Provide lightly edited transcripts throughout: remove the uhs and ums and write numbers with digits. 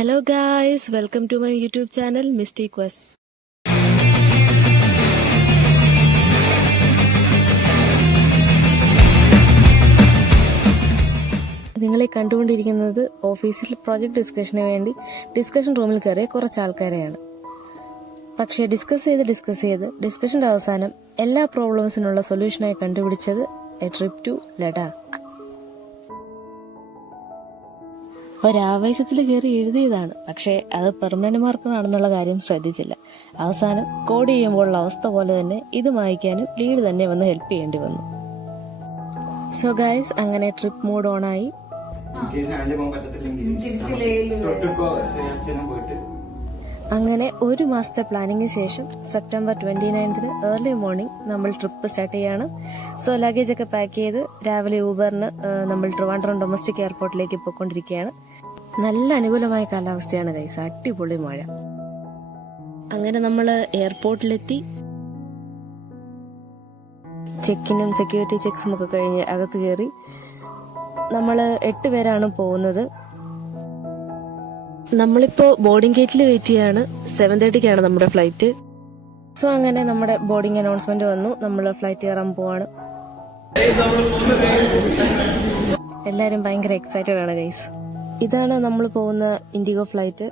Hello guys, welcome to my YouTube channel Misty Quest. നിങ്ങളെ കണ്ടുകൊണ്ടിരിക്കുന്നത് ഓഫീസിൽ പ്രോജക്റ്റ് ഡിസ്കഷന് വേണ്ടി ഡിസ്കഷൻ റൂമിൽ കയറിയ കുറച്ച് ആൾക്കാരെയാണ്. പക്ഷേ ഡിസ്കസ് ചെയ്ത് ഡിസ്കഷന്റെ അവസാനം എല്ലാ പ്രോബ്ലംസിനുള്ള സൊല്യൂഷനായി കണ്ടുപിടിച്ചത് എ ട്രിപ്പ് ടു ലഡാക്ക്. ഒരാവേശത്തിൽ കയറി എഴുതിയതാണ്, പക്ഷേ അത് പെർമനന്റ് മാർക്കറാണെന്നുള്ള കാര്യം ശ്രദ്ധിച്ചില്ല. അവസാനം കോഡ് ചെയ്യുമ്പോഴുള്ള അവസ്ഥ പോലെ തന്നെ ഇത് വായിക്കാനും ലീഡ് തന്നെ വന്ന് ഹെൽപ്പ് ചെയ്യേണ്ടി വന്നു. സോ ഗൈസ്, അങ്ങനെ ട്രിപ്പ് മോഡ് ഓൺ ആയി. അങ്ങനെ ഒരു മാസത്തെ പ്ലാനിങ്ങിന് ശേഷം സെപ്റ്റംബർ 29 ഏർലി മോർണിംഗ് നമ്മൾ ട്രിപ്പ് സ്റ്റാർട്ട് ചെയ്യാണ്. സോ ലഗേജ് ഒക്കെ പാക്ക് ചെയ്ത് രാവിലെ ഊബറിന് നമ്മൾ ട്രിവാൻഡ്രം ഡൊമസ്റ്റിക് എയർപോർട്ടിലേക്ക് പോയിക്കൊണ്ടിരിക്കുകയാണ്. നല്ല അനുകൂലമായ കാലാവസ്ഥയാണ് ഗൈസ്, അടിപൊളി മഴ. അങ്ങനെ നമ്മൾ എയർപോർട്ടിലെത്തി. ചെക്കിനും സെക്യൂരിറ്റി ചെക്സും ഒക്കെ കഴിഞ്ഞ് അകത്ത് കയറി. നമ്മൾ 8 പേരാണ് പോകുന്നത്. നമ്മളിപ്പോ ബോർഡിംഗ് ഗേറ്റിൽ വെയിറ്റ് ചെയ്യാണ്. 7:30 നമ്മുടെ ഫ്ലൈറ്റ്. സോ അങ്ങനെ നമ്മുടെ ബോർഡിംഗ് അനൗൺസ്മെന്റ് വന്നു. നമ്മൾ ഫ്ലൈറ്റ് കയറാൻ പോവാണ്. എല്ലാരും ഭയങ്കര എക്സൈറ്റഡ് ആണ് ഗൈസ്. ഇതാണ് നമ്മൾ പോകുന്ന ഇൻഡിഗോ ഫ്ലൈറ്റ്.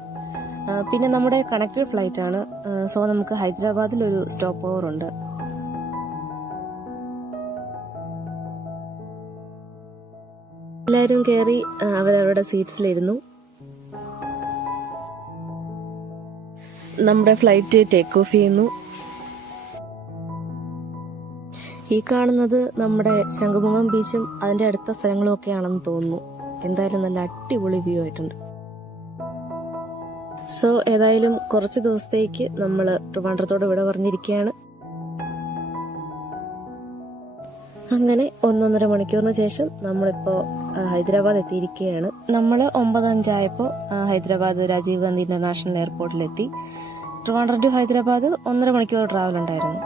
പിന്നെ നമ്മുടെ കണക്റ്റഡ് ഫ്ലൈറ്റ് ആണ്. സോ നമുക്ക് ഹൈദരാബാദിൽ ഒരു സ്റ്റോപ്പ് ഓവർ ഉണ്ട്. എല്ലാരും കയറി അവരവരുടെ സീറ്റ്സിലിരുന്നു. നമ്മുടെ ഫ്ലൈറ്റ് ടേക്ക് ഓഫ് ചെയ്യുന്നു. ഈ കാണുന്നത് നമ്മുടെ ശംഖുമുഖം ബീച്ചും അതിന്റെ അടുത്ത സ്ഥലങ്ങളും ഒക്കെയാണെന്ന് തോന്നുന്നു. എന്തായാലും നല്ല അടിപൊളി വ്യൂ ആയിട്ടുണ്ട്. സോ ഏതായാലും കുറച്ച് ദിവസത്തേക്ക് നമ്മൾ ട്രിവാൻഡ്രത്തോട് വിട പറഞ്ഞിരിക്കുകയാണ്. അങ്ങനെ 1.5 മണിക്കൂറിന് ശേഷം നമ്മളിപ്പോ ഹൈദരാബാദ് എത്തിയിരിക്കുകയാണ്. നമ്മൾ 9:05 ആയപ്പോൾ ഹൈദരാബാദ് രാജീവ് ഗാന്ധി ഇന്റർനാഷണൽ എയർപോർട്ടിലെത്തി. ട്രിവാൻഡ്രം ടു ഹൈദരാബാദ് 1.5 മണിക്കൂർ ട്രാവൽ ഉണ്ടായിരുന്നു.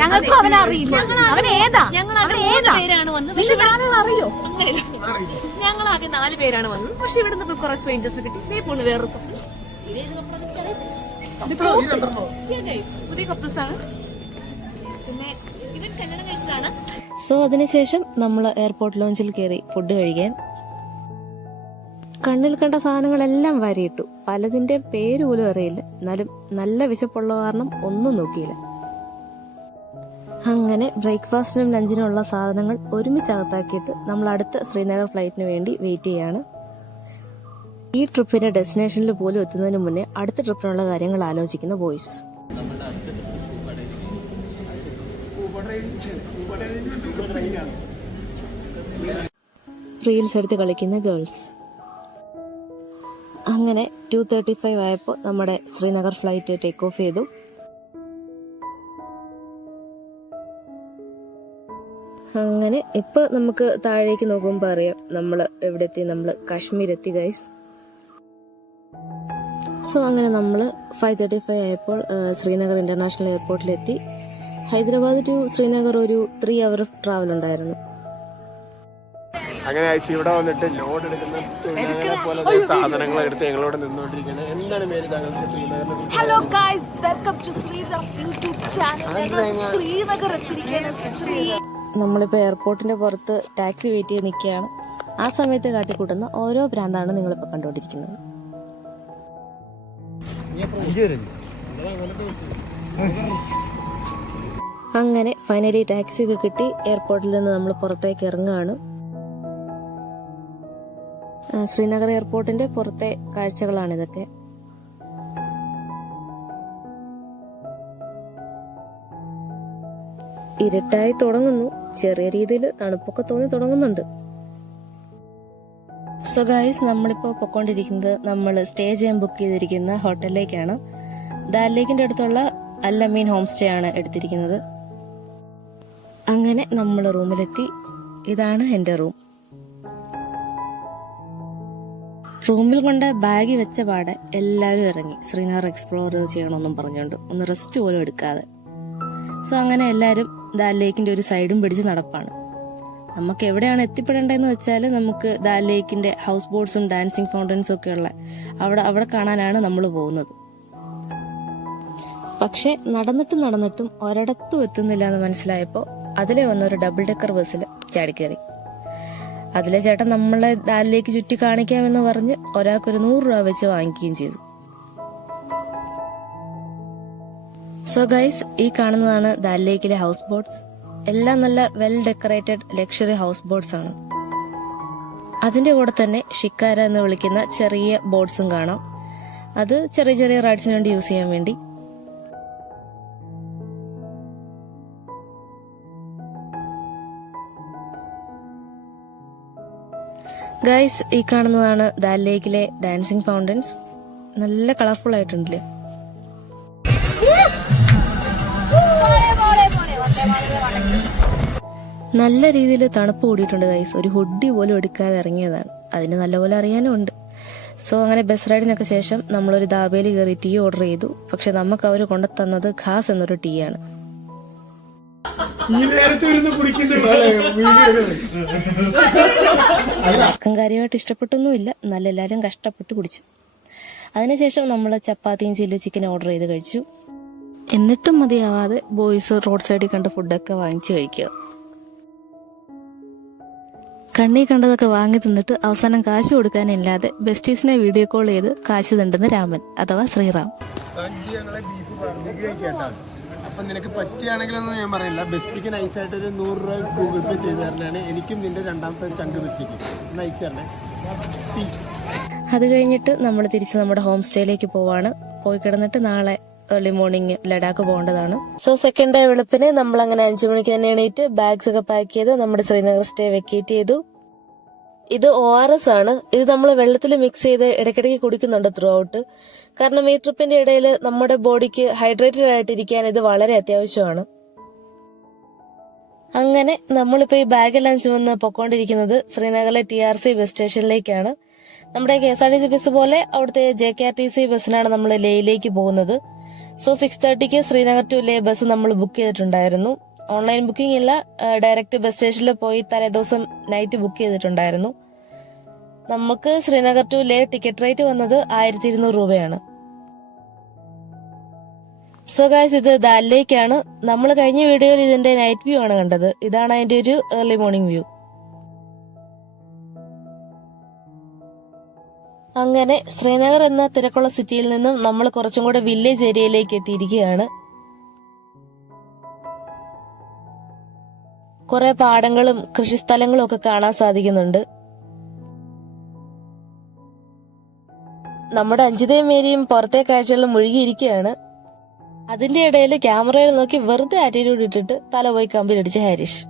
ഞങ്ങൾക്കും അവനറിയില്ല. ഞങ്ങളാകെ 4 പേരാണ് വന്നത്. പക്ഷെ ഇവിടുന്ന് കുറെ സ്ട്രേഞ്ചേഴ്സ് കിട്ടി. ഇതേ പോണ് വേറൊരു പുതിയ കപ്പിൾസ് ആണ്. പിന്നെ ഇവൻ കല്യാണം കഴിച്ചതാണ്. സോ അതിനുശേഷം നമ്മൾ എയർപോർട്ട് ലോഞ്ചിൽ കയറി ഫുഡ് കഴിക്കാൻ. കണ്ണിൽ കണ്ട സാധനങ്ങളെല്ലാം വാരിയിട്ടു. പലതിന്റെ പേര് പോലും അറിയില്ല. എന്നാലും നല്ല വിശപ്പുള്ള കാരണം ഒന്നും നോക്കിയില്ല. അങ്ങനെ ബ്രേക്ക്ഫാസ്റ്റിനും ലഞ്ചിനും ഉള്ള സാധനങ്ങൾ ഒരുമിച്ച് അകത്താക്കിയിട്ട് നമ്മൾ അടുത്ത ശ്രീനഗർ ഫ്ലൈറ്റിന് വേണ്ടി വെയിറ്റ് ചെയ്യാണ്. ഈ ട്രിപ്പിന്റെ ഡെസ്റ്റിനേഷനിൽ പോലും എത്തുന്നതിന് മുന്നേ അടുത്ത ട്രിപ്പിനുള്ള കാര്യങ്ങൾ ആലോചിക്കുന്ന ബോയ്സ്. റീൽസ് എടുത്ത് കളിക്കുന്ന ഗേൾസ്. അങ്ങനെ 2:35 ആയപ്പോൾ നമ്മുടെ ശ്രീനഗർ ഫ്ലൈറ്റ് ടേക്ക് ഓഫ് ചെയ്തു. അങ്ങനെ ഇപ്പൊ നമുക്ക് താഴേക്ക് നോക്കുമ്പോൾ അറിയാം നമ്മൾ എവിടെ എത്തി. നമ്മൾ കാശ്മീർ എത്തി ഗൈസ്. സോ അങ്ങനെ നമ്മൾ 5:35 ആയപ്പോൾ ശ്രീനഗർ ഇന്റർനാഷണൽ എയർപോർട്ടിലെത്തി. ഹൈദരാബാദ് ടു ശ്രീനഗർ ഒരു 3 അവർ ട്രാവൽ ഉണ്ടായിരുന്നു. അങ്ങനെ ഇവിടെ വന്നിട്ട് ലോഡ് എടുക്കുന്ന തൊഴിലാളികളെ പോലെ സാധനങ്ങൾ എടുത്ത് ഞങ്ങളോട് നിന്നോണ്ടിരിക്കുകയാണ്. എന്താണ് പേര് താങ്കൾക്ക് ശ്രീനഗറിൽ? Hello guys, welcome to Sreeram's YouTube channel. Srinagar എത്തിയിരിക്കുകയാണ്. നമ്മളിപ്പോൾ എയർപോർട്ടിന്റെ പുറത്ത് ടാക്സി വെയിറ്റ് ചെയ്ത് നിൽക്കുകയാണ്. ആ സമയത്ത് കാട്ടിക്കൂട്ടുന്ന ഓരോ ഭ്രാന്താണ് നിങ്ങളിപ്പോൾ കണ്ടുകൊണ്ടിരിക്കുന്നത്. അങ്ങനെ ഫൈനലി ടാക്സി ഒക്കെ കിട്ടി. എയർപോർട്ടിൽ നിന്ന് നമ്മൾ പുറത്തേക്ക് ഇറങ്ങുകയാണ്. ശ്രീനഗർ എയർപോർട്ടിന്റെ പുറത്തെ കാഴ്ചകളാണ് ഇതൊക്കെ. ഇരുട്ടായി തുടങ്ങുന്നു. ചെറിയ രീതിയിൽ തണുപ്പൊക്കെ തോന്നി തുടങ്ങുന്നുണ്ട്. സോ ഗൈസ്, നമ്മളിപ്പോ പൊക്കോണ്ടിരിക്കുന്നത് നമ്മൾ സ്റ്റേ ചെയ്യാൻ ബുക്ക് ചെയ്തിരിക്കുന്ന ഹോട്ടലിലേക്കാണ്. ദാൽ ലേക്കിന്റെ അടുത്തുള്ള അൽ അമീൻ ഹോം സ്റ്റേ ആണ് എടുത്തിരിക്കുന്നത്. അങ്ങനെ നമ്മൾ റൂമിലെത്തി. ഇതാണ് എന്റെ റൂം. റൂമിൽ കൊണ്ട് ബാഗ് വെച്ച പാടെ എല്ലാവരും ഇറങ്ങി ശ്രീനഗർ എക്സ്പ്ലോർ ചെയ്യണമെന്നും പറഞ്ഞുകൊണ്ട് ഒന്ന് റെസ്റ്റ് പോലും എടുക്കാതെ. സോ അങ്ങനെ എല്ലാവരും ദാൽ ലേക്കിന്റെ ഒരു സൈഡും പിടിച്ച് നടപ്പാണ്. നമുക്ക് എവിടെയാണ് എത്തിപ്പെടേണ്ടതെന്ന് വെച്ചാൽ നമുക്ക് ദാൽ ലേക്കിന്റെ ഹൗസ് ബോട്ട്സും ഡാൻസിങ് ഫൗണ്ടൻസും ഒക്കെ ഉള്ള അവിടെ കാണാനാണ് നമ്മൾ പോകുന്നത്. പക്ഷെ നടന്നിട്ടും ഒരിടത്തും എത്തുന്നില്ല എന്ന് മനസ്സിലായപ്പോൾ അതിലെ വന്ന ഒരു ഡബിൾ ഡെക്കർ ബസ്സിൽ ചാടിക്കയറി. അതിലെ ചേട്ടൻ നമ്മളെ ദാൽ ലേക്ക് ചുറ്റി കാണിക്കാമെന്ന് പറഞ്ഞ് ഒരാൾക്കൊരു 100 രൂപ വെച്ച് വാങ്ങിക്കുകയും ചെയ്തു. സോ ഗൈസ്, ഈ കാണുന്നതാണ് ദാൽ ലേക്കിലെ ഹൗസ് ബോട്ട്സ്. എല്ലാം നല്ല well decorated luxury house boats ആണ്. അതിന്റെ കൂടെ തന്നെ ഷിക്കാര എന്ന് വിളിക്കുന്ന ചെറിയ ബോട്ട്സും കാണാം. അത് ചെറിയ ചെറിയ റൈഡ്സിന് വേണ്ടി യൂസ് ചെയ്യാൻ വേണ്ടി. ഗൈസ്, ഈ കാണുന്നതാണ് ദാൽ ലേക്കിലെ ഡാൻസിങ് ഫൗണ്ടൻസ്. നല്ല കളർഫുൾ ആയിട്ടുണ്ടല്ലേ. നല്ല രീതിയിൽ തണുപ്പ് കൂടിയിട്ടുണ്ട് ഗൈസ്. ഒരു ഹുഡി പോലും എടുക്കാതെ ഇറങ്ങിയതാണ്. അതിന് നല്ലപോലെ അറിയാനും ഉണ്ട്. സോ അങ്ങനെ ബസ് റൈഡിനൊക്കെ ശേഷം നമ്മളൊരു ദാബേലി കയറി ടീ ഓർഡർ ചെയ്തു. പക്ഷെ നമുക്ക് അവർ കൊണ്ടു തന്നത് ഖാസ് എന്നൊരു ടീ ആണ്. ആർക്കും കാര്യമായിട്ട് ഇഷ്ടപ്പെട്ടൊന്നുമില്ല. നല്ല എല്ലാവരും കഷ്ടപ്പെട്ട് കുടിച്ചു. അതിനുശേഷം നമ്മൾ ചപ്പാത്തിയും ചില്ലി ചിക്കൻ ഓർഡർ ചെയ്ത് കഴിച്ചു. എന്നിട്ടും മതിയാവാതെ ബോയ്സ് റോഡ് സൈഡിൽ കണ്ട ഫുഡൊക്കെ വാങ്ങിച്ചു കഴിക്കുക. കണ്ണി കണ്ടതൊക്കെ വാങ്ങി തിന്നിട്ട് അവസാനം കാശ് കൊടുക്കാനില്ലാതെ ബെസ്റ്റീസിനെ വീഡിയോ കോൾ ചെയ്ത് കാശ് തണ്ടുന്ന രാമൻ അഥവാ ശ്രീറാം. അപ്പം നിനക്ക് പറ്റുകയാണെങ്കിലൊന്നും ഞാൻ പറയില്ല. ബെസ്റ്റിക്ക് നൈസായിട്ട് ഒരു 100 രൂപ ഗൂഗിൾ പേ ചെയ്ത് തരണേ. എനിക്കും നിന്റെ രണ്ടാമത്തെ ചങ്ക് ബെസ്റ്റിക്ക് നയിച്ചു തരണേ. പീസ്. അത് കഴിഞ്ഞിട്ട് നമ്മൾ തിരിച്ച് നമ്മുടെ ഹോം സ്റ്റേയിലേക്ക് പോവാണ്. പോയി കിടന്നിട്ട് നാളെ ഏർലി മോർണിംഗ് ലഡാക്ക് പോകേണ്ടതാണ്. സോ സെക്കൻഡ് ഡേ വെളുപ്പിന് നമ്മൾ അങ്ങനെ 5 മണിക്ക് തന്നെ എണീറ്റ് ബാഗ്സ് ഒക്കെ പാക്ക് ചെയ്ത് നമ്മുടെ ശ്രീനഗർ സ്റ്റേ വെക്കേറ്റ് ചെയ്തു. ഇത് ORS ആണ്. ഇത് നമ്മൾ വെള്ളത്തിൽ മിക്സ് ചെയ്ത് ഇടയ്ക്കിടയ്ക്ക് കുടിക്കുന്നുണ്ട് ത്രൂ ഔട്ട്. കാരണം ഈ ട്രിപ്പിന്റെ ഇടയിൽ നമ്മുടെ ബോഡിക്ക് ഹൈഡ്രേറ്റഡ് ആയിട്ടിരിക്കാൻ ഇത് വളരെ അത്യാവശ്യമാണ്. അങ്ങനെ നമ്മളിപ്പോ ഈ ബാഗെല്ലാം ചുമന്ന് പൊക്കോണ്ടിരിക്കുന്നത് ശ്രീനഗറിലെ TRC ബസ് സ്റ്റേഷനിലേക്കാണ്. നമ്മുടെ KSRTC ബസ് പോലെ അവിടുത്തെ JKRTC ബസ്സിനാണ് നമ്മൾ ലേയിലേക്ക് പോകുന്നത്. സോ 6:30ക്ക് ശ്രീനഗർ ടു ലേ ബസ് നമ്മൾ ബുക്ക് ചെയ്തിട്ടുണ്ടായിരുന്നു. ഓൺലൈൻ ബുക്കിംഗ് ഇല്ല, ഡയറക്റ്റ് ബസ് സ്റ്റേഷനിൽ പോയി തലേദിവസം നൈറ്റ് ബുക്ക് ചെയ്തിട്ടുണ്ടായിരുന്നു. നമുക്ക് Srinagar to Leh ticket rate വന്നത് 1200 രൂപയാണ്. സോ ഗൈസ്, ഇത് ദാൽ ലേക്കാണ്. നമ്മൾ കഴിഞ്ഞ വീഡിയോയിൽ ഇതിന്റെ നൈറ്റ് വ്യൂ ആണ് കണ്ടത്. ഇതാണ് അതിന്റെ ഒരു ഏർലി മോർണിംഗ് വ്യൂ. അങ്ങനെ ശ്രീനഗർ എന്ന തിരക്കുള്ള സിറ്റിയിൽ നിന്നും നമ്മൾ കുറച്ചും കൂടെ വില്ലേജ് ഏരിയയിലേക്ക് എത്തിയിരിക്കുകയാണ്. കുറെ പാടങ്ങളും കൃഷിസ്ഥലങ്ങളും ഒക്കെ കാണാൻ സാധിക്കുന്നുണ്ട്. നമ്മുടെ അഞ്ജിതയും മേരിയും പുറത്തെ കാഴ്ചകളിൽ മുഴുകിയിരിക്കുകയാണ്. അതിന്റെ ഇടയിൽ ക്യാമറയിൽ നോക്കി വെറുതെ ആറ്റിറ്റ്യൂഡ് ഇട്ടിട്ട് തല പോയി കമ്പിലടിച്ച ഹാരിഷ്.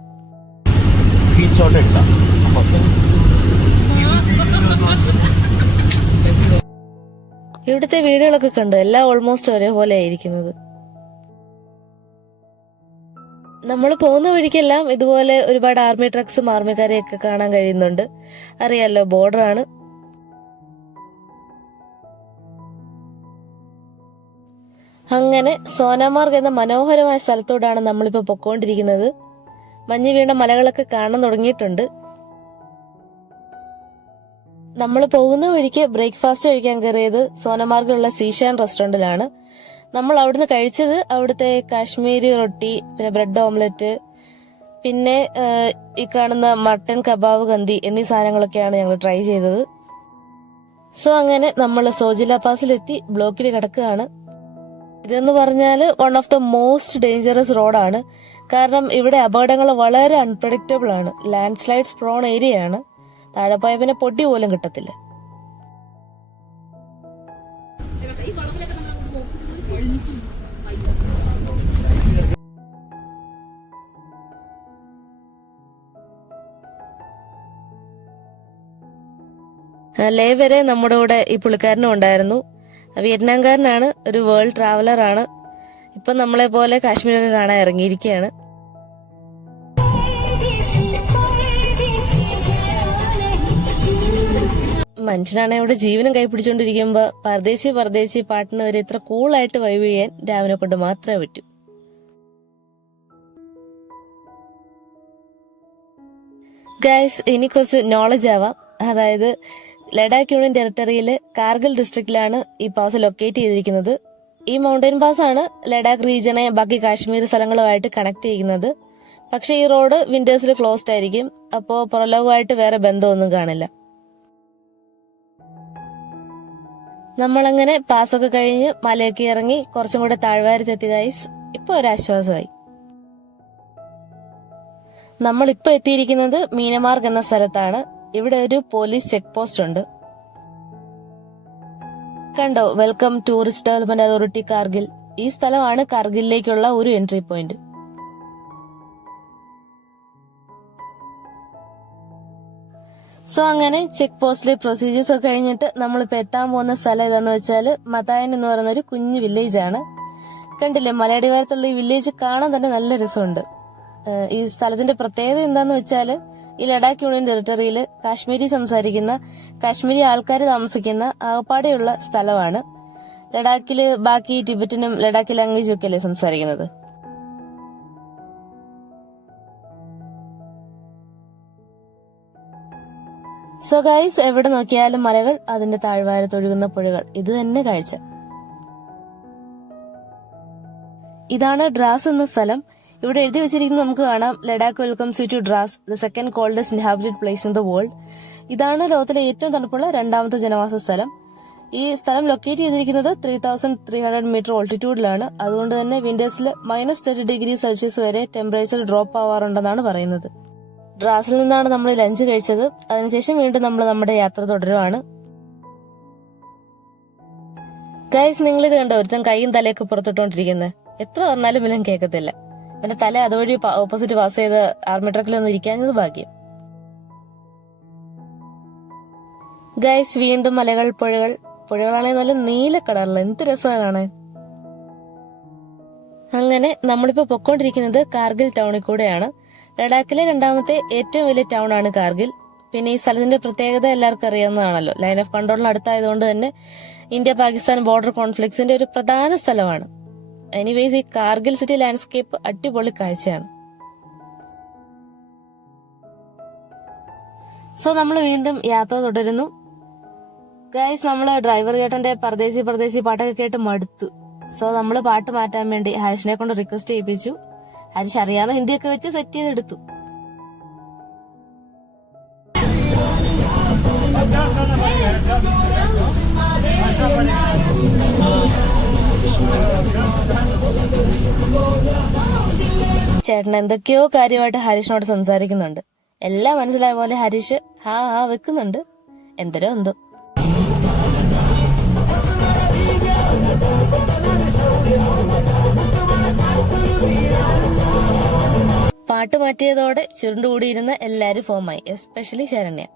ഇവിടുത്തെ വീടുകളൊക്കെ കണ്ടു, എല്ലാം ഓൾമോസ്റ്റ് ഒരേപോലെ ആയിരിക്കുന്നത്. നമ്മൾ പോകുന്ന വഴിക്കെല്ലാം ഇതുപോലെ ഒരുപാട് ആർമി ട്രക്സും ആർമിക്കാരെയൊക്കെ കാണാൻ കഴിയുന്നുണ്ട്. അറിയാലോ, ബോർഡറാണ്. അങ്ങനെ സോനാമാർഗ് എന്ന മനോഹരമായ സ്ഥലത്തോടാണ് നമ്മളിപ്പോ പൊക്കോണ്ടിരിക്കുന്നത്. മഞ്ഞ് വീണ മലകളൊക്കെ കാണാൻ തുടങ്ങിയിട്ടുണ്ട്. നമ്മൾ പോകുന്ന വഴിക്ക് ബ്രേക്ക്ഫാസ്റ്റ് കഴിക്കാൻ കയറിയത് സോനമാർഗിലുള്ള സീഷാൻ റെസ്റ്റോറന്റിലാണ്. നമ്മൾ അവിടുന്ന് കഴിച്ചത് അവിടുത്തെ കാശ്മീരി റൊട്ടി, പിന്നെ ബ്രെഡ് ഓംലെറ്റ്, പിന്നെ ഈ കാണുന്ന മട്ടൻ കബാബ് കന്തി എന്നീ സാധനങ്ങളൊക്കെയാണ് ഞങ്ങൾ ട്രൈ ചെയ്തത്. സോ അങ്ങനെ നമ്മൾ സോജില പാസിലെത്തി ബ്ലോക്കിൽ കിടക്കുകയാണ്. ഇതെന്ന് പറഞ്ഞാൽ one of the most dangerous റോഡാണ്. കാരണം ഇവിടെ അപകടങ്ങൾ വളരെ അൺപ്രഡിക്റ്റബിൾ ആണ്. ലാൻഡ് സ്ലൈഡ്സ് പ്രോൺ ഏരിയയാണ്. താഴെ പോയ പിന്നെ പൊടി പോലും കിട്ടത്തില്ല. ലേ വരെ നമ്മുടെ കൂടെ ഈ പുള്ളിക്കാരനും ഉണ്ടായിരുന്നു. വിയറ്റ്നാംകാരനാണ്, ഒരു വേൾഡ് ട്രാവലർ ആണ്. ഇപ്പൊ നമ്മളെ പോലെ കാശ്മീരൊക്കെ കാണാൻ ഇറങ്ങിയിരിക്കുകയാണ്. മനുഷ്യനാണെ അവിടെ ജീവനും കൈപ്പിടിച്ചോണ്ടിരിക്കുമ്പോ പരദേശി പാട്ടിന് വരെ ഇത്ര കൂളായിട്ട് വൈബ് ചെയ്യാൻ രാവിനെ കൊണ്ട് മാത്രമേ പറ്റൂ. ഗൈസ് ഇനി കുറച്ച് നോളജ് ആവാം. അതായത് ലഡാക്ക് യൂണിയൻ ടെറിട്ടറിയിലെ കാർഗിൽ ഡിസ്ട്രിക്റ്റിലാണ് ഈ പാസ് ലൊക്കേറ്റ് ചെയ്തിരിക്കുന്നത്. ഈ മൗണ്ടൻ പാസ് ആണ് ലഡാക്ക് റീജിയനെ ബാക്കി കാശ്മീർ സ്ഥലങ്ങളുമായിട്ട് കണക്ട് ചെയ്യുന്നത്. പക്ഷെ ഈ റോഡ് വിന്റേഴ്സിൽ ക്ലോസ്ഡ് ആയിരിക്കും. അപ്പോൾ പുറലോകമായിട്ട് വേറെ ബന്ധമൊന്നും കാണില്ല. നമ്മളങ്ങനെ പാസ്സൊക്കെ കഴിഞ്ഞ് മലയൊക്കെ ഇറങ്ങി കുറച്ചും കൂടെ താഴ്വാരത്തെത്തി ഗൈസ്. ഇപ്പൊ ഒരു ആശ്വാസമായി. നമ്മളിപ്പോ എത്തിയിരിക്കുന്നത് മീനമാർഗ് എന്ന സ്ഥലത്താണ്. ഇവിടെ ഒരു പോലീസ് ചെക്ക് പോസ്റ്റ് ഉണ്ട്. കണ്ടോ, welcome tourist development authority Kargil. ഈ സ്ഥലമാണ് കാർഗിലിലേക്കുള്ള ഒരു എൻട്രി പോയിന്റ്. സോ അങ്ങനെ ചെക്ക് പോസ്റ്റിലെ പ്രൊസീജിയേഴ്സ് ഒക്കെ കഴിഞ്ഞിട്ട് നമ്മളിപ്പോ എത്താൻ പോകുന്ന സ്ഥലം ഏതാന്ന് വെച്ചാൽ മതായൻ എന്ന് പറയുന്ന ഒരു കുഞ്ഞു വില്ലേജ് ആണ്. കണ്ടില്ലേ, മലയടിവാരത്തുള്ള ഈ വില്ലേജ് കാണാൻ തന്നെ നല്ല രസമുണ്ട്. ഈ സ്ഥലത്തിന്റെ പ്രത്യേകത എന്താന്ന് വെച്ചാൽ ഈ ലഡാക്ക് യൂണിയൻ ടെറിട്ടറിയിൽ കാശ്മീരി സംസാരിക്കുന്ന കാശ്മീരി ആൾക്കാർ താമസിക്കുന്ന ആകപ്പാടെയുള്ള സ്ഥലമാണ്. ലഡാക്കില് ബാക്കി ടിബറ്റനും ലഡാക്കി ലാംഗ്വേജും ഒക്കെ അല്ലേ സംസാരിക്കുന്നത്. സോ ഗൈസ്, എവിടെ നോക്കിയാലും മലകൾ, അതിന്റെ താഴ്വാരത്തൊഴുകുന്ന പുഴകൾ, ഇത് തന്നെ കാഴ്ച. ഇതാണ് ഡ്രാസ് എന്ന സ്ഥലം. ഇവിടെ എഴുതി വെച്ചിരിക്കുന്നത് നമുക്ക് കാണാം, Ladakh welcomes you to Drass, the second coldest inhabited place in the world. ഇതാണ് ലോകത്തിലെ ഏറ്റവും തണുപ്പുള്ള രണ്ടാമത്തെ ജനവാസ സ്ഥലം. ഈ സ്ഥലം ലൊക്കേറ്റ് ചെയ്തിരിക്കുന്നത് 3300 മീറ്റർ ഓൾട്ടിറ്റ്യൂഡിലാണ്. അതുകൊണ്ട് തന്നെ വിന്റേഴ്സിൽ -30°C വരെ ടെമ്പറേച്ചർ ഡ്രോപ്പ് ആവാറുണ്ടെന്നാണ് പറയുന്നത്. ഡ്രാസിൽ നിന്നാണ് നമ്മൾ ലഞ്ച് കഴിച്ചത്. അതിനുശേഷം വീണ്ടും നമ്മൾ നമ്മുടെ യാത്ര തുടരുവാണ്. ഗൈസ്, നിങ്ങളിത് കണ്ടോ, ഒരുത്തൻ കൈയും തലയൊക്കെ പുറത്തിട്ടോണ്ടിരിക്കുന്നത്. എത്ര പറഞ്ഞാലും വിലം കേൾക്കത്തില്ല. എന്റെ തല അതുവഴി ഓപ്പോസിറ്റ് പാസ് ചെയ്ത് ആർമി ട്രക്കിലൊന്നും ഇരിക്കാഞ്ഞത് ഭാഗ്യം. ഗൈസ്, വീണ്ടും മലകൾ, പുഴകൾ. പുഴകളാണെങ്കിൽ നല്ല നീല കളറിൽ, എന്ത് രസമാണ് കാണാൻ. അങ്ങനെ നമ്മളിപ്പോ പൊക്കോണ്ടിരിക്കുന്നത് കാർഗിൽ ടൗണിൽ കൂടെയാണ്. ലഡാക്കിലെ രണ്ടാമത്തെ ഏറ്റവും വലിയ ടൗൺ ആണ് കാർഗിൽ. പിന്നെ ഈ സ്ഥലത്തിന്റെ പ്രത്യേകത എല്ലാവർക്കും അറിയാവുന്നതാണല്ലോ, ലൈൻ ഓഫ് കൺട്രോളിന് അടുത്തായതുകൊണ്ട് തന്നെ ഇന്ത്യ പാകിസ്ഥാൻ ബോർഡർ കോൺഫ്ലിക്ട്സിന്റെ ഒരു പ്രധാന സ്ഥലമാണ്. എനിവേസ്, ഈ കാർഗിൽ സിറ്റി ലാൻഡ്സ്കേപ്പ് അടിപൊളി കാഴ്ചയാണ്. സോ നമ്മൾ വീണ്ടും യാത്ര തുടരുന്നു. ഗൈസ്, നമ്മള് ഡ്രൈവർ ചേട്ടന്റെ പരദേശി പാട്ടൊക്കെ കേട്ട് മടുത്തു. സോ നമ്മള് പാട്ട് മാറ്റാൻ വേണ്ടി ഹാരിഷിനെ കൊണ്ട് റിക്വസ്റ്റ് ചെയ്യിപ്പിച്ചു. ഹാരിഷ് അറിയാവുന്ന ഹിന്ദിയൊക്കെ വെച്ച് സെറ്റ് ചെയ്തെടുത്തു. ചേട്ടൻ എന്തൊക്കെയോ കാര്യമായിട്ട് ഹരീഷിനോട് സംസാരിക്കുന്നുണ്ട്. എല്ലാം മനസ്സിലായ പോലെ ഹരീഷ് ഹാ വെക്കുന്നുണ്ട്. എന്തരോ എന്തോ. പാട്ട് മാറ്റിയതോടെ ചുരുണ്ടുകൂടിയിരുന്ന എല്ലാരും ഫോമായി, especially Saranya.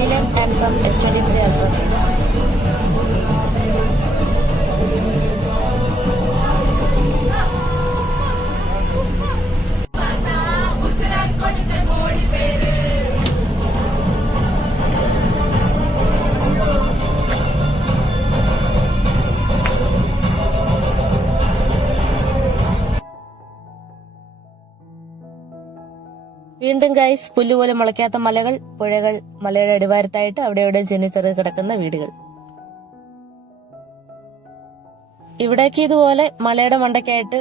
Milan and some S23 Ultra Race. വീണ്ടും ഗൈസ്, പുല്ലുപോലെ മുളയ്ക്കാത്ത മലകൾ, പുഴകൾ, മലയുടെ അടിവാരത്തായിട്ട് അവിടെ ജനിത്തറി കിടക്കുന്ന വീടുകൾ. ഇവിടേക്ക് ഇതുപോലെ മലയുടെ മണ്ടയ്ക്കായിട്ട്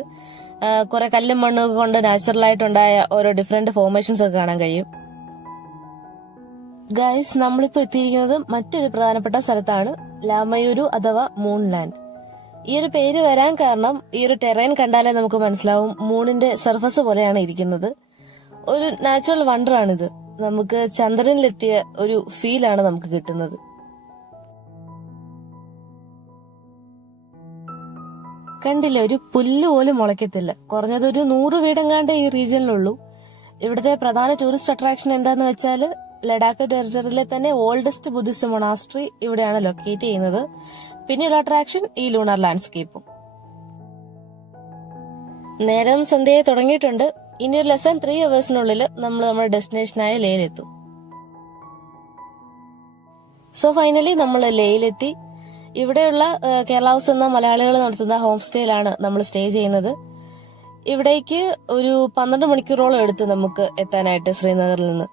കുറെ കല്ലും മണ്ണും കൊണ്ട് നാച്ചുറലായിട്ടുണ്ടായ ഓരോ ഡിഫറെന്റ് ഫോർമേഷൻസ് ഒക്കെ കാണാൻ കഴിയും. ഗൈസ്, നമ്മളിപ്പോ എത്തിയിരിക്കുന്നത് മറ്റൊരു പ്രധാനപ്പെട്ട സ്ഥലത്താണ്, ലാമയൂരു അഥവാ മൂൺ ലാൻഡ്. ഈ ഒരു പേര് വരാൻ കാരണം ഈ ഒരു ടെറൈൻ കണ്ടാലേ നമുക്ക് മനസ്സിലാവും മൂണിന്റെ സർഫസ് പോലെയാണ് ഇരിക്കുന്നത്. ഒരു നാച്ചുറൽ വണ്ടർ ആണിത്. നമുക്ക് ചന്ദ്രനിലെത്തിയ ഒരു ഫീലാണ് നമുക്ക് കിട്ടുന്നത്. കണ്ടില്ലേ, ഒരു പുല്ല് പോലും മുളയ്ക്കത്തില്ല. കുറഞ്ഞത് ഒരു 100 വീടെങ്ങാണ്ട് ഈ റീജിയനിലുള്ളൂ. ഇവിടുത്തെ പ്രധാന ടൂറിസ്റ്റ് അട്രാക്ഷൻ എന്താന്ന് വെച്ചാല് ലഡാക്ക് ടെറിട്ടറിയിലെ തന്നെ ഓൾഡസ്റ്റ് ബുദ്ധിസ്റ്റ് മൊണാസ്ട്രി ഇവിടെയാണ് ലൊക്കേറ്റ് ചെയ്യുന്നത്. പിന്നെയുള്ള അട്രാക്ഷൻ ഈ ലൂണാർ ലാൻഡ്സ്കേപ്പും. നേരം സന്ധ്യയെ തുടങ്ങിയിട്ടുണ്ട്. ഇനി ഒരു ലെസൺ 3 hours നമ്മൾ നമ്മുടെ ഡെസ്റ്റിനേഷനായ ലേയിലെത്തും. സോ ഫൈനലി നമ്മൾ ലേയിലെത്തി. ഇവിടെയുള്ള കേരള ഹൗസ് എന്ന മലയാളികൾ നടത്തുന്ന ഹോം സ്റ്റേയിലാണ് നമ്മൾ സ്റ്റേ ചെയ്യുന്നത്. ഇവിടേക്ക് ഒരു 12 മണിക്കൂറോളം എടുത്ത് നമുക്ക് എത്താനായിട്ട് ശ്രീനഗറിൽ നിന്ന്.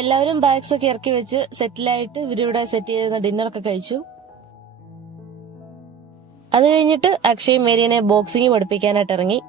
എല്ലാവരും ബാഗ്സ് ഒക്കെ ഇറക്കി വെച്ച് സെറ്റിലായിട്ട് ഇവരിവിടെ സെറ്റ് ചെയ്യുന്ന ഡിന്നറൊക്കെ കഴിച്ചു. അത് കഴിഞ്ഞിട്ട് അക്ഷയ് മേരിയനെ ബോക്സിംഗ് പഠിപ്പിക്കാനായിട്ട് ഇറങ്ങി.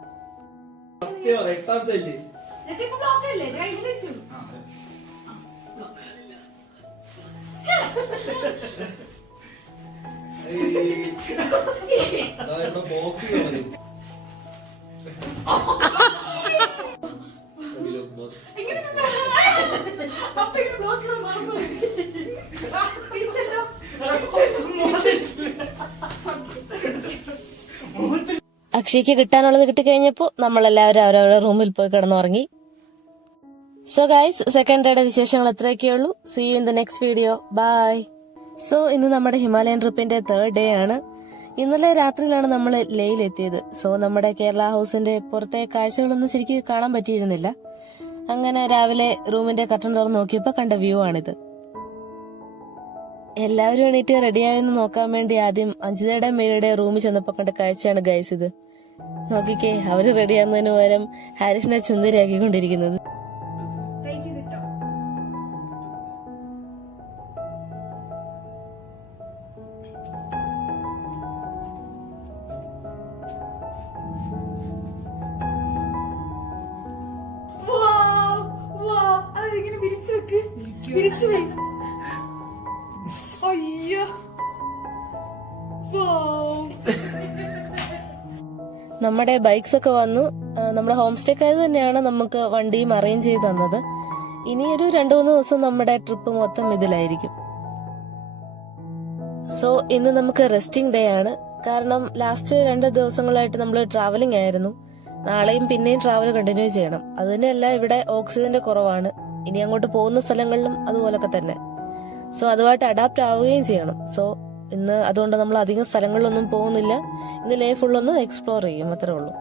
അക്ഷയ്ക്ക് കിട്ടാനുള്ളത് കിട്ടിക്കഴിഞ്ഞപ്പോ നമ്മളെല്ലാവരും അവരവരുടെ റൂമിൽ പോയി കിടന്നുറങ്ങി. സോ ഗൈസ്, സെക്കൻഡ് ഡേയുടെ വിശേഷങ്ങൾ എത്രയൊക്കെയുള്ളൂ. See you in the next video. Bye. So ഇന്ന് നമ്മുടെ ഹിമാലയൻ ട്രിപ്പിന്റെ 3rd ഡേ ആണ്. ഇന്നലെ രാത്രിയിലാണ് നമ്മൾ ലേയിലെത്തിയത്. സോ നമ്മുടെ കേരള ഹൗസിന്റെ പുറത്തെ കാഴ്ചകളൊന്നും ശരിക്കും കാണാൻ പറ്റിയിരുന്നില്ല. അങ്ങനെ രാവിലെ റൂമിന്റെ കർട്ടൻ തുറന്ന് നോക്കിയപ്പോ കണ്ട വ്യൂ ആണിത്. എല്ലാവരും എണീറ്റ് റെഡിയായെന്ന് നോക്കാൻ വേണ്ടി ആദ്യം അഞ്ജിതയുടെ മേരിയുടെ റൂമിൽ ചെന്നപ്പോ കണ്ട കാഴ്ചയാണ് ഗൈസ് ഇത്. നോക്കിക്കേ, അവര് റെഡിയാകുന്നതിന് പകരം ഹാരിഷിനെ ചുന്ദരിയാക്കിക്കൊണ്ടിരിക്കുന്നത്. നമ്മുടെ ബൈക്സ് ഒക്കെ വന്നു. നമ്മുടെ ഹോം സ്റ്റേക്കാർ തന്നെയാണ് നമുക്ക് വണ്ടിയും അറേഞ്ച് ചെയ്ത് തന്നത്. ഇനി ഒരു 2-3 ദിവസം നമ്മുടെ ട്രിപ്പ് മൊത്തം ഇതിലായിരിക്കും. സോ ഇന്ന് നമുക്ക് റെസ്റ്റിംഗ് ഡേ ആണ്. കാരണം ലാസ്റ്റ് 2 ദിവസങ്ങളായിട്ട് നമ്മൾ ട്രാവലിംഗ് ആയിരുന്നു. നാളെയും പിന്നെയും ട്രാവൽ കണ്ടിന്യൂ ചെയ്യണം. അത് തന്നെയല്ല, ഇവിടെ ഓക്സിജന്റെ കുറവാണ്. ഇനി അങ്ങോട്ട് പോകുന്ന സ്ഥലങ്ങളിലും അതുപോലൊക്കെ തന്നെ. സോ അതുമായിട്ട് അഡാപ്റ്റ് ആവുകയും ചെയ്യണം. സോ ഇന്ന് അതുകൊണ്ട് നമ്മൾ അധികം സ്ഥലങ്ങളിലൊന്നും പോകുന്നില്ല. ഇന്ന് ലേ ഫുള്ളൊന്ന് എക്സ്പ്ലോർ ചെയ്യും, അത്രേ ഉള്ളൂ.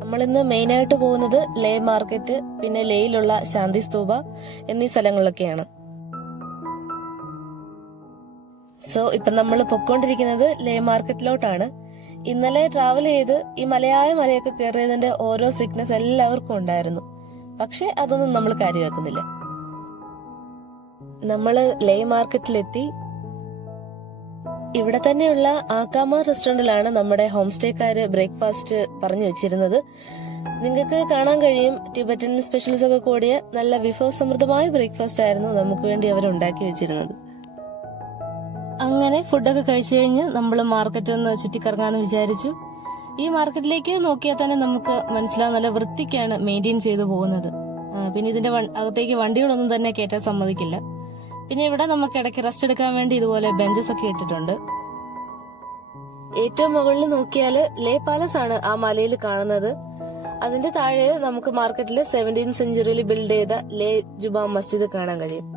നമ്മളിന്ന് മെയിൻ ആയിട്ട് പോകുന്നത് ലേ മാർക്കറ്റ്, പിന്നെ ലേയിലുള്ള ശാന്തി സ്തൂപ എന്നീ സ്ഥലങ്ങളിലൊക്കെയാണ്. സോ ഇപ്പൊ നമ്മൾ പൊക്കോണ്ടിരിക്കുന്നത് ലേ മാർക്കറ്റിലോട്ടാണ്. ഇന്നലെ ട്രാവൽ ചെയ്ത് ഈ മലയായ മലയൊക്കെ കയറിയതിന്റെ ഓരോ സിക്നസ് എല്ലാവർക്കും ഉണ്ടായിരുന്നു. പക്ഷെ അതൊന്നും നമ്മൾ കാര്യമാക്കുന്നില്ല. നമ്മള് ലേ മാർക്കറ്റിലെത്തി. ഇവിടെ തന്നെയുള്ള ആക്കാമ റെസ്റ്റോറന്റിലാണ് നമ്മുടെ ഹോം സ്റ്റേക്കാര് ബ്രേക്ക്ഫാസ്റ്റ് പറഞ്ഞു വെച്ചിരുന്നത്. നിങ്ങൾക്ക് കാണാൻ കഴിയും, ടിബറ്റൻ സ്പെഷ്യൽസ് ഒക്കെ കൂടിയ നല്ല വിഭവസമൃദ്ധമായ ബ്രേക്ക്ഫാസ്റ്റ് ആയിരുന്നു നമുക്ക് വേണ്ടി അവർ ഉണ്ടാക്കി വെച്ചിരുന്നത്. അങ്ങനെ ഫുഡൊക്കെ കഴിച്ചു കഴിഞ്ഞ് നമ്മൾ മാർക്കറ്റ് ഒന്ന് ചുറ്റിക്കറങ്ങാന്ന് വിചാരിച്ചു. ഈ മാർക്കറ്റിലേക്ക് നോക്കിയാൽ തന്നെ നമുക്ക് മനസ്സിലാവും, നല്ല വൃത്തിക്കാണ് മെയിൻറ്റെയിൻ ചെയ്തു പോകുന്നത്. പിന്നെ ഇതിന്റെ അകത്തേക്ക് വണ്ടികളൊന്നും തന്നെ കയറ്റാൻ സമ്മതിക്കില്ല. പിന്നെ ഇവിടെ നമുക്ക് ഇടയ്ക്ക് റെസ്റ്റ് എടുക്കാൻ വേണ്ടി ഇതുപോലെ ബെഞ്ചസ് ഒക്കെ ഇട്ടിട്ടുണ്ട്. ഏറ്റവും മുകളിൽ നോക്കിയാല് ലേ പാലസ് ആണ് ആ മലയിൽ കാണുന്നത്. അതിന്റെ താഴെ നമുക്ക് മാർക്കറ്റില് 17th സെഞ്ചുറിയിൽ ബിൽഡ് ചെയ്ത ലേ ജുമാ മസ്ജിദ് കാണാൻ കഴിയും.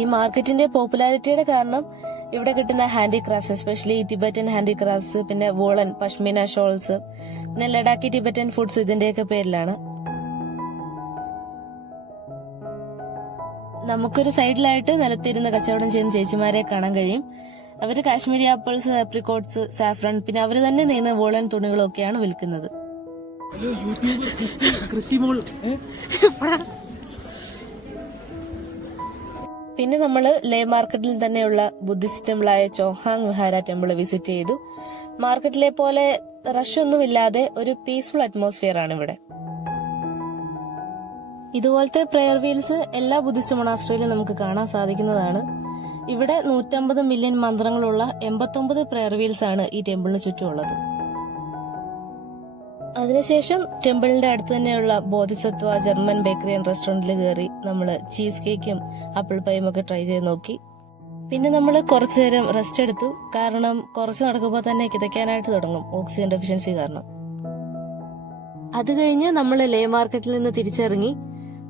ഈ മാർക്കറ്റിന്റെ പോപ്പുലാരിറ്റിയുടെ കാരണം ഇവിടെ കിട്ടുന്ന ഹാൻഡിക്രാഫ്റ്റ്സ്, എസ്പെഷ്യലി ടിബറ്റൻ ഹാൻഡിക്രാഫ്റ്റ്സ്, പിന്നെ വോളൻ പഷ്മീന ഷോൾസ്, പിന്നെ ലഡാക്കി ടിബറ്റൻ ഫുഡ്സ് ഇതിന്റെയൊക്കെ പേരിലാണ്. നമുക്കൊരു സൈഡിലായിട്ട് നിലത്തിരുന്ന് കച്ചവടം ചെയ്യുന്ന ചേച്ചിമാരെ കാണാൻ കഴിയും. അവര് കാശ്മീരി ആപ്പിൾസ്, ആപ്രിക്കോട്ട്സ്, സാഫ്രൺ, പിന്നെ അവര് തന്നെ നെയ്യുന്ന വോളൻ തുണികളൊക്കെയാണ് വിൽക്കുന്നത്. പിന്നെ നമ്മള് ലേ മാർക്കറ്റിൽ തന്നെയുള്ള ബുദ്ധിസ്റ്റ് ടെമ്പിളായ ചോഹാങ് വിഹാര ടെമ്പിൾ വിസിറ്റ് ചെയ്തു. മാർക്കറ്റിലെ പോലെ റഷ് ഒന്നുമില്ലാതെ ഒരു പീസ്ഫുൾ അറ്റ്മോസ്ഫിയർ ആണ് ഇവിടെ. ഇതുപോലത്തെ പ്രെയർ വീൽസ് എല്ലാ ബുദ്ധിസ്റ്റ് മൊണാസ്ട്രിയിലും നമുക്ക് കാണാൻ സാധിക്കുന്നതാണ്. ഇവിടെ 150 മില്യൺ മന്ത്രങ്ങളുള്ള 89 പ്രെയർ വീൽസ് ആണ് ഈ ടെമ്പിളിന് ചുറ്റുമുള്ളത്. അതിനുശേഷം ടെമ്പിളിന്റെ അടുത്ത് തന്നെയുള്ള ബോധിസത്വ ജർമ്മൻ ബേക്കറി ആൻഡ് റെസ്റ്റോറന്റിൽ കയറി നമ്മള് ചീസ് കേക്കും ആപ്പിൾ പൈയും ഒക്കെ ട്രൈ ചെയ്ത് നോക്കി. പിന്നെ നമ്മൾ കുറച്ചു നേരം റെസ്റ്റ് എടുത്തു. കാരണം കുറച്ച് നടക്കുമ്പോൾ തന്നെ കിതയ്ക്കാനായിട്ട് തുടങ്ങും, ഓക്സിജൻ ഡെഫിഷ്യൻസി കാരണം. അത് കഴിഞ്ഞ് നമ്മൾ ലേ മാർക്കറ്റിൽ നിന്ന് തിരിച്ചിറങ്ങി.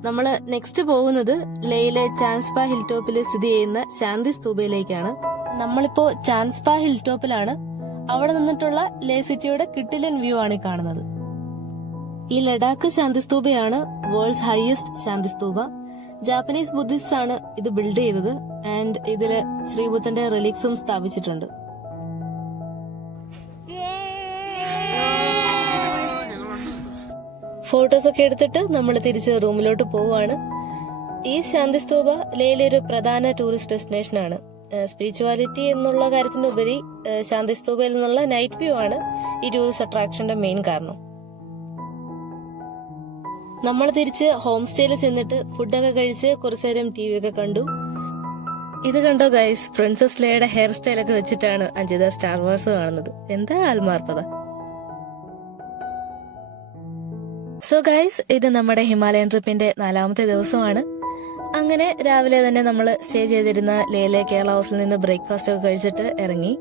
നമ്മൾ നെക്സ്റ്റ് പോകുന്നത് ലേയിലെ ചാൻസ്പ ഹിൽ ടോപ്പിൽ സ്ഥിതി ചെയ്യുന്ന ശാന്തി സ്തൂപയിലേക്കാണ്. നമ്മളിപ്പോ ചാൻസ്പ ഹിൽ ടോപ്പിലാണ്. അവിടെ നിന്നിട്ടുള്ള ലേ സിറ്റിയുടെ കിട്ടിലൻ വ്യൂ ആണ് ഈ കാണുന്നത്. ഈ Ladakh ശാന്തിസ്തൂപയാണ് worlds highest ശാന്തിസ്തൂപ. Japanese Buddhist ആണ് ഇത് ബിൽഡ് ചെയ്തത്. ആൻഡ് ഇതില് ശ്രീബുദ്ധന്റെ റിലിക്സും സ്ഥാപിച്ചിട്ടുണ്ട്. ഫോട്ടോസ് ഒക്കെ എടുത്തിട്ട് നമ്മൾ തിരിച്ച് റൂമിലോട്ട് പോവാണ്. ഈ ശാന്തിസ്തൂപ ലേയിലെ ഒരു പ്രധാന ടൂറിസ്റ്റ് ഡെസ്റ്റിനേഷൻ ആണ്. സ്പിരിച്വാലിറ്റി എന്നുള്ള കാര്യത്തിനുപരി ശാന്തിസ്തൂപയിൽ നിന്നുള്ള നൈറ്റ് വ്യൂ ആണ് ഈ ടൂറിസ്റ്റ് അട്രാക്ഷന്റെ മെയിൻ കാരണം. നമ്മൾ തിരിച്ച് ഹോം സ്റ്റേയിൽ ചെന്നിട്ട് ഫുഡൊക്കെ കഴിച്ച് കുറച്ചു നേരം ടി വി ഒക്കെ കണ്ടു. ഇത് കണ്ടോ ഗൈസ്, പ്രിൻസസ് ലേയുടെ ഹെയർ സ്റ്റൈലൊക്കെ വെച്ചിട്ടാണ് അഞ്ജിത സ്റ്റാർ വാർസ് കാണുന്നത്. എന്താ ആത്മാർത്ഥത. സോ ഗൈസ്, ഇത് നമ്മുടെ ഹിമാലയൻ ട്രിപ്പിന്റെ 4ാമത്തെ ദിവസമാണ്. അങ്ങനെ രാവിലെ തന്നെ നമ്മൾ സ്റ്റേ ചെയ്തിരുന്ന ലേയിലെ കേരള ഹൗസിൽ നിന്ന് ബ്രേക്ക്ഫാസ്റ്റ് ഒക്കെ കഴിച്ചിട്ട് ഇറങ്ങി.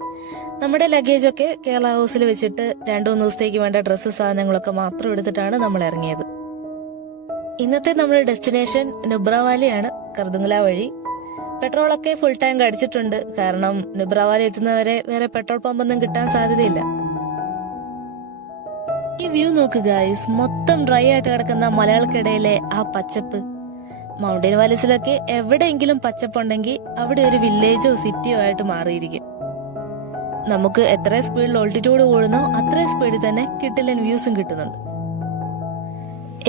നമ്മുടെ ലഗേജ് ഒക്കെ കേരള ഹൗസിൽ വെച്ചിട്ട് 2-3 ദിവസത്തേക്ക് വേണ്ട ഡ്രസ്സ് സാധനങ്ങളൊക്കെ മാത്രം എടുത്തിട്ടാണ് നമ്മൾ ഇറങ്ങിയത്. ഇന്നത്തെ നമ്മുടെ ഡെസ്റ്റിനേഷൻ നുബ്രാവാലിയാണ്, കർദുങ്ല വഴി. പെട്രോളൊക്കെ ഫുൾ ടാങ്ക് അടിച്ചിട്ടുണ്ട്. കാരണം നുബ്രാവാലി എത്തുന്നവരെ വേറെ പെട്രോൾ പമ്പൊന്നും കിട്ടാൻ സാധ്യതയില്ല. ഈ വ്യൂ നോക്ക് ഗൈസ്, മൊത്തം ഡ്രൈ ആയിട്ട് കിടക്കുന്ന മലകൾക്കിടയിലെ ആ പച്ചപ്പ്. മൗണ്ടൻ വാലീസിലൊക്കെ എവിടെയെങ്കിലും പച്ചപ്പുണ്ടെങ്കിൽ അവിടെ ഒരു വില്ലേജോ സിറ്റിയോ ആയിട്ട് മാറിയിരിക്കും. നമുക്ക് എത്ര സ്പീഡിൽ ഓൾട്ടിറ്റ്യൂഡ് കൂടുന്നോ അത്രയും സ്പീഡിൽ തന്നെ കിട്ടിലൻ വ്യൂസും കിട്ടുന്നുണ്ട്.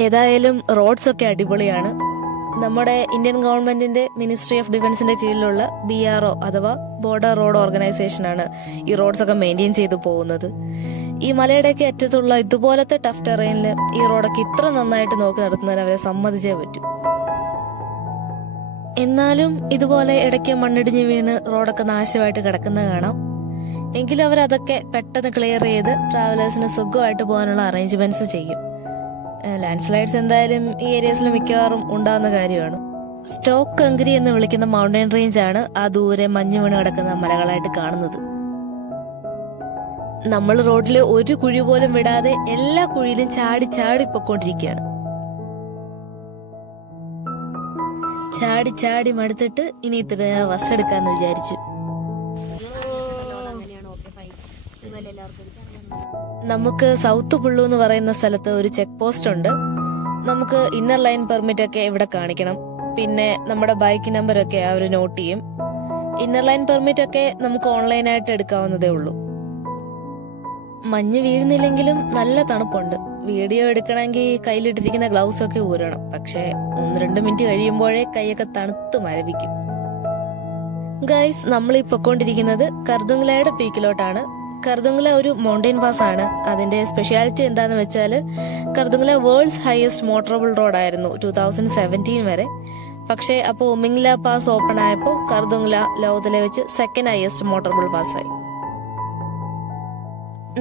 ഏതായാലും റോഡ്സ് ഒക്കെ അടിപൊളിയാണ്. നമ്മുടെ ഇന്ത്യൻ ഗവൺമെന്റിന്റെ മിനിസ്ട്രി ഓഫ് ഡിഫൻസിന്റെ കീഴിലുള്ള BRO അഥവാ ബോർഡർ റോഡ് ഓർഗനൈസേഷൻ ആണ് ഈ റോഡ്സ് ഒക്കെ മെയിൻറ്റെയിൻ ചെയ്തു പോകുന്നത്. ഈ മലയുടെയൊക്കെ അറ്റത്തുള്ള ഇതുപോലത്തെ ടഫ് ടെറൈനിൽ ഈ റോഡൊക്കെ ഇത്ര നന്നായിട്ട് നോക്കി നടത്തുന്നതിന് അവരെ സമ്മതിച്ചേ പറ്റൂ. എന്നാലും ഇതുപോലെ ഇടയ്ക്ക് മണ്ണിടിഞ്ഞ് വീണ് റോഡൊക്കെ നാശമായിട്ട് കിടക്കുന്നത് കാണാം. എങ്കിലും അവരതൊക്കെ പെട്ടെന്ന് ക്ലിയർ ചെയ്ത് ട്രാവലേഴ്സിന് സുഖമായിട്ട് പോകാനുള്ള അറേഞ്ച്മെന്റ്സ് ചെയ്യും. ലാൻഡ് സ്ലൈഡ്സ് എന്തായാലും ഈ ഏരിയസിൽ മിക്കവാറും ഉണ്ടാകുന്ന കാര്യമാണ്. സ്റ്റോക്ക് കങ്കരി എന്ന് വിളിക്കുന്ന മൗണ്ടൻ റേഞ്ച് ആണ് ആ ദൂരെ മഞ്ഞ് വീണ് കിടക്കുന്ന മലകളായിട്ട് കാണുന്നത്. നമ്മൾ റോഡിൽ ഒരു കുഴി പോലും വിടാതെ എല്ലാ കുഴിയിലും ചാടി ചാടി പൊക്കോണ്ടിരിക്കുകയാണ്. ചാടി ചാടി മടുത്തിട്ട് ഇനി ഇത്ര റസ്റ്റ് എടുക്കാന്ന് വിചാരിച്ചു. നമുക്ക് സൗത്ത് പുള്ളു എന്ന് പറയുന്ന സ്ഥലത്ത് ഒരു ചെക്ക് പോസ്റ്റ് ഉണ്ട്. നമുക്ക് ഇന്നർ ലൈൻ പെർമിറ്റ് ഒക്കെ ഇവിടെ കാണിക്കണം. പിന്നെ നമ്മുടെ ബൈക്ക് നമ്പർ ഒക്കെ അവർ നോട്ട് ചെയ്യും. ഇന്നർ ലൈൻ പെർമിറ്റ് ഒക്കെ നമുക്ക് ഓൺലൈനായിട്ട് എടുക്കാവുന്നതേ ഉള്ളൂ. മഞ്ഞ് വീഴുന്നില്ലെങ്കിലും നല്ല തണുപ്പുണ്ട്. വീഡിയോ എടുക്കണമെങ്കിൽ കയ്യിലിട്ടിരിക്കുന്ന ഗ്ലൗസ് ഒക്കെ ഊരണം. പക്ഷെ 1-2 മിനിറ്റ് കഴിയുമ്പോഴേ കൈയൊക്കെ തണുത്ത് മരവിക്കും. ഗൈസ്, നമ്മൾ ഈ പൊക്കോണ്ടിരിക്കുന്നത് കർദുങ്ലയുടെ പീക്കിലോട്ടാണ്. കർദുങ്ല ഒരു മൗണ്ടൻ പാസ് ആണ്. അതിന്റെ സ്പെഷ്യാലിറ്റി എന്താന്ന് വെച്ചാല് കർദുങ്ല വേൾഡ്സ് ഹയസ്റ്റ് മോട്ടറബിൾ റോഡ് ആയിരുന്നു 2017 വരെ. പക്ഷെ അപ്പോ ഉമിങ്ല പാസ് ഓപ്പൺ ആയപ്പോ കർദുങ്ല ലോകത്തിലെ വെച്ച് 2nd ഹയസ്റ്റ് മോട്ടറബിൾ പാസ് ആയി.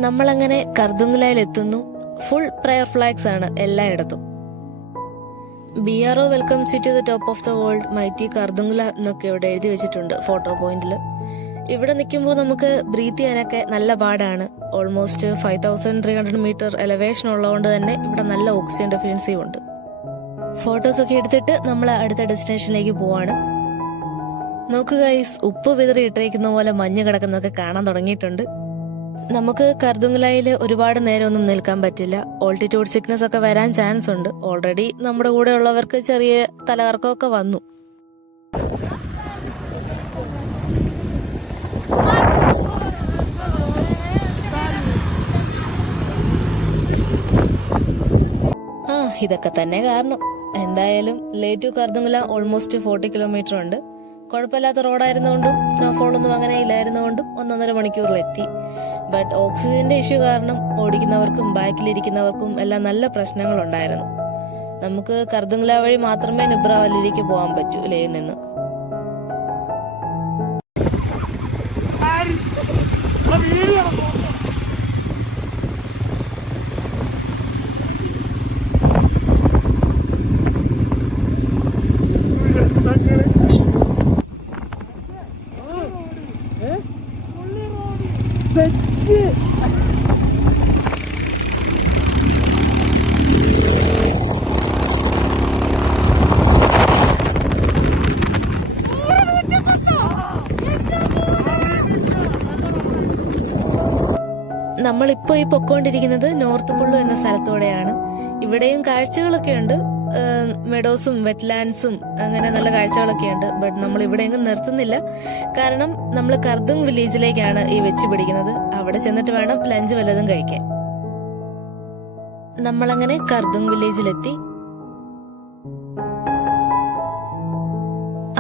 നമ്മളങ്ങനെ കർദുങ്ലയിൽ എത്തുന്നു. ഫുൾ പ്രയർ ഫ്ലാഗ്സ് ആണ് എല്ലായിടത്തും. BRO welcomes you to the top of the world mighty Khardungla എന്നൊക്കെ ഇവിടെ എഴുതി വെച്ചിട്ടുണ്ട് ഫോട്ടോ പോയിന്റിൽ. ഇവിടെ നിൽക്കുമ്പോൾ നമുക്ക് ബ്രീത്ത് ചെയ്യാനൊക്കെ നല്ല പാടാണ്. ഓൾമോസ്റ്റ് 5300 മീറ്റർ എലവേഷൻ ഉള്ളതുകൊണ്ട് തന്നെ ഇവിടെ നല്ല ഓക്സിജൻ ഡെഫിഷ്യൻസിയും ഉണ്ട്. ഫോട്ടോസ് ഒക്കെ എടുത്തിട്ട് നമ്മൾ അടുത്ത ഡെസ്റ്റിനേഷനിലേക്ക് പോവാണ്. നോക്കുക ഗൈസ്, ഉപ്പ് വിതറി ഇട്ടേക്കുന്ന പോലെ മഞ്ഞ് കിടക്കുന്നതൊക്കെ കാണാൻ തുടങ്ങിയിട്ടുണ്ട്. നമുക്ക് കർദുങ്ലയിൽ ഒരുപാട് നേരമൊന്നും നിൽക്കാൻ പറ്റില്ല. ഓൾട്ടിറ്റ്യൂഡ് സിക്നസ് ഒക്കെ വരാൻ ചാൻസ് ഉണ്ട്. ഓൾറെഡി നമ്മുടെ കൂടെ ഉള്ളവർക്ക് ചെറിയ തലകറക്കമൊക്കെ വന്നു. ഇതൊക്കെ തന്നെ കാരണം. എന്തായാലും ലേ ടു കർദുങ്ല ഓൾമോസ്റ്റ് 40 കിലോമീറ്റർ ഉണ്ട്. കുഴപ്പമില്ലാത്ത റോഡായിരുന്നുകൊണ്ടും സ്നോഫോൾ ഒന്നും അങ്ങനെ ഇല്ലായിരുന്നുകൊണ്ടും 1.5 മണിക്കൂറിലെത്തി. ബട്ട് ഓക്സിജന്റെ ഇഷ്യൂ കാരണം ഓടിക്കുന്നവർക്കും ബാക്കിലിരിക്കുന്നവർക്കും എല്ലാം നല്ല പ്രശ്നങ്ങളുണ്ടായിരുന്നു. നമുക്ക് കർദുങ്ല വഴി മാത്രമേ നുബ്രാവാലിയിലേക്ക് പോകാൻ പറ്റൂ ലേയിൽ നിന്ന്. നമ്മളിപ്പോ ഈ പൊക്കോണ്ടിരിക്കുന്നത് നോർത്ത് പുള്ളു എന്ന സ്ഥലത്തൂടെയാണ്. ഇവിടെയും കാഴ്ചകളൊക്കെ ഉണ്ട്, മെഡോസും വെറ്റ്ലാൻഡ്സും അങ്ങനെ നല്ല കാഴ്ചകളൊക്കെ ഉണ്ട്. ബട്ട് നമ്മൾ ഇവിടെ എങ്ങും നിർത്തുന്നില്ല, കാരണം നമ്മൾ കർദുങ് വില്ലേജിലേക്കാണ് ഈ വെച്ച് പിടിക്കുന്നത്. അവിടെ ചെന്നിട്ട് വേണം ലഞ്ച് വല്ലതും കഴിക്കാൻ. നമ്മളങ്ങനെ കർദുങ് വില്ലേജിലെത്തി.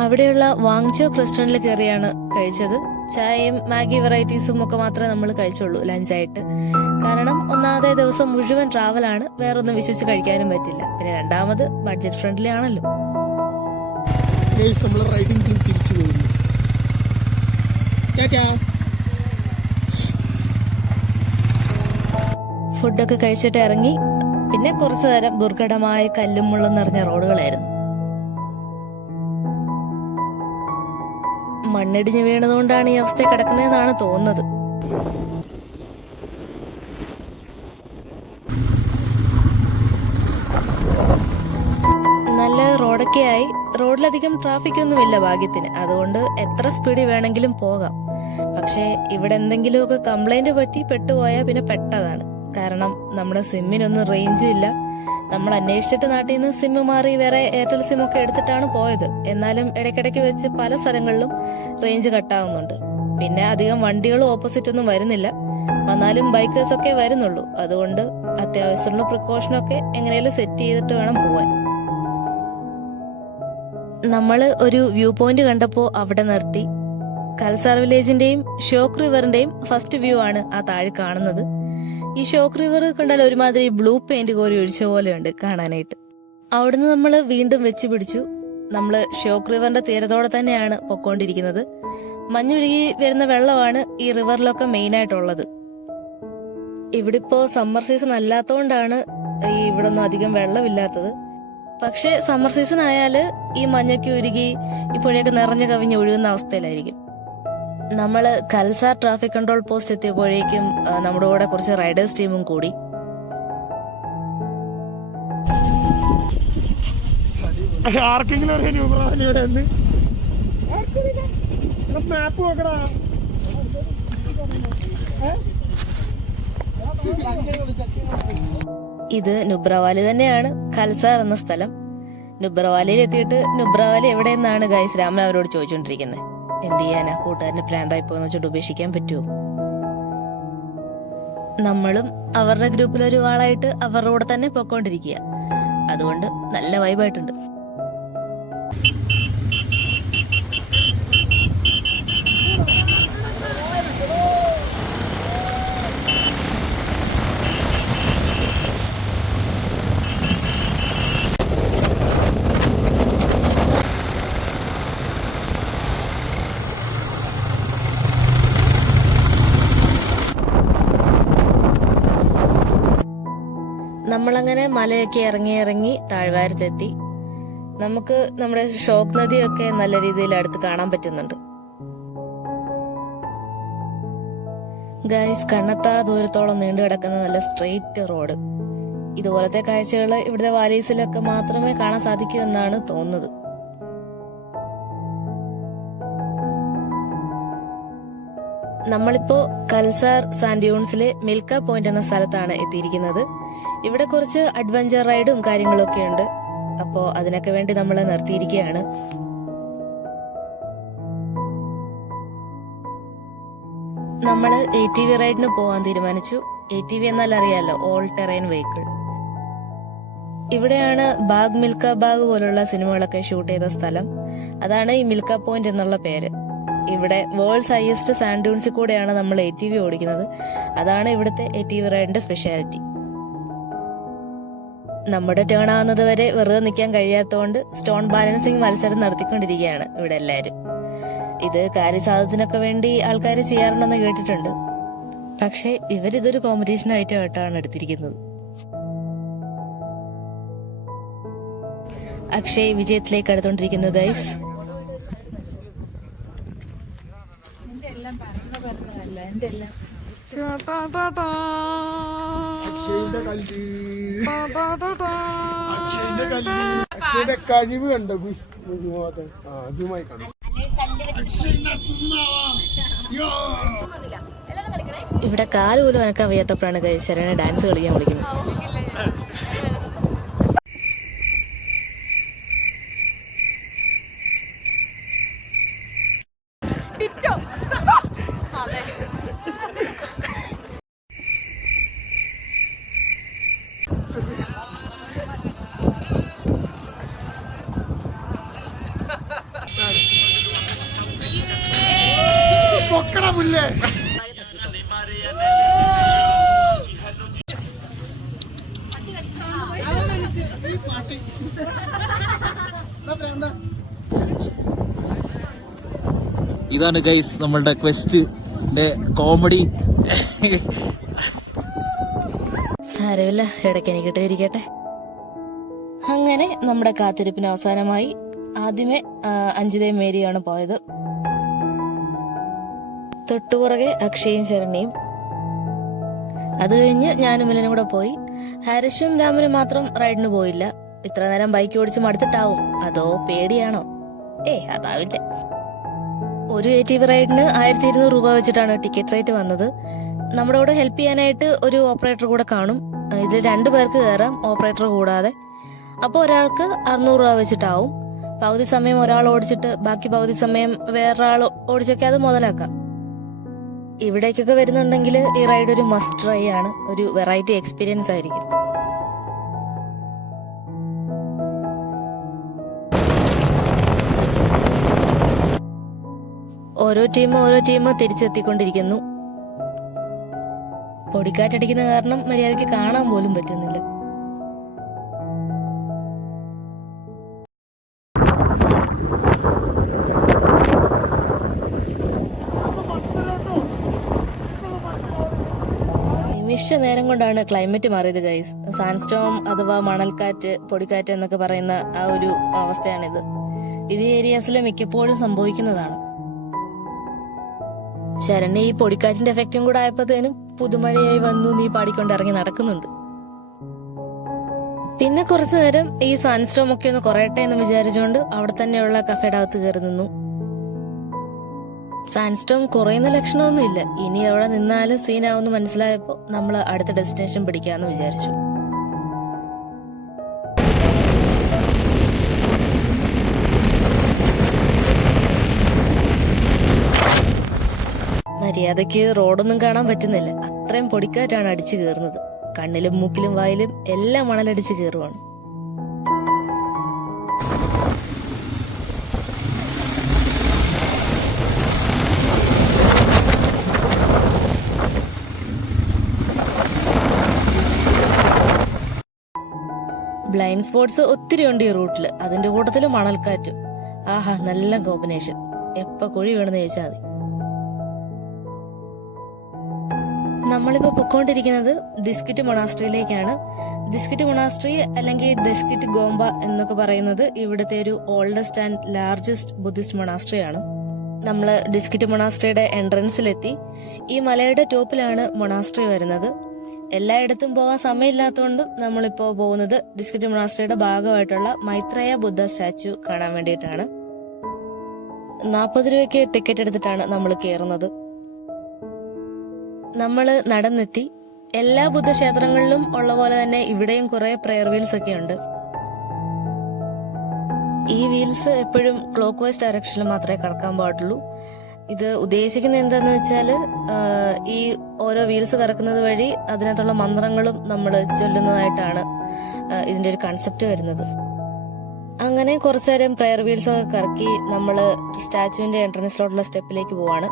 അവിടെയുള്ള വാങ്ചോക്ക് റെസ്റ്റോറന്റിൽ കയറിയാണ് കഴിച്ചത്. ചായയും മാഗി വെറൈറ്റീസും ഒക്കെ മാത്രമേ നമ്മൾ കഴിച്ചുള്ളൂ ലഞ്ചായിട്ട്. കാരണം ഒന്നാമത്തെ ദിവസം മുഴുവൻ ട്രാവലാണ്, വേറൊന്നും വിശ്വസിച്ച് കഴിക്കാനും പറ്റില്ല. പിന്നെ രണ്ടാമത് ബഡ്ജറ്റ് ഫ്രണ്ട്ലി ആണല്ലോ. ഫുഡൊക്കെ കഴിച്ചിട്ട് ഇറങ്ങി. പിന്നെ കുറച്ചു നേരം ദുർഘടമായ കല്ലും മുള്ളും നിറഞ്ഞ റോഡുകളായിരുന്നു. മണ്ണിടിഞ്ഞ് വീണതുകൊണ്ടാണ് ഈ അവസ്ഥ കിടക്കുന്നതെന്നാണ് തോന്നുന്നത്. നല്ല റോഡൊക്കെ ആയി. റോഡിലധികം ട്രാഫിക് ഒന്നുമില്ല ഭാഗ്യത്തിന്, അതുകൊണ്ട് എത്ര സ്പീഡിൽ വേണമെങ്കിലും പോകാം. പക്ഷെ ഇവിടെ എന്തെങ്കിലുമൊക്കെ കംപ്ലൈന്റ് പറ്റി പെട്ടുപോയാൽ പിന്നെ പെട്ടതാണ്. കാരണം നമ്മുടെ സിമ്മിനൊന്നും റേഞ്ചും ഇല്ല. നമ്മൾ അന്വേഷിച്ചിട്ട് നാട്ടിൽ നിന്ന് സിമ്മ് മാറി വേറെ എയർടെൽ സിമ്മൊക്കെ എടുത്തിട്ടാണ് പോയത്. എന്നാലും ഇടയ്ക്കിടയ്ക്ക് വെച്ച് പല സ്ഥലങ്ങളിലും റേഞ്ച് കട്ടാവുന്നുണ്ട്. പിന്നെ അധികം വണ്ടികളും ഓപ്പോസിറ്റ് ഒന്നും വരുന്നില്ല. വന്നാലും ബൈക്കേഴ്സ് ഒക്കെ വരുന്നുള്ളൂ. അതുകൊണ്ട് അത്യാവശ്യമുള്ള പ്രിക്കോഷനൊക്കെ എങ്ങനെയാലും സെറ്റ് ചെയ്തിട്ട് വേണം പോവാൻ. നമ്മള് ഒരു വ്യൂ പോയിന്റ് കണ്ടപ്പോ അവിടെ നിർത്തി. കൽസാർ വില്ലേജിന്റെയും ഷോക്ക് റിവറിന്റെയും ഫസ്റ്റ് വ്യൂ ആണ് ആ താഴെ കാണുന്നത്. ഈ ഷോക്ക് റിവർ കണ്ടാൽ ഒരുമാതിരി ബ്ലൂ പെയിന്റ് കോരി ഒഴിച്ച പോലെയുണ്ട് കാണാനായിട്ട്. അവിടുന്ന് നമ്മൾ വീണ്ടും വെച്ച് പിടിച്ചു. നമ്മള് ഷോക്ക് റിവറിന്റെ തീരത്തോടെ തന്നെയാണ് പൊക്കോണ്ടിരിക്കുന്നത്. മഞ്ഞുരുകി വരുന്ന വെള്ളമാണ് ഈ റിവറിലൊക്കെ മെയിൻ ആയിട്ടുള്ളത്. ഇവിടെ ഇപ്പോ സമ്മർ സീസൺ അല്ലാത്തതുകൊണ്ടാണ് ഇവിടെ ഒന്നും അധികം വെള്ളമില്ലാത്തത്. പക്ഷെ സമ്മർ സീസൺ ആയാല് ഈ മഞ്ഞൊക്കെ ഉരുകി ഈ പുഴയൊക്കെ നിറഞ്ഞു കവിഞ്ഞ് ഒഴുകുന്ന അവസ്ഥയിലായിരിക്കും. നമ്മള് കൽസാർ ട്രാഫിക് കൺട്രോൾ പോസ്റ്റ് എത്തിയപ്പോഴേക്കും നമ്മുടെ കൂടെ കുറച്ച് റൈഡേഴ്സ് ടീമും കൂടി. ഇത് നുബ്രവാലി തന്നെയാണ്, കൽസാർ എന്ന സ്ഥലം. നുബ്രവാലിയിൽ എത്തിയിട്ട് നുബ്രവാലി എവിടെയെന്നാണ് ഗൈസ് രാമൻ അവരോട് ചോദിച്ചോണ്ടിരിക്കുന്നത്. എന്ത് ചെയ്യാനാ, കൂട്ടുകാരന് പ്രാന്തായി പോയെന്ന് വെച്ചിട്ട് ഉപേക്ഷിക്കാൻ പറ്റുമോ? നമ്മളും അവരുടെ ഗ്രൂപ്പിലൊരു ആളായിട്ട് അവരുടെ കൂടെ തന്നെ പൊക്കോണ്ടിരിക്കുക. അതുകൊണ്ട് നല്ല വൈബായിട്ടുണ്ട്. നമ്മളങ്ങനെ മലയൊക്കെ ഇറങ്ങി താഴ്വാരത്തെത്തി. നമുക്ക് നമ്മുടെ ഷോക്ക് നദിയൊക്കെ നല്ല രീതിയിൽ അടുത്ത് കാണാൻ പറ്റുന്നുണ്ട്. ഗൈസ്, കണ്ണെത്താ ദൂരത്തോളം നീണ്ടു കിടക്കുന്ന നല്ല സ്ട്രെയിറ്റ് റോഡ്. ഇതുപോലത്തെ കാഴ്ചകൾ ഇവിടുത്തെ വാലീസിലൊക്കെ മാത്രമേ കാണാൻ സാധിക്കൂ എന്നാണ് തോന്നുന്നത്. നമ്മളിപ്പോ കൽസാർ സാൻഡ്യൂൺസിലെ മിൽക്ക പോയിന്റ് എന്ന സ്ഥലത്താണ് എത്തിയിരിക്കുന്നത്. ഇവിടെ കുറച്ച് അഡ്വഞ്ചർ റൈഡും കാര്യങ്ങളൊക്കെ ഉണ്ട്. അപ്പോ അതിനൊക്കെ വേണ്ടി നമ്മൾ നിർത്തിയിരിക്കുകയാണ്. നമ്മള് ATV റൈഡിന് പോവാൻ തീരുമാനിച്ചു. ATV എന്നാൽ അറിയാലോ, ഓൾ ടെറൈൻ വെഹിക്കിൾ. ഇവിടെയാണ് ബാഗ് മിൽക്ക ബാഗ് പോലുള്ള സിനിമകളൊക്കെ ഷൂട്ട് ചെയ്ത സ്ഥലം. അതാണ് ഈ മിൽക്ക പോയിന്റ് എന്നുള്ള പേര്. ഇവിടെ വേൾഡ്സ് ഹയസ്റ്റ് സാൻഡ് ഡ്യൂൺസിൽ കൂടെയാണ് നമ്മൾ ATV ഓടിക്കുന്നത്. അതാണ് ഇവിടുത്തെ ATV റൈഡിന്റെ സ്പെഷ്യാലിറ്റി. നമ്മുടെ ടേൺ ആവുന്നത് വരെ വെറുതെ നിൽക്കാൻ കഴിയാത്തതുകൊണ്ട് സ്റ്റോൺ ബാലൻസിങ് മത്സരം നടത്തിക്കൊണ്ടിരിക്കുകയാണ് ഇവിടെ എല്ലാവരും. ഇത് കാര്യസാധനത്തിനൊക്കെ വേണ്ടി ആൾക്കാർ ചെയ്യാറുണ്ടെന്ന് കേട്ടിട്ടുണ്ട്. പക്ഷെ ഇവരിതൊരു കോമ്പറ്റീഷൻ ആയിട്ടാണ് എടുത്തിരിക്കുന്നത്. അക്ഷയ് വിജയത്തിലേക്ക് അടുത്തോണ്ടിരിക്കുന്നു ഗൈസ്. അക്ഷയുടെ കഴിവ് കണ്ടോ? ഇവിടെ കാല് പോലും അനക്കാൻ വയ്യാത്തപ്പോഴാണ് ശരണ ഡാൻസ് കളിക്കാൻ വിളിക്കുന്നത്. പൊക്കട പുല്ലേ. ഇതാണ് ഗൈസ് നമ്മളുടെ ക്വസ്റ്റിന്റെ കോമഡി. സാരമില്ല, ഇടയ്ക്ക് എനിക്കിട്ട് ഇരിക്കട്ടെ. അങ്ങനെ നമ്മുടെ കാത്തിരിപ്പിന് അവസാനമായി. ആദ്യമേ അഞ്ജിതയും മേരിയാണ് പോയത്. തൊട്ടുപുറകെ അക്ഷയും ശരണ്യയും. അത് കഴിഞ്ഞ് ഞാനും മിലനും കൂടെ പോയി. ഹാരിഷും രാമനും മാത്രം റൈഡിന് പോയില്ല. ഇത്ര നേരം ബൈക്ക് ഓടിച്ച് മടുത്തിട്ടാവും. അതോ പേടിയാണോ? അതാവില്ല. ഒരു ATV റൈഡിന് 1200 രൂപ വെച്ചിട്ടാണ് ടിക്കറ്റ് റേറ്റ് വന്നത്. നമ്മുടെ കൂടെ ഹെൽപ്പ് ചെയ്യാനായിട്ട് ഒരു ഓപ്പറേറ്റർ കൂടെ കാണും. ഇതിൽ 2 പേർക്ക് കയറാം, ഓപ്പറേറ്റർ കൂടാതെ. അപ്പോൾ ഒരാൾക്ക് 600 രൂപ വെച്ചിട്ടാവും. പകുതി സമയം ഒരാൾ ഓടിച്ചിട്ട് ബാക്കി പകുതി സമയം വേറൊരാൾ ഓടിച്ചൊക്കെ അത് മുതലാക്കാം. ഇവിടേക്കൊക്കെ വരുന്നുണ്ടെങ്കിൽ ഈ റൈഡ് ഒരു മസ്റ്റ് ട്രൈ ആണ്. ഒരു വെറൈറ്റി എക്സ്പീരിയൻസ് ആയിരിക്കും. ഓരോ ടീം തിരിച്ചെത്തിക്കൊണ്ടിരിക്കുന്നു. പൊടിക്കാറ്റടിക്കുന്ന കാരണം മര്യാദയ്ക്ക് കാണാൻ പോലും പറ്റുന്നില്ല. നിമിഷ നേരം കൊണ്ടാണ് ക്ലൈമറ്റ് മാറിയത് ഗൈസ്. സാൻഡ്സ്റ്റോം അഥവാ മണൽക്കാറ്റ്, പൊടിക്കാറ്റ് എന്നൊക്കെ പറയുന്ന ആ ഒരു അവസ്ഥയാണിത്. ഇത് ഏരിയാസിൽ മിക്കപ്പോഴും സംഭവിക്കുന്നതാണ്. ശരണ്യ ഈ പൊടിക്കാറ്റിന്റെ എഫക്റ്റും കൂടെ ആയപ്പോഴത്തേനും പുതുമഴയായി വന്നു നീ പാടിക്കൊണ്ട് ഇറങ്ങി നടക്കുന്നുണ്ട്. പിന്നെ കുറച്ചു നേരം ഈ സാൻഡ്സ്റ്റോം ഒക്കെ ഒന്ന് കുറയട്ടെ എന്ന് വിചാരിച്ചുകൊണ്ട് അവിടെ തന്നെയുള്ള കഫേയുടെ അകത്ത് കയറി നിന്നു. സാൻഡ്സ്റ്റോം കുറയുന്ന ലക്ഷണമൊന്നുമില്ല. ഇനി അവിടെ നിന്നാലും സീനാവെന്ന് മനസ്സിലായപ്പോ നമ്മൾ അടുത്ത ഡെസ്റ്റിനേഷൻ പിടിക്കാന്ന് വിചാരിച്ചു. മര്യാദയ്ക്ക് റോഡൊന്നും കാണാൻ പറ്റുന്നില്ല. അത്രയും പൊടിക്കാറ്റാണ് അടിച്ചു കയറുന്നത്. കണ്ണിലും മൂക്കിലും വായിലും എല്ലാം മണലടിച്ച് കയറുവാണ്. ബ്ലൈൻഡ് സ്പോട്സ് ഒത്തിരി ഉണ്ട് ഈ റൂട്ടില്. അതിന്റെ കൂട്ടത്തില് മണൽക്കാറ്റും. ആഹാ, നല്ല കോമ്പിനേഷൻ. എപ്പ കുഴി വേണമെന്ന് ചോദിച്ചാൽ മതി. നമ്മളിപ്പോ പൊക്കോണ്ടിരിക്കുന്നത് ദിസ്കിറ്റ് മൊണാസ്ട്രിയിലേക്കാണ്. ദിസ്കിറ്റ് മൊണാസ്ട്രി അല്ലെങ്കിൽ ദിസ്കിറ്റ് ഗോംബ എന്നൊക്കെ പറയുന്നത് ഇവിടുത്തെ ഒരു oldest and largest Buddhist monastery ആണ്. നമ്മള് ദിസ്കിറ്റ് മൊണാസ്ട്രിയുടെ എൻട്രൻസിലെത്തി. ഈ മലയുടെ ടോപ്പിലാണ് മൊണാസ്ട്രി വരുന്നത്. എല്ലായിടത്തും പോകാൻ സമയമില്ലാത്തതുകൊണ്ട് നമ്മളിപ്പോ പോകുന്നത് ദിസ്കിറ്റ് മൊണാസ്ട്രിയുടെ ഭാഗമായിട്ടുള്ള മൈത്രേയ ബുദ്ധ സ്റ്റാച്യു കാണാൻ വേണ്ടിയിട്ടാണ്. 40 രൂപയ്ക്ക് ടിക്കറ്റ് എടുത്തിട്ടാണ് നമ്മൾ കയറുന്നത്. നമ്മള് നടന്നെത്തി. എല്ലാ ബുദ്ധക്ഷേത്രങ്ങളിലും ഉള്ള പോലെ തന്നെ ഇവിടെയും കുറെ പ്രെയർ വീൽസ് ഒക്കെ ഉണ്ട്. ഈ വീൽസ് എപ്പോഴും ക്ലോക്ക് വൈസ് ഡയറക്ഷനിൽ മാത്രമേ കറക്കാൻ പാടുള്ളൂ. ഇത് ഉദ്ദേശിക്കുന്നത് എന്താന്ന് വെച്ചാല് ഈ ഓരോ വീൽസ് കറക്കുന്നത് വഴി അതിനകത്തുള്ള മന്ത്രങ്ങളും നമ്മൾ ചൊല്ലുന്നതായിട്ടാണ് ഇതിന്റെ ഒരു കൺസെപ്റ്റ് വരുന്നത്. അങ്ങനെ കുറച്ചു നേരം പ്രെയർ വീൽസ് ഒക്കെ കറക്കി നമ്മള് സ്റ്റാച്ചുവിന്റെ എൻട്രൻസിലോട്ടുള്ള സ്റ്റെപ്പിലേക്ക് പോവാണ്.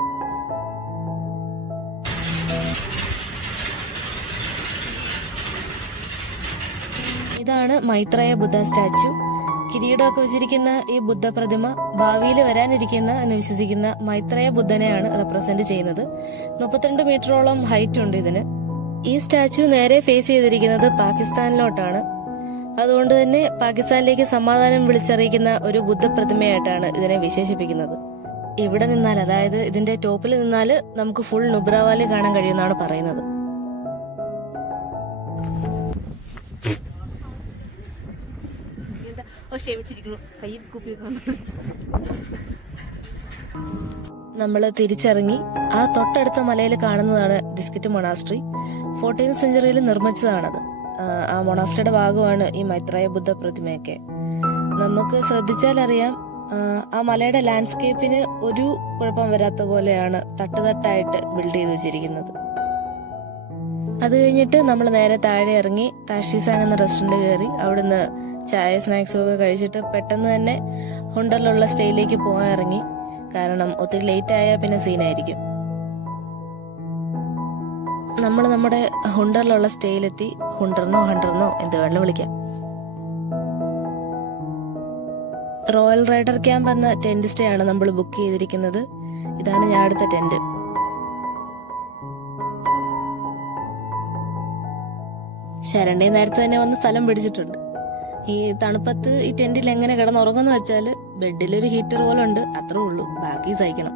ഇതാണ് മൈത്രേയ ബുദ്ധ സ്റ്റാച്യു. കിരീടമൊക്കെ വെച്ചിരിക്കുന്ന ഈ ബുദ്ധ പ്രതിമ ഭാവിയിൽ വരാനിരിക്കുന്ന എന്ന് വിശ്വസിക്കുന്ന മൈത്രേയ ബുദ്ധനെയാണ് റെപ്രസെന്റ് ചെയ്യുന്നത്. 32 മീറ്ററോളം ഹൈറ്റ് ഉണ്ട് ഇതിന്. ഈ സ്റ്റാച്യു നേരെ ഫേസ് ചെയ്തിരിക്കുന്നത് പാകിസ്ഥാനിലോട്ടാണ്. അതുകൊണ്ട് തന്നെ പാകിസ്ഥാനിലേക്ക് സമാധാനം വിളിച്ചറിയിക്കുന്ന ഒരു ബുദ്ധ പ്രതിമയായിട്ടാണ് ഇതിനെ വിശേഷിപ്പിക്കുന്നത്. ഇവിടെ നിന്നാൽ, അതായത് ഇതിന്റെ ടോപ്പിൽ നിന്നാൽ നമുക്ക് ഫുൾ നുബ്ര വാലി കാണാൻ കഴിയുമെന്നാണ് പറയുന്നത്. നമ്മൾ തിരിച്ചിറങ്ങി. ആ തൊട്ടടുത്ത മലയിൽ കാണുന്നതാണ് ഡിസ്കിറ്റ് മൊണാസ്ട്രി. 14th സെഞ്ചുറിയിൽ നിർമ്മിച്ചതാണത്. ആ മൊണാസ്ട്രിയുടെ ഭാഗമാണ് ഈ മൈത്രേയ ബുദ്ധ പ്രതിമയൊക്കെ. നമുക്ക് ശ്രദ്ധിച്ചാൽ അറിയാം, ആ മലയുടെ ലാൻഡ്സ്കേപ്പിന് ഒരു കുഴപ്പം വരാത്ത പോലെയാണ് തട്ടുതട്ടായിട്ട് ബിൽഡ് ചെയ്ത് വെച്ചിരിക്കുന്നത്. അത് കഴിഞ്ഞിട്ട് നമ്മൾ നേരെ താഴെ ഇറങ്ങി താഷ്ടിസാങ് എന്ന റെസ്റ്റോറൻറ്റിൽ കയറി. അവിടുന്ന് ചായ സ്നാക്സും ഒക്കെ കഴിച്ചിട്ട് പെട്ടെന്ന് തന്നെ ഹുണ്ടറിലുള്ള സ്റ്റേയിലേക്ക് പോകാൻ ഇറങ്ങി. കാരണം ഒത്തിരി ലേറ്റ് ആയാൽ പിന്നെ സീനായിരിക്കും. നമ്മൾ നമ്മുടെ ഹുണ്ടറിലുള്ള സ്റ്റേയിലെത്തി. ഹുണ്ടർന്നോ എന്ത് വേണമെങ്കിലും വിളിക്കാം. റോയൽ റൈഡർ ക്യാമ്പ് എന്ന ടെന്റ് സ്റ്റേ ആണ് നമ്മൾ ബുക്ക് ചെയ്തിരിക്കുന്നത്. ഇതാണ് ഞാൻ അടുത്ത ടെന്റ്. ശരണ്യ നേരത്തെ തന്നെ വന്ന് സ്ഥലം പിടിച്ചിട്ടുണ്ട്. ഈ തണുപ്പത്ത് ഈ ടെന്റിൽ എങ്ങനെ കിടന്നുറങ്ങുന്ന വെച്ചാല് ബെഡിലൊരു ഹീറ്റർ പോലെ ഉണ്ട്, അത്രേ ഉള്ളൂ. ബാക്കി സഹിക്കണം.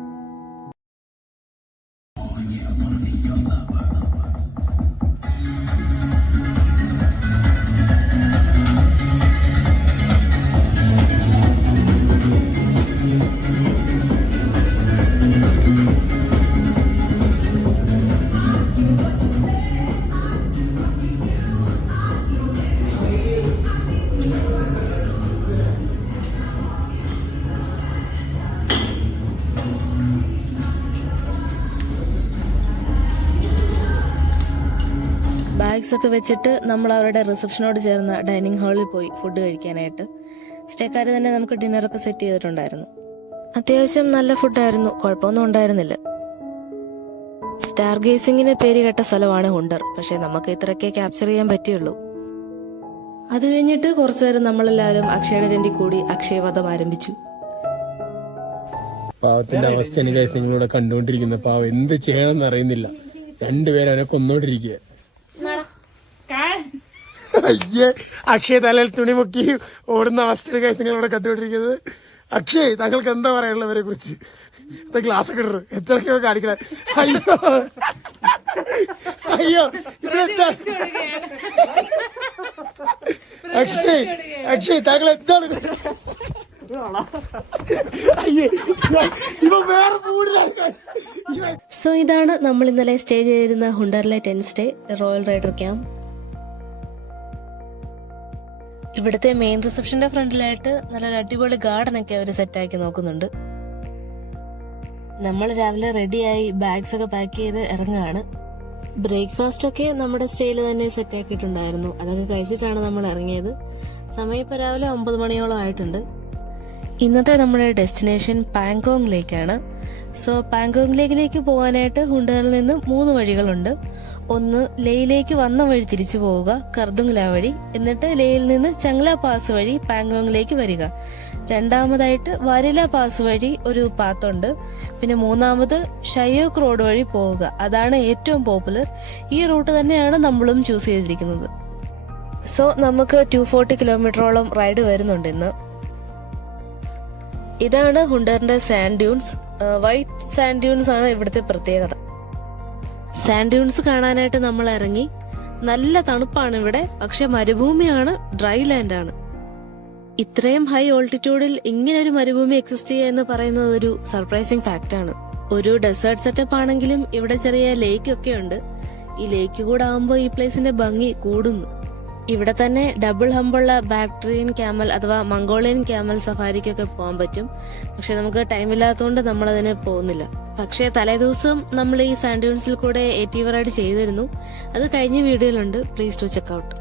ബാഗ്സ് ഒക്കെ വെച്ചിട്ട് നമ്മൾ അവരുടെ റിസപ്ഷനോട് ചേർന്ന ഡൈനിങ് ഹാളിൽ പോയി ഫുഡ് കഴിക്കാനായിട്ട്. സ്റ്റേക്കാർ തന്നെ നമുക്ക് ഡിന്നറൊക്കെ സെറ്റ് ചെയ്തിട്ടുണ്ടായിരുന്നു. അത്യാവശ്യം നല്ല ഫുഡായിരുന്നു, കുഴപ്പമൊന്നും ഉണ്ടായിരുന്നില്ല. സ്റ്റാർ ഗേസിംഗിന് പേര് കേട്ട സ്ഥലമാണ് ഹുണ്ടർ. പക്ഷെ നമുക്ക് ഇത്രയൊക്കെ ക്യാപ്ചർ ചെയ്യാൻ പറ്റിയുള്ളൂ. അത് കഴിഞ്ഞിട്ട് കുറച്ചു നേരം നമ്മളെല്ലാവരും അക്ഷയുടെ ടെന്റിൽ കൂടി അക്ഷയവധം ആരംഭിച്ചു. പാവത്തിന്റെ അവസ്ഥ എനിക്ക് നിങ്ങളിവിടെ കണ്ടുകൊണ്ടിരിക്കുന്നത്. പാവം എന്ത് ചെയ്യണമെന്ന് അറിയുന്നില്ല. രണ്ടുപേരും അവനെ കൊന്നോണ്ടിരിക്കുക. അയ്യേ, അക്ഷയ് തലയിൽ തുണി മുക്കി ഓടുന്ന അവസ്ഥയുടെ കേസ് നിങ്ങളിവിടെ കണ്ടുകൊണ്ടിരിക്കുന്നത്. അക്ഷയ്, താങ്കൾക്ക് എന്താ പറയാനുള്ളവരെ കുറിച്ച്? ഗ്ലാസ് ഒക്കെ ഇടరు, എത്രയൊക്കെയോ കാണിക്കണേ. അയ്യോ അയ്യോ, ഇവിടെ അക്ഷയ് താങ്കൾ എന്താണ്? സോ ഇതാണ് നമ്മൾ ഇന്നലെ സ്റ്റേ ചെയ്തിരുന്ന ഹുണ്ടറിലെ tent stay, royal rider camp. ഇവിടുത്തെ മെയിൻ റിസപ്ഷന്റെ ഫ്രണ്ടിലായിട്ട് നല്ലൊരു അടിപൊളി ഗാർഡൻ ഒക്കെ അവർ സെറ്റാക്കി നോക്കുന്നുണ്ട്. നമ്മൾ രാവിലെ റെഡിയായി ബാഗ്സ് ഒക്കെ പാക്ക് ചെയ്ത് ഇറങ്ങുകയാണ്. ബ്രേക്ക്ഫാസ്റ്റ് ഒക്കെ നമ്മുടെ സ്റ്റേയിൽ തന്നെ സെറ്റ് ആക്കിയിട്ടുണ്ടായിരുന്നു. അതൊക്കെ കഴിച്ചിട്ടാണ് നമ്മൾ ഇറങ്ങിയത്. സമയം ഇപ്പൊ രാവിലെ 9 മണിയോളം ആയിട്ടുണ്ട്. ഇന്നത്തെ നമ്മുടെ ഡെസ്റ്റിനേഷൻ പാങ്കോങ് ലേക്കാണ്. സോ പാങ്കോങ് ലേക്കിലേക്ക് പോകാനായിട്ട് ഹുണ്ടറിൽ നിന്ന് 3 വഴികളുണ്ട്. ഒന്ന്, ലേയിലേക്ക് വന്ന വഴി തിരിച്ചു പോവുക, കർദുങ്ല വഴി. എന്നിട്ട് ലേയിൽ നിന്ന് ചങ്ല പാസ് വഴി പാങ്കോങ്ങിലേക്ക് വരിക. രണ്ടാമതായിട്ട് വരില പാസ് വഴി ഒരു പാത്തുണ്ട്. പിന്നെ മൂന്നാമത് ഷയോക്ക് റോഡ് വഴി പോവുക. അതാണ് ഏറ്റവും പോപ്പുലർ. ഈ റൂട്ട് തന്നെയാണ് നമ്മളും ചൂസ് ചെയ്തിരിക്കുന്നത്. സോ നമുക്ക് 240 കിലോമീറ്ററോളം റൈഡ് വരുന്നുണ്ട് ഇന്ന്. ഇതാണ് ഹുണ്ടറിന്റെ sand dunes. White sand dunes ആണ് ഇവിടുത്തെ പ്രത്യേകത. സാൻഡ് ഡ്യൂൺസ് കാണാനായിട്ട് നമ്മൾ ഇറങ്ങി. നല്ല തണുപ്പാണ് ഇവിടെ, പക്ഷെ മരുഭൂമിയാണ്, ഡ്രൈ ലാൻഡ് ആണ്. ഇത്രയും ഹൈ ഓൾട്ടിറ്റ്യൂഡിൽ ഇങ്ങനെ ഒരു മരുഭൂമി എക്സിസ്റ്റ് ചെയ്യുക എന്ന് പറയുന്നത് ഒരു സർപ്രൈസിങ് ഫാക്ട് ആണ്. ഒരു ഡെസേർട്ട് സെറ്റപ്പ് ആണെങ്കിലും ഇവിടെ ചെറിയ ലേക്ക് ഒക്കെ ഉണ്ട്. ഈ ലേക്ക് കൂടെ ആവുമ്പോൾ ഈ പ്ലേസിന്റെ ഭംഗി കൂടുന്നു. ഇവിടെ തന്നെ ഡബിൾ ഹമ്പുള്ള ബാക്ടീരിയൻ ക്യാമൽ അഥവാ മംഗോളിയൻ ക്യാമൽ സഫാരിക്കൊക്കെ പോകാൻ പറ്റും. പക്ഷെ നമുക്ക് ടൈം ഇല്ലാത്തതുകൊണ്ട് നമ്മൾ അതിന് പോകുന്നില്ല. പക്ഷേ തലേദിവസം നമ്മൾ ഈ സാൻഡ് ഡ്യൂൺസിൽ കൂടെ ATV റൈഡ് ചെയ്തിരുന്നു. അത് കഴിഞ്ഞ വീഡിയോയിലുണ്ട്, please to check out.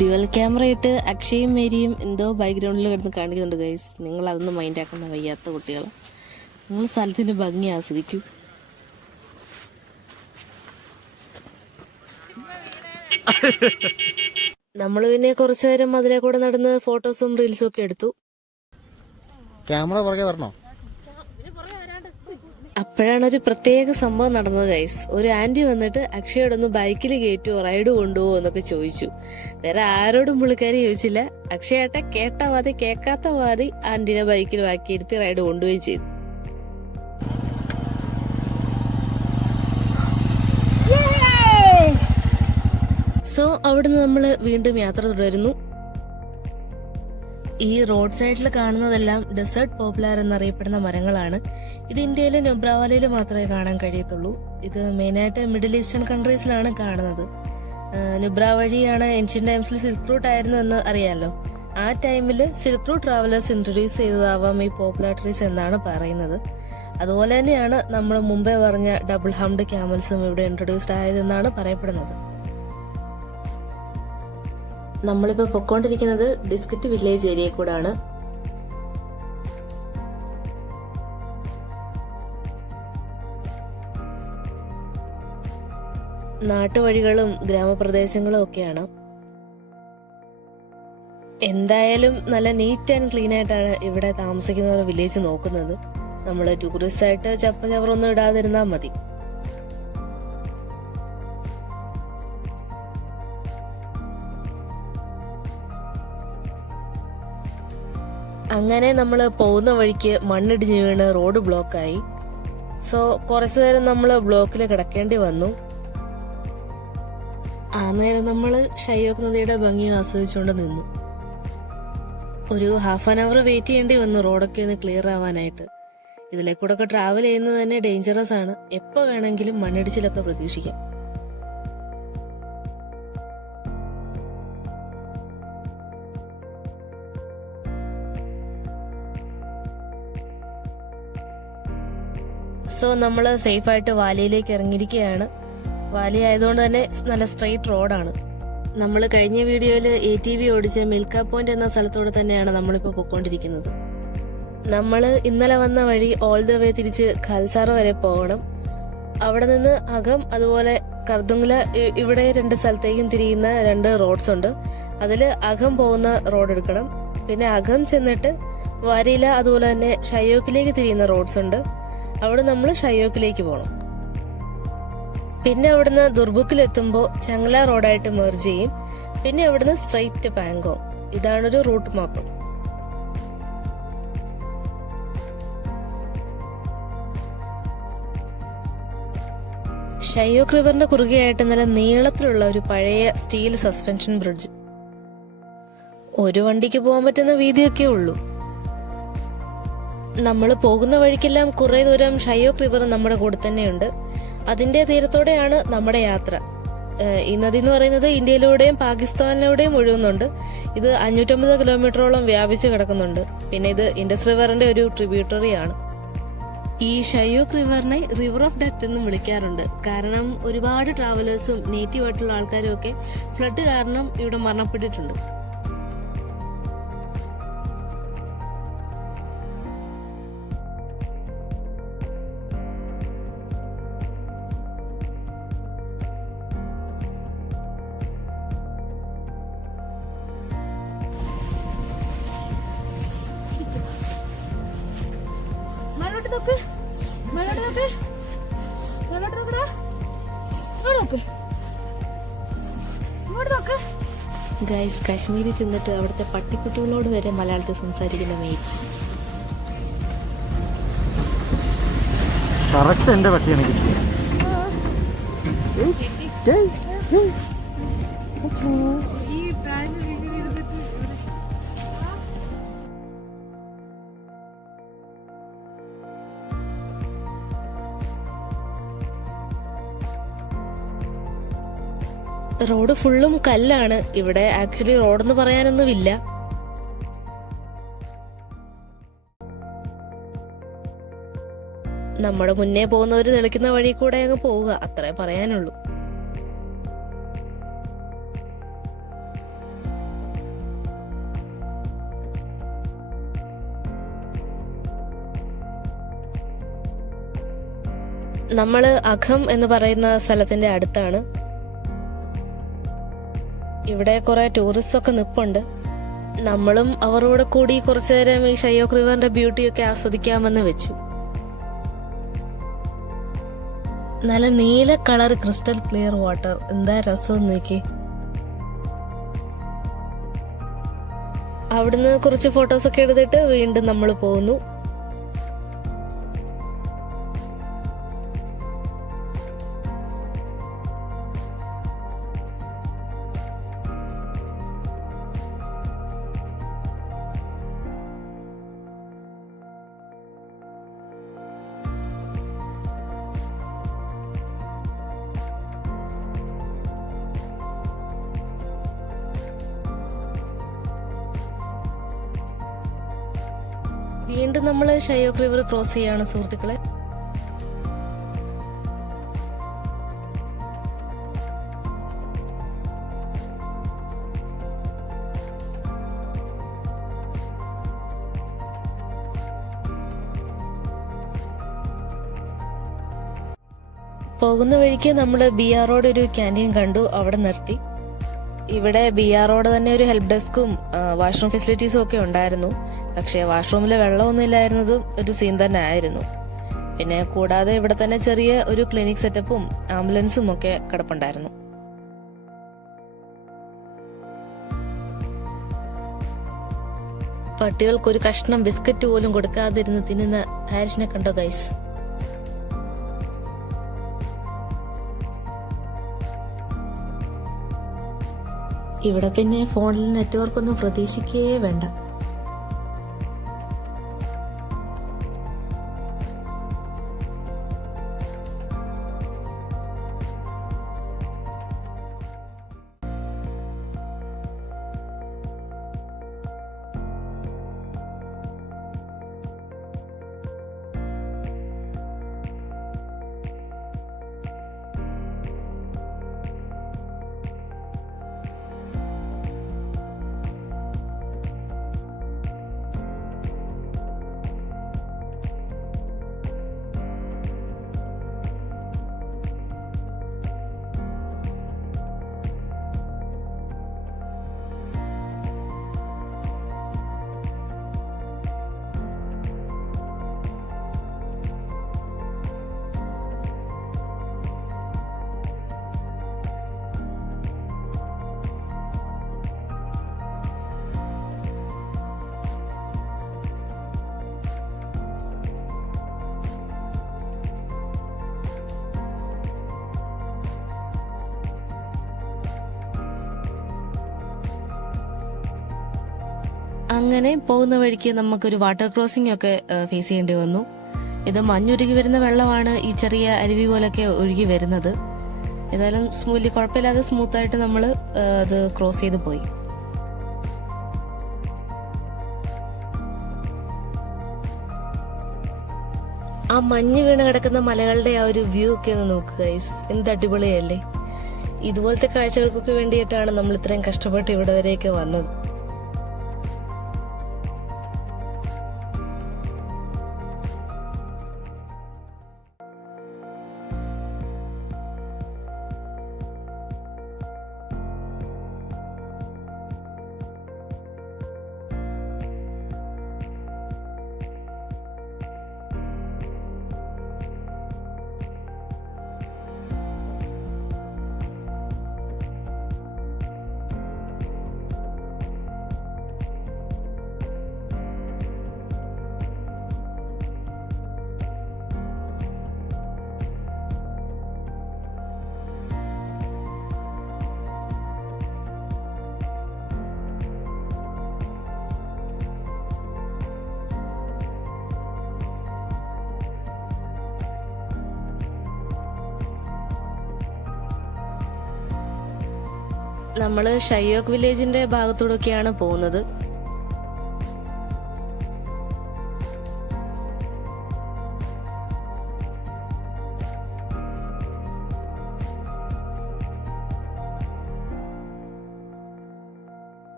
Dual camera ഇട്ട് അക്ഷയും മേരിയും എന്തോ ബാക്ക്ഗ്രൗണ്ടിൽ കിടന്ന് കാണിക്കുന്നുണ്ട് ഗൈസ്. നിങ്ങൾ അതൊന്നും മൈൻഡ് ആക്കുന്ന വയ്യാത്ത കുട്ടികൾ. നിങ്ങൾ സ്ഥലത്തിന്റെ ഭംഗി ആസ്വദിക്കൂ. നമ്മൾ പിന്നെ കുറച്ചു നേരം അതിലെ കൂടെ നടന്ന് ഫോട്ടോസും റീൽസും ഒക്കെ എടുത്തു. ക്യാമറ പുറകെ വരണോ? അപ്പോഴാണ് ഒരു പ്രത്യേക സംഭവം നടന്നത് ഗൈസ്. ഒരു ആന്റി വന്നിട്ട് അക്ഷയോടൊന്ന് ബൈക്കിൽ കയറ്റുവോ റൈഡ് കൊണ്ടുപോകുമോ എന്നൊക്കെ ചോദിച്ചു. വേറെ ആരോടും പുള്ളിക്കാരി ചോദിച്ചില്ല. അക്ഷയേട്ട കേട്ട വാതി കേൾക്കാത്ത വാതി ആന്റിനെ ബൈക്കിൽ വാക്കിയിരുത്തി റൈഡ് കൊണ്ടുപോയി ചെയ്തു. സോ അവിടുന്ന് നമ്മൾ വീണ്ടും യാത്ര തുടരുന്നു. ഈ റോഡ് സൈഡിൽ കാണുന്നതെല്ലാം ഡെസേർട്ട് പോപ്പുലർ എന്നറിയപ്പെടുന്ന മരങ്ങളാണ്. ഇത് ഇന്ത്യയിലെ നുബ്രാവാലിയിൽ മാത്രമേ കാണാൻ കഴിയത്തുള്ളൂ. ഇത് മെയിനായിട്ട് മിഡിൽ ഈസ്റ്റേൺ കൺട്രീസിലാണ് കാണുന്നത്. നുബ്ര വഴിയാണ് ഏൻഷ്യൻ ടൈംസിൽ സിൽക്ക് റൂട്ട് ആയിരുന്നു എന്ന് അറിയാലോ. ആ ടൈമിൽ സിൽക്ക് റൂട്ട് ട്രാവലേഴ്സ് ഇൻട്രൊഡ്യൂസ് ചെയ്തതാവാം ഈ പോപ്പുലർ ട്രീസ് എന്നാണ് പറയുന്നത്. അതുപോലെ തന്നെയാണ് നമ്മൾ മുമ്പേ പറഞ്ഞ ഡബിൾ ഹംഡ് ക്യാമൽസും ഇവിടെ ഇൻട്രൊഡ്യൂസ്ഡ് ആയതെന്നാണ് പറയപ്പെടുന്നത്. നമ്മളിപ്പോ പൊക്കോണ്ടിരിക്കുന്നത് ഡിസ്കറ്റ് വില്ലേജ് ഏരിയയിൽ കൂടാണ്. നാട്ടുവഴികളും ഗ്രാമപ്രദേശങ്ങളും ഒക്കെയാണ്. എന്തായാലും നല്ല നീറ്റ് ആൻഡ് ക്ലീൻ ആയിട്ടാണ് ഇവിടെ താമസിക്കുന്നവർ വില്ലേജ് നോക്കുന്നത്. നമ്മള് ടൂറിസ്റ്റ് ആയിട്ട് ചവറൊന്നും ഇടാതിരുന്നാ മതി. അങ്ങനെ നമ്മൾ പോകുന്ന വഴിക്ക് മണ്ണിടിഞ്ഞ് വീണ് റോഡ് ബ്ലോക്കായി. സോ കുറച്ചു നേരം നമ്മൾ ബ്ലോക്കിൽ കിടക്കേണ്ടി വന്നു. ആ നേരം നമ്മൾ ഷൈയോക്ക് നദിയുടെ ഭംഗിയും ആസ്വദിച്ചുകൊണ്ട് നിന്നു. ഒരു ഹാഫ് ആൻ അവർ വെയിറ്റ് ചെയ്യേണ്ടി വന്നു റോഡൊക്കെ ഒന്ന് ക്ലിയർ ആവാനായിട്ട്. ഇതിലേക്കൂടെ ഒക്കെ ട്രാവൽ ചെയ്യുന്നത് തന്നെ ഡേഞ്ചറസ് ആണ്. എപ്പോ വേണമെങ്കിലും മണ്ണിടിച്ചിലൊക്കെ പ്രതീക്ഷിക്കാം. സോ നമ്മള് സേഫായിട്ട് വാലിയിലേക്ക് ഇറങ്ങിയിരിക്കുകയാണ്. വാലി ആയതുകൊണ്ട് തന്നെ നല്ല സ്ട്രെയിറ്റ് റോഡാണ്. നമ്മൾ കഴിഞ്ഞ വീഡിയോയിൽ ATV ഓടിച്ച് മിൽക്ക പോയിന്റ് എന്ന സ്ഥലത്തോട് തന്നെയാണ് നമ്മളിപ്പോ പൊക്കോണ്ടിരിക്കുന്നത്. നമ്മള് ഇന്നലെ വന്ന വഴി ഓൾ ദ വേ തിരിച്ച് ഖൽസാറ വരെ പോകണം. അവിടെ നിന്ന് അകം അതുപോലെ കർദുംഗ്ല ഇവിടെ 2 സ്ഥലത്തേക്കും തിരിയുന്ന 2 റോഡ്സ് ഉണ്ട്. അതില് അകം പോകുന്ന റോഡ് എടുക്കണം. പിന്നെ അകം ചെന്നിട്ട് വാരിയില അതുപോലെ തന്നെ ഷയോക്കിലേക്ക് തിരിയുന്ന റോഡ്സ് ഉണ്ട്. അവിടെ നമ്മൾ ഷയോക്കിലേക്ക് പോകണം. പിന്നെ അവിടുന്ന് ദുർബുക്കിലെത്തുമ്പോൾ ചങ്ല റോഡായിട്ട് മെർജ് ചെയ്യും. പിന്നെ അവിടുന്ന് സ്ട്രെയിറ്റ് പാങ്കോങ്. ഇതാണൊരു റൂട്ട് മാപ്പ്. ഷയോക്ക് റിവറിന്റെ കുറുകെയായിട്ട് നല്ല നീളത്തിലുള്ള ഒരു പഴയ സ്റ്റീൽ സസ്പെൻഷൻ ബ്രിഡ്ജ്. ഒരു വണ്ടിക്ക് പോകാൻ പറ്റുന്ന വീതിയൊക്കെ ഉള്ളൂ. നമ്മൾ പോകുന്ന വഴിക്കെല്ലാം കുറെ ദൂരം ഷയോക്ക് റിവർ നമ്മുടെ കൂടെ തന്നെയുണ്ട്. അതിന്റെ തീരത്തോടെയാണ് നമ്മുടെ യാത്ര. ഈ നദി എന്ന് പറയുന്നത് ഇന്ത്യയിലൂടെയും പാകിസ്ഥാനിലൂടെയും ഒഴുകുന്നുണ്ട്. ഇത് 550 കിലോമീറ്ററോളം വ്യാപിച്ചു കിടക്കുന്നുണ്ട്. പിന്നെ ഇത് ഇൻഡസ് റിവറിന്റെ ഒരു ട്രിബ്യൂട്ടറി ആണ്. ഈ ഷയോക്ക് റിവറിനെ റിവർ ഓഫ് ഡെത്ത് എന്നും വിളിക്കാറുണ്ട്. കാരണം ഒരുപാട് ട്രാവലേഴ്സും നേറ്റീവ് ആയിട്ടുള്ള ആൾക്കാരും ഒക്കെ ഫ്ലഡ് കാരണം ഇവിടെ മരണപ്പെട്ടിട്ടുണ്ട്. ഗൈസ്, കാശ്മീരിൽ ചെന്നിട്ട് അവിടുത്തെ പട്ടിക്കുട്ടികളോട് വരെ മലയാളത്തിൽ സംസാരിക്കുന്ന മെയിൻ. കറക്റ്റ് എന്റെ പട്ടിയാണ് കിട്ടിയത്. റോഡ് ഫുള്ളും കല്ലാണ്. ഇവിടെ ആക്ച്വലി റോഡെന്ന് പറയാനൊന്നുമില്ല. നമ്മുടെ മുന്നേ പോകുന്നവര് തെളിക്കുന്ന വഴി കൂടെ അങ്ങ് പോവുക, അത്രേ പറയാനുള്ളൂ. നമ്മള് അഖം എന്ന് പറയുന്ന സ്ഥലത്തിന്റെ അടുത്താണ്. ഇവിടെ കുറെ ടൂറിസ്റ്റ് ഒക്കെ നിപ്പുണ്ട്. നമ്മളും അവരോട് കൂടി കുറച്ചു നേരം ഈ ഷയോക്ക് റിവറിന്റെ ബ്യൂട്ടിയൊക്കെ ആസ്വദിക്കാമെന്ന് വെച്ചു. നല്ല നീല കളർ ക്രിസ്റ്റൽ ക്ലിയർ വാട്ടർ, എന്താ രസം നോക്കി. അവിടുന്ന് കുറച്ച് ഫോട്ടോസ് ഒക്കെ എടുത്തിട്ട് വീണ്ടും നമ്മൾ പോകുന്നു. വീണ്ടും നമ്മൾ ഷയോക്ക് റിവർ ക്രോസ് ചെയ്യാണ് സുഹൃത്തുക്കളെ. പോകുന്ന വഴിക്ക് നമ്മൾ BR റോഡ് ഒരു ക്യാൻറ്റീൻ കണ്ടു, അവിടെ നിർത്തി. ഇവിടെ BR റോഡ് തന്നെ ഒരു ഹെൽപ്പ് ഡെസ്കും വാഷ്റൂം ഫെസിലിറ്റീസും ഒക്കെ ഉണ്ടായിരുന്നു. പക്ഷേ വാഷ്റൂമിൽ വെള്ളമൊന്നും ഇല്ലായിരുന്നത് ഒരു സീൻ തന്നെ ആയിരുന്നു. പിന്നെ കൂടാതെ ഇവിടെ തന്നെ ചെറിയ ഒരു ക്ലിനിക് സെറ്റപ്പും ആംബുലൻസും ഒക്കെ കിടപ്പുണ്ടായിരുന്നു. പട്ടികൾക്ക് ഒരു കഷ്ണം ബിസ്ക്കറ്റ് പോലും കൊടുക്കാതിരുന്ന് തിന്നുന്ന ഹാരിഷിനെ കണ്ടോ ഗൈസ്? ഇവിടെ പിന്നെ ഫോണിൽ നെറ്റ്വർക്ക് ഒന്നും പ്രതീക്ഷിക്കേ വേണ്ട. അങ്ങനെ പോകുന്ന വഴിക്ക് നമുക്കൊരു വാട്ടർ ക്രോസിംഗ് ഒക്കെ ഫേസ് ചെയ്യേണ്ടി വന്നു. ഇത് മഞ്ഞുരുകി വരുന്ന വെള്ളമാണ് ഈ ചെറിയ അരുവി പോലൊക്കെ ഒഴുകി വരുന്നത്. ഏതായാലും കുഴപ്പമില്ലാതെ സ്മൂത്തായിട്ട് നമ്മൾ അത് ക്രോസ് ചെയ്ത് പോയി. ആ മഞ്ഞ് വീണ് കിടക്കുന്ന മലകളുടെ ആ ഒരു വ്യൂ ഒക്കെ ഒന്ന് നോക്കുക, എന്ത് അടിപൊളിയല്ലേ. ഇതുപോലത്തെ കാഴ്ചകൾക്കൊക്കെ വേണ്ടിയിട്ടാണ് നമ്മൾ ഇത്രയും കഷ്ടപ്പെട്ട് ഇവിടെ വരെയൊക്കെ വന്നത്. നമ്മള് ഷയോക്ക് വില്ലേജിന്റെ ഭാഗത്തൂടെയൊക്കെയാണ് പോകുന്നത്.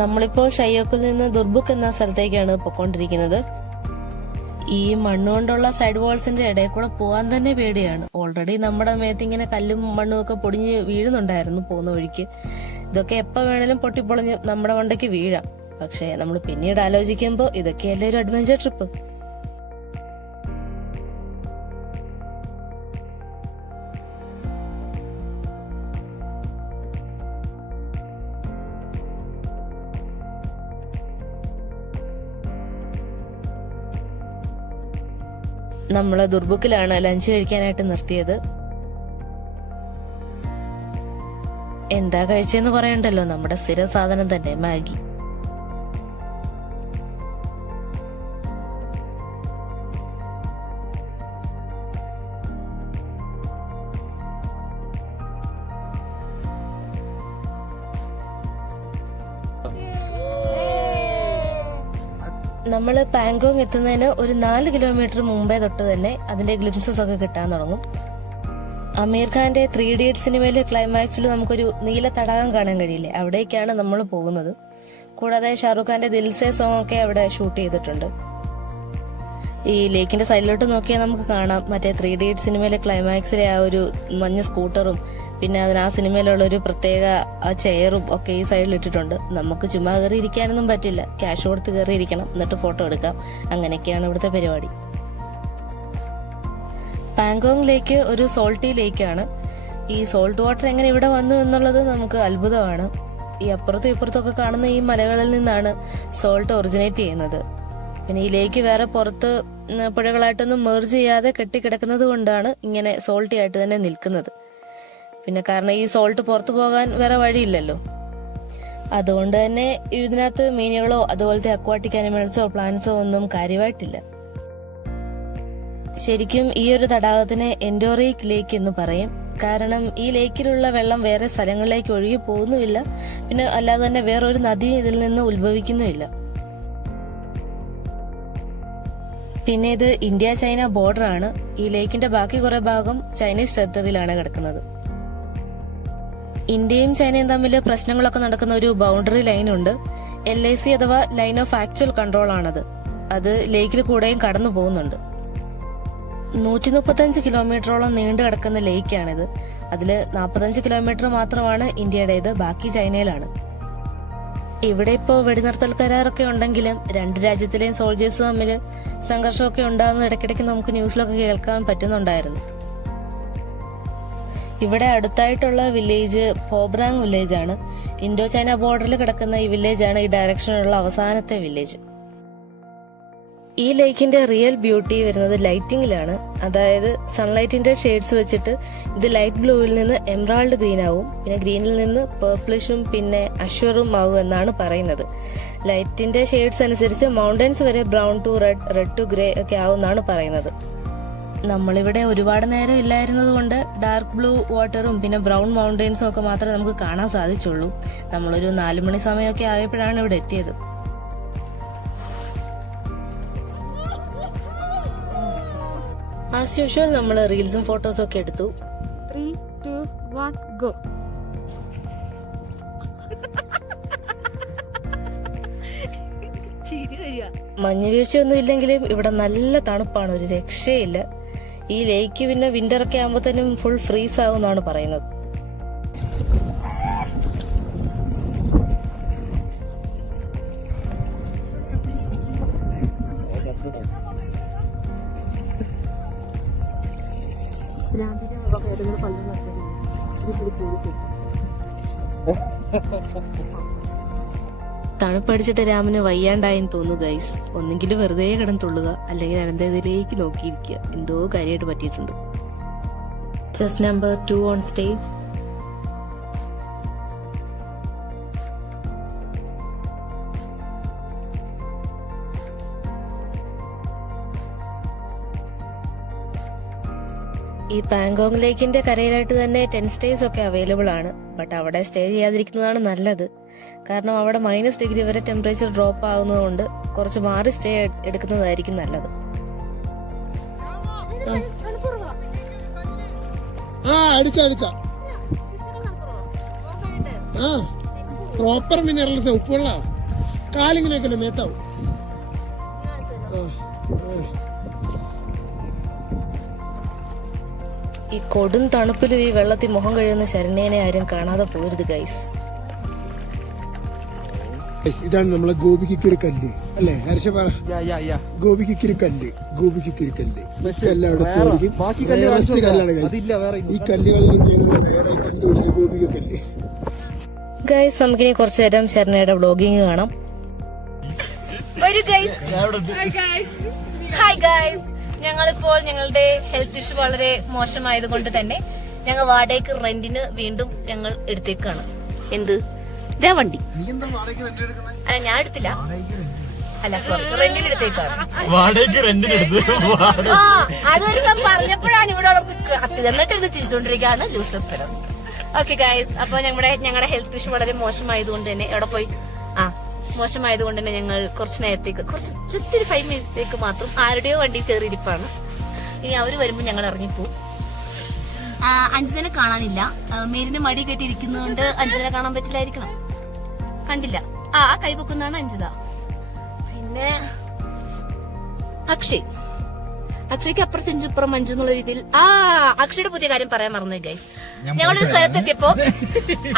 നമ്മളിപ്പോ ഷയോക്കിൽ നിന്ന് ദുർബുക്ക് എന്ന സ്ഥലത്തേക്കാണ് പൊക്കോണ്ടിരിക്കുന്നത്. ഈ മണ്ണുകൊണ്ടുള്ള സൈഡ് വാൾസിന്റെ ഇടയിൽ കൂടെ പോകാൻ തന്നെ പേടിയാണ്. ഓൾറെഡി നമ്മുടെ മേത്ത് ഇങ്ങനെ കല്ലും മണ്ണും ഒക്കെ പൊടിഞ്ഞ് വീഴുന്നുണ്ടായിരുന്നു പോകുന്ന വഴിക്ക്. ഇതൊക്കെ എപ്പോ വേണേലും പൊട്ടിപ്പൊളിഞ്ഞ് നമ്മുടെ മണ്ടയ്ക്ക് വീഴാം. പക്ഷെ നമ്മൾ പിന്നീട് ആലോചിക്കുമ്പോ ഇതൊക്കെയല്ലേ ഒരു അഡ്വഞ്ചർ ട്രിപ്പ്. നമ്മള് ദുർബുക്കിലാണ് ലഞ്ച് കഴിക്കാനായിട്ട് നിർത്തിയത്. എന്താ കഴിച്ചെന്ന് പറയണ്ടല്ലോ, നമ്മുടെ സ്ഥിരം സാധനം തന്നെ, മാഗി. നമ്മള് പാങ്കോങ് എത്തുന്നതിന് ഒരു 4 കിലോമീറ്റർ മുമ്പേ തൊട്ട് തന്നെ അതിന്റെ ഗ്ലിംസസ് ഒക്കെ കിട്ടാൻ തുടങ്ങും. അമീർ ഖാന്റെ 3 ഇഡിയറ്റ്സ് സിനിമയിലെ ക്ലൈമാക്സിൽ നമുക്കൊരു നീല തടാകം കാണാൻ കഴിയില്ലേ, അവിടേക്കാണ് നമ്മൾ പോകുന്നത്. കൂടാതെ ഷാറുഖ് ഖാന്റെ ദിൽ സേ സോങ് ഒക്കെ അവിടെ ഷൂട്ട് ചെയ്തിട്ടുണ്ട്. ഈ ലേക്കിന്റെ സൈഡിലോട്ട് നോക്കിയാൽ നമുക്ക് കാണാം മറ്റേ 3 ഇഡിയറ്റ്സ് സിനിമയിലെ ക്ലൈമാക്സിലെ ആ ഒരു മഞ്ഞ സ്കൂട്ടറും പിന്നെ അതിന് ആ സിനിമയിലുള്ള ഒരു പ്രത്യേക ആ ചെയറും ഒക്കെ ഈ സൈഡിൽ ഇട്ടിട്ടുണ്ട്. നമുക്ക് ചുമ്മാ കയറി ഇരിക്കാനൊന്നും പറ്റില്ല, ക്യാഷ് കൊടുത്ത് കയറി ഇരിക്കണം, എന്നിട്ട് ഫോട്ടോ എടുക്കാം. അങ്ങനെയൊക്കെയാണ് ഇവിടുത്തെ പരിപാടി. പാങ്കോങ് ലേക്ക് ഒരു സോൾട്ടി ലേക്കാണ്. ഈ സോൾട്ട് വാട്ടർ എങ്ങനെ ഇവിടെ വന്നു എന്നുള്ളത് നമുക്ക് അത്ഭുതമാണ്. ഈ അപ്പുറത്തും ഇപ്പുറത്തും ഒക്കെ കാണുന്ന ഈ മലകളിൽ നിന്നാണ് സോൾട്ട് ഒറിജിനേറ്റ് ചെയ്യുന്നത്. പിന്നെ ഈ ലേക്ക് വേറെ പുറത്ത് പുഴകളായിട്ടൊന്നും മെർജ് ചെയ്യാതെ കെട്ടിക്കിടക്കുന്നത് കൊണ്ടാണ് ഇങ്ങനെ സോൾട്ടി ആയിട്ട് തന്നെ നിൽക്കുന്നത്. പിന്നെ കാരണം ഈ സോൾട്ട് പുറത്തു പോകാൻ വേറെ വഴിയില്ലല്ലോ, അതുകൊണ്ട് തന്നെ ഇതിനകത്ത് മീനുകളോ അതുപോലത്തെ അക്വാട്ടിക് അനിമൽസോ പ്ലാന്റ്സോ ഒന്നും കാര്യമായിട്ടില്ല. ശരിക്കും ഈ ഒരു തടാകത്തിന് എൻഡോറിക് ലേക്ക് എന്ന് പറയും. കാരണം ഈ ലേക്കിലുള്ള വെള്ളം വേറെ സ്ഥലങ്ങളിലേക്ക് ഒഴുകി പോകുന്നുമില്ല, പിന്നെ അല്ലാതെ തന്നെ വേറൊരു നദി ഇതിൽ നിന്ന് ഉത്ഭവിക്കുന്നുമില്ല. പിന്നെ ഇത് ഇന്ത്യ ചൈന ബോർഡർ ആണ്. ഈ ലേക്കിന്റെ ബാക്കി കുറെ ഭാഗം ചൈനീസ് ടെറിട്ടറിയിലാണ് കിടക്കുന്നത്. ഇന്ത്യയും ചൈനയും തമ്മിൽ പ്രശ്നങ്ങളൊക്കെ നടക്കുന്ന ഒരു ബൗണ്ടറി ലൈൻ ഉണ്ട്. LAC അഥവാ ലൈൻ ഓഫ് ആക്ച്വൽ കൺട്രോൾ ആണത്. അത് ലേക്കിൽ കൂടെയും കടന്നു പോകുന്നുണ്ട്. 135 കിലോമീറ്ററോളം നീണ്ടു കിടക്കുന്ന ലേക്കാണിത്. അതില് 45 കിലോമീറ്റർ മാത്രമാണ് ഇന്ത്യയുടേത്, ബാക്കി ചൈനയിലാണ്. ഇവിടെ ഇപ്പോ വെടിനിർത്തൽ കരാറൊക്കെ ഉണ്ടെങ്കിലും 2 രാജ്യത്തിലെയും സോൾജേഴ്സ് തമ്മിൽ സംഘർഷമൊക്കെ ഉണ്ടാകുന്ന ഇടയ്ക്കിടയ്ക്ക് നമുക്ക് ന്യൂസിലൊക്കെ കേൾക്കാൻ പറ്റുന്നുണ്ടായിരുന്നു. ഇവിടെ അടുത്തായിട്ടുള്ള വില്ലേജ് പോബ്രാങ് വില്ലേജ് ആണ്. ഇൻഡോ ചൈന ബോർഡറിൽ കിടക്കുന്ന ഈ വില്ലേജ് ആണ് ഈ ഡയറക്ഷനിലുള്ള അവസാനത്തെ വില്ലേജ്. ഈ ലേക്കിന്റെ റിയൽ ബ്യൂട്ടി വരുന്നത് ലൈറ്റിംഗിലാണ്. അതായത് സൺലൈറ്റിന്റെ ഷെയ്ഡ്സ് വെച്ചിട്ട് ഇത് ലൈറ്റ് ബ്ലൂവിൽ നിന്ന് എമറാൾഡ് ഗ്രീൻ ആവും, പിന്നെ ഗ്രീനിൽ നിന്ന് പേർപ്പിളിഷും പിന്നെ അഷ്വറും ആവും എന്നാണ് പറയുന്നത്. ലൈറ്റിന്റെ ഷെയ്ഡ്സ് അനുസരിച്ച് മൗണ്ടൻസ് വരെ brown to red, red to grey ഒക്കെ ആവും എന്നാണ് പറയുന്നത്. നമ്മളിവിടെ ഒരുപാട് നേരം ഇല്ലായിരുന്നത് കൊണ്ട് ഡാർക്ക് ബ്ലൂ വാട്ടറും പിന്നെ ബ്രൗൺ മൗണ്ടൻസും ഒക്കെ മാത്രമേ നമുക്ക് കാണാൻ സാധിച്ചുള്ളൂ. നമ്മളൊരു 4 മണി സമയമൊക്കെ ആയപ്പോഴാണ് ഇവിടെ എത്തിയത്. ആസ് യൂഷ്വൽ നമ്മൾ റീൽസും ഫോട്ടോസും ഒക്കെ എടുത്തു. 3, 2, 1, go. മഞ്ഞ് വീഴ്ചയൊന്നും ഇല്ലെങ്കിലും ഇവിടെ നല്ല തണുപ്പാണ്, ഒരു രക്ഷയില്ല. ഈ ലേക്ക് പിന്നെ വിന്റർ ഒക്കെ ആകുമ്പോഴത്തേനും ഫുൾ ഫ്രീസ് ആവും എന്നാണ് പറയുന്നത്. തണുപ്പടിച്ചിട്ട് രാമന് വയ്യാണ്ടായെന്ന് തോന്നുന്നു ഗൈസ്. ഒന്നെങ്കിലും വെറുതെ കിടന്നുള്ളുക, അല്ലെങ്കിൽ അനന്തതിലേക്ക് നോക്കിയിരിക്കുക. എന്തോ കാര്യമായിട്ട് പറ്റിയിട്ടുണ്ട്. Chess number 2 on stage. ഈ പാങ്കോങ് ലേക്കിന്റെ കരയിലായിട്ട് തന്നെ 10 സ്റ്റേസ് ഒക്കെ അവൈലബിൾ ആണ്. ബട്ട് അവിടെ സ്റ്റേ ചെയ്യാതിരിക്കുന്നതാണ് നല്ലത്. കാരണം അവിടെ -ഡിഗ്രി വരെ ടെമ്പറേച്ചർ ഡ്രോപ്പ് ആകുന്നതുകൊണ്ട് കുറച്ച് മാറി സ്റ്റേ എടുക്കുന്നതായിരിക്കും നല്ലത്. പ്രോപ്പർ മിനറൽസ് ഉപ്പുള്ള കാലിങ്ങനെയൊക്കെ മേത്താവും. ഈ കൊടും തണുപ്പിലും ഈ വെള്ളത്തിൽ മുഖം കഴിയുന്ന ശരണ്യനെ ആരും കാണാതെ പോരുത് ഗൈസ്. ഇതാണ് നമ്മളെ ഗോപിക്കൊരു കല്ല് അല്ലേ ഹർഷ? പറ. ഗോപിക്കൊരു കല്ല്, ഗോപിക്കൊരു കല്ല് എല്ലായിടത്തും കല്ലാണ് ഗൈസ്. ഈ കല്ലുകളിൽ നിന്ന് വേറെ കണ്ടുപിടിച്ച ഗോപിക കല്ല്. ഗൈസ് നമുക്കിനി കുറച്ചു നേരം ശരണയുടെ വ്ളോഗിങ് കാണാം. ഹായ് ഗൈസ്, ഞങ്ങളിപ്പോൾ ഞങ്ങളുടെ ഹെൽത്ത് ഇഷ്യൂ വളരെ മോശമായത് കൊണ്ട് തന്നെ ഞങ്ങൾ വാടകയ്ക്ക് റെന്റിന് വീണ്ടും ഞങ്ങൾ എടുത്തേക്കാണ്. എന്ത് ഇതാ വണ്ടി? അല്ല ഞാൻ എടുത്തില്ല, അല്ല സോറി, റെന്റിന് എടുത്തേക്കാണ്. അതൊരുത്തം പറഞ്ഞപ്പോഴാണ് ഇവിടെ എന്നിട്ട് ഇത് ചിരിച്ചോണ്ടിരിക്കുകയാണ് ലൂസ്ലെസ് ഫെലോസ്. ഓക്കെ ഗൈസ്, അപ്പൊ ഞങ്ങളുടെ ഹെൽത്ത് ഇഷ്യൂ വളരെ മോശമായതുകൊണ്ട് തന്നെ എവിടെ പോയി മോശമായതുകൊണ്ട് തന്നെ ഞങ്ങൾ കുറച്ച് നേരത്തേക്ക് ജസ്റ്റ് ഒരു 5 മിനിറ്റ്സത്തേക്ക് മാത്രം ആരുടെയോ വണ്ടി കയറിയിരിപ്പാണ്. ഇനി അവര് വരുമ്പോ ഞങ്ങൾ ഇറങ്ങിപ്പോവും. അഞ്ജിതനെ കാണാനില്ല, മേരിനെ മടി കെട്ടിയിരിക്കുന്നതുകൊണ്ട് അഞ്ജിതനെ കാണാൻ പറ്റില്ലായിരിക്കണം. കണ്ടില്ല. കൈപൊക്കുന്നതാണ് അഞ്ജിത. പിന്നെ അക്ഷയ്ക്ക് അപ്പുറം ചെഞ്ചു ഇപ്പുറം മഞ്ജു എന്നുള്ള രീതിയിൽ അക്ഷയുടെ പുതിയ കാര്യം പറയാൻ മറന്നു ഗൈസ്. ഞങ്ങളൊരു സ്ഥലത്തെത്തിയപ്പോ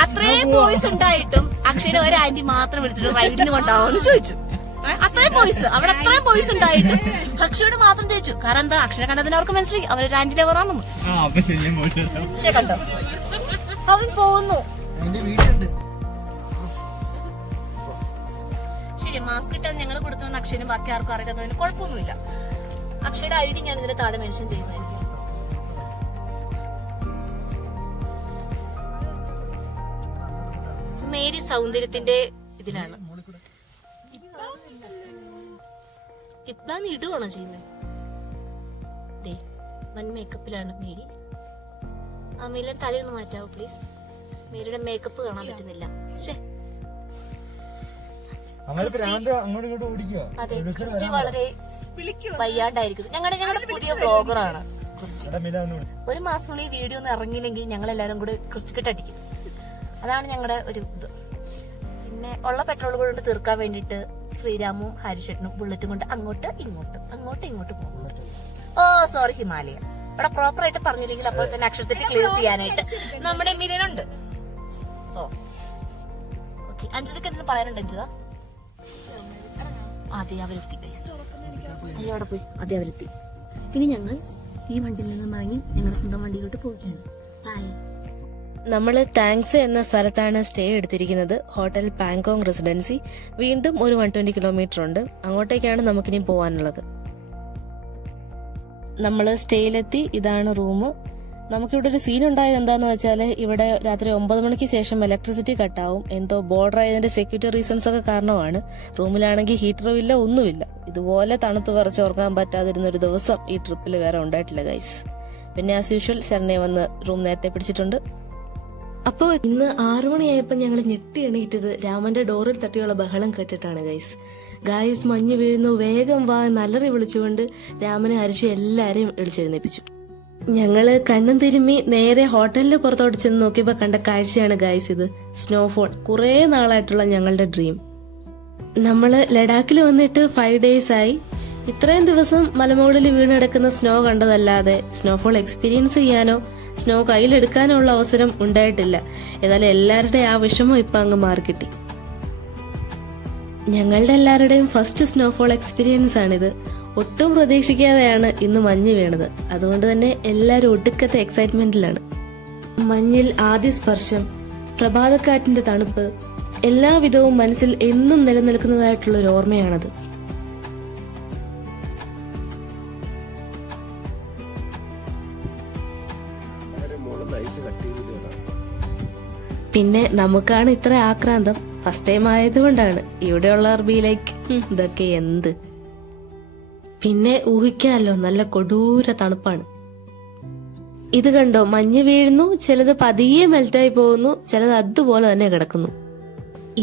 അത്രയും ബോയ്സ് ഉണ്ടായിട്ടും അക്ഷയുടെ ഒരു ആന്റി മാത്രം വിളിച്ചിട്ട് റൈഡിന് കൊണ്ടാവോന്ന് ചോദിച്ചു. അത്രയും ബോയ്സ്, അവിടെ അത്രയും ബോയ്സ് ഉണ്ടായിട്ടും അക്ഷയോട് മാത്രം ചോദിച്ചു. കാരണം എന്താ, അക്ഷയെ കണ്ടതിന് അവർക്ക് മനസ്സിലായി അവരൊരു ആന്റി ലവറാണെന്ന്. പക്ഷെ കണ്ടോ, അവൻ പോകുന്നു. ശരി, മാസ്ക് ഇട്ടാൽ ഞങ്ങൾ കൊടുത്തുവെന്ന് അക്ഷയനും ബാക്കി ആർക്കും അറിയാത്തതിന് കുഴപ്പമൊന്നുമില്ല. അക്ഷയുടെ ഐഡി ഞാൻ ഇതിന്റെ താഴെ മെൻഷൻ ചെയ്യുന്നതായിരിക്കും. മേരി സൗന്ദര്യത്തിന്റെ ഇതിലാണ്. ഇപ്പളാന്ന് ഇടുവാണോ ചെയ്യുന്നത്? വൻ മേക്കപ്പിലാണ് മേരി. മേരിയുടെ തലയൊന്ന് മാറ്റാവോ പ്ലീസ്? മേരിയുടെ മേക്കപ്പ് കാണാൻ പറ്റുന്നില്ല. അതെ, ക്രിസ്റ്റി വളരെ വയ്യാണ്ടായിരിക്കും. ഞങ്ങളുടെ പുതിയ വ്ളോഗറാണ് ക്രിസ്റ്റി. ഒരു മാസമുള്ളിൽ വീഡിയോ ഒന്നും ഇറങ്ങിയില്ലെങ്കിൽ ഞങ്ങൾ എല്ലാരും കൂടെ ക്രിസ്റ്റിക്കിട്ട് അടിക്കും. അതാണ് ഞങ്ങളുടെ ഒരു ഇത്. പിന്നെ ഉള്ള പെട്രോൾ കൊണ്ട് തീർക്കാൻ വേണ്ടിട്ട് ശ്രീരാമും ഹരിഷേട്ടനും ബുള്ളറ്റും കൊണ്ട് അങ്ങോട്ട് ഇങ്ങോട്ട് പോകും. സോറി ഹിമാലയ. ഇവിടെ പ്രോപ്പർ ആയിട്ട് പറഞ്ഞില്ലെങ്കിൽ അപ്പോൾ തന്നെ അക്ഷരത്തെറ്റ് ക്ലിയർ ചെയ്യാനായിട്ട് നമ്മുടെ മിലനുണ്ട്. ഓക്കെ, അഞ്ജലിക്ക് എന്തെങ്കിലും പറയാനുണ്ട് അഞ്ജിത? അതെ അവരെത്തി. അവിടെ പോയി അതെ അവരെത്തി. ഇനി ഞങ്ങൾ ഈ വണ്ടിയിൽ നിന്നും ഇറങ്ങി ഞങ്ങളുടെ സ്വന്തം വണ്ടിയിലോട്ട് പോവുകയാണ്. ബൈ. നമ്മള് താങ്ക്സ് എന്ന സ്ഥലത്താണ് സ്റ്റേ എടുത്തിരിക്കുന്നത്. Hotel Pangong residency. വീണ്ടും ഒരു 120 കിലോമീറ്റർ ഉണ്ട്. അങ്ങോട്ടേക്കാണ് നമുക്കിനി പോവാനുള്ളത്. നമ്മള് സ്റ്റേയിലെത്തി. ഇതാണ് റൂം. നമുക്കിവിടെ ഒരു സീൻ ഉണ്ടായത് എന്താന്ന് വെച്ചാൽ ഇവിടെ രാത്രി 9 മണിക്ക് ശേഷം ഇലക്ട്രിസിറ്റി കട്ടാവും. എന്തോ ബോർഡർ ആയതിന്റെ സെക്യൂരിറ്റി റീസൺസ് ഒക്കെ കാരണമാണ്. റൂമിലാണെങ്കിൽ ഹീറ്ററും ഇല്ല, ഒന്നുമില്ല. ഇതുപോലെ തണുത്ത് വിറച്ച് ഉറങ്ങാൻ പറ്റാതിരുന്ന ഒരു ദിവസം ഈ ട്രിപ്പിൽ വേറെ ഉണ്ടായിട്ടില്ല ഗൈസ്. പിന്നെ ആസ് യൂഷ്വൽ ശരണയെ വന്ന് റൂം നേരത്തെ പിടിച്ചിട്ടുണ്ട്. അപ്പോൾ ഇന്ന് 6 മണിയായപ്പോ ഞങ്ങൾ ഞെട്ടി എണീറ്റത് രാമന്റെ ഡോറിൽ തട്ടിയുള്ള ബഹളം കേട്ടിട്ടാണ് ഗായ്സ്. മഞ്ഞ് വീഴുന്നു, വേഗം വാ നല്ലറി വിളിച്ചുകൊണ്ട് രാമനെ അരിച്ചു എല്ലാരെയും വിളിച്ചെഴുന്നേപ്പിച്ചു. ഞങ്ങള് കണ്ണും തിരുമ്മി നേരെ ഹോട്ടലിന്റെ പുറത്തോട്ട് ചെന്ന് നോക്കിയപ്പോ കണ്ട കാഴ്ചയാണ് ഗായ്സ് ഇത്. സ്നോഫോൾ. കുറെ നാളായിട്ടുള്ള ഞങ്ങളുടെ ഡ്രീം. നമ്മള് ലഡാക്കിൽ വന്നിട്ട് 5 days ആയി. ഇത്രയും ദിവസം മലമുകളിൽ വീണെടുക്കുന്ന സ്നോ കണ്ടതല്ലാതെ സ്നോഫോൾ എക്സ്പീരിയൻസ് ചെയ്യാനോ സ്നോ കയ്യിലെടുക്കാനോ ഉള്ള അവസരം ഉണ്ടായിട്ടില്ല. ഏതായാലും എല്ലാവരുടെയും ആ വിഷമം ഇപ്പൊ അങ്ങ് മാറിക്കിട്ടി. ഞങ്ങളുടെ എല്ലാവരുടെയും ഫസ്റ്റ് സ്നോഫോൾ എക്സ്പീരിയൻസ് ആണിത്. ഒട്ടും പ്രതീക്ഷിക്കാതെയാണ് ഇന്ന് മഞ്ഞ് വീണത്. അതുകൊണ്ട് തന്നെ എല്ലാവരും ഒടുക്കത്തെ എക്സൈറ്റ്മെന്റിലാണ്. മഞ്ഞിൽ ആദ്യ സ്പർശം, പ്രഭാതക്കാറ്റിന്റെ തണുപ്പ്, എല്ലാവിധവും മനസ്സിൽ എന്നും നിലനിൽക്കുന്നതായിട്ടുള്ള ഒരു ഓർമ്മയാണത്. പിന്നെ നമുക്കാണ് ഇത്ര ആക്രാന്തം. ഫസ്റ്റ് ടൈം ആയതുകൊണ്ടാണ്. ഇവിടെയുള്ളവർ ബി ലൈക്ക് ഇതൊക്കെ എന്ത്. പിന്നെ ഊഹിക്കാമല്ലോ, നല്ല കൊടൂര തണുപ്പാണ്. ഇത് കണ്ടോ, മഞ്ഞ് വീഴുന്നു, ചിലത് പതിയെ മെൽറ്റായി പോകുന്നു, ചിലത് അതുപോലെ തന്നെ കിടക്കുന്നു.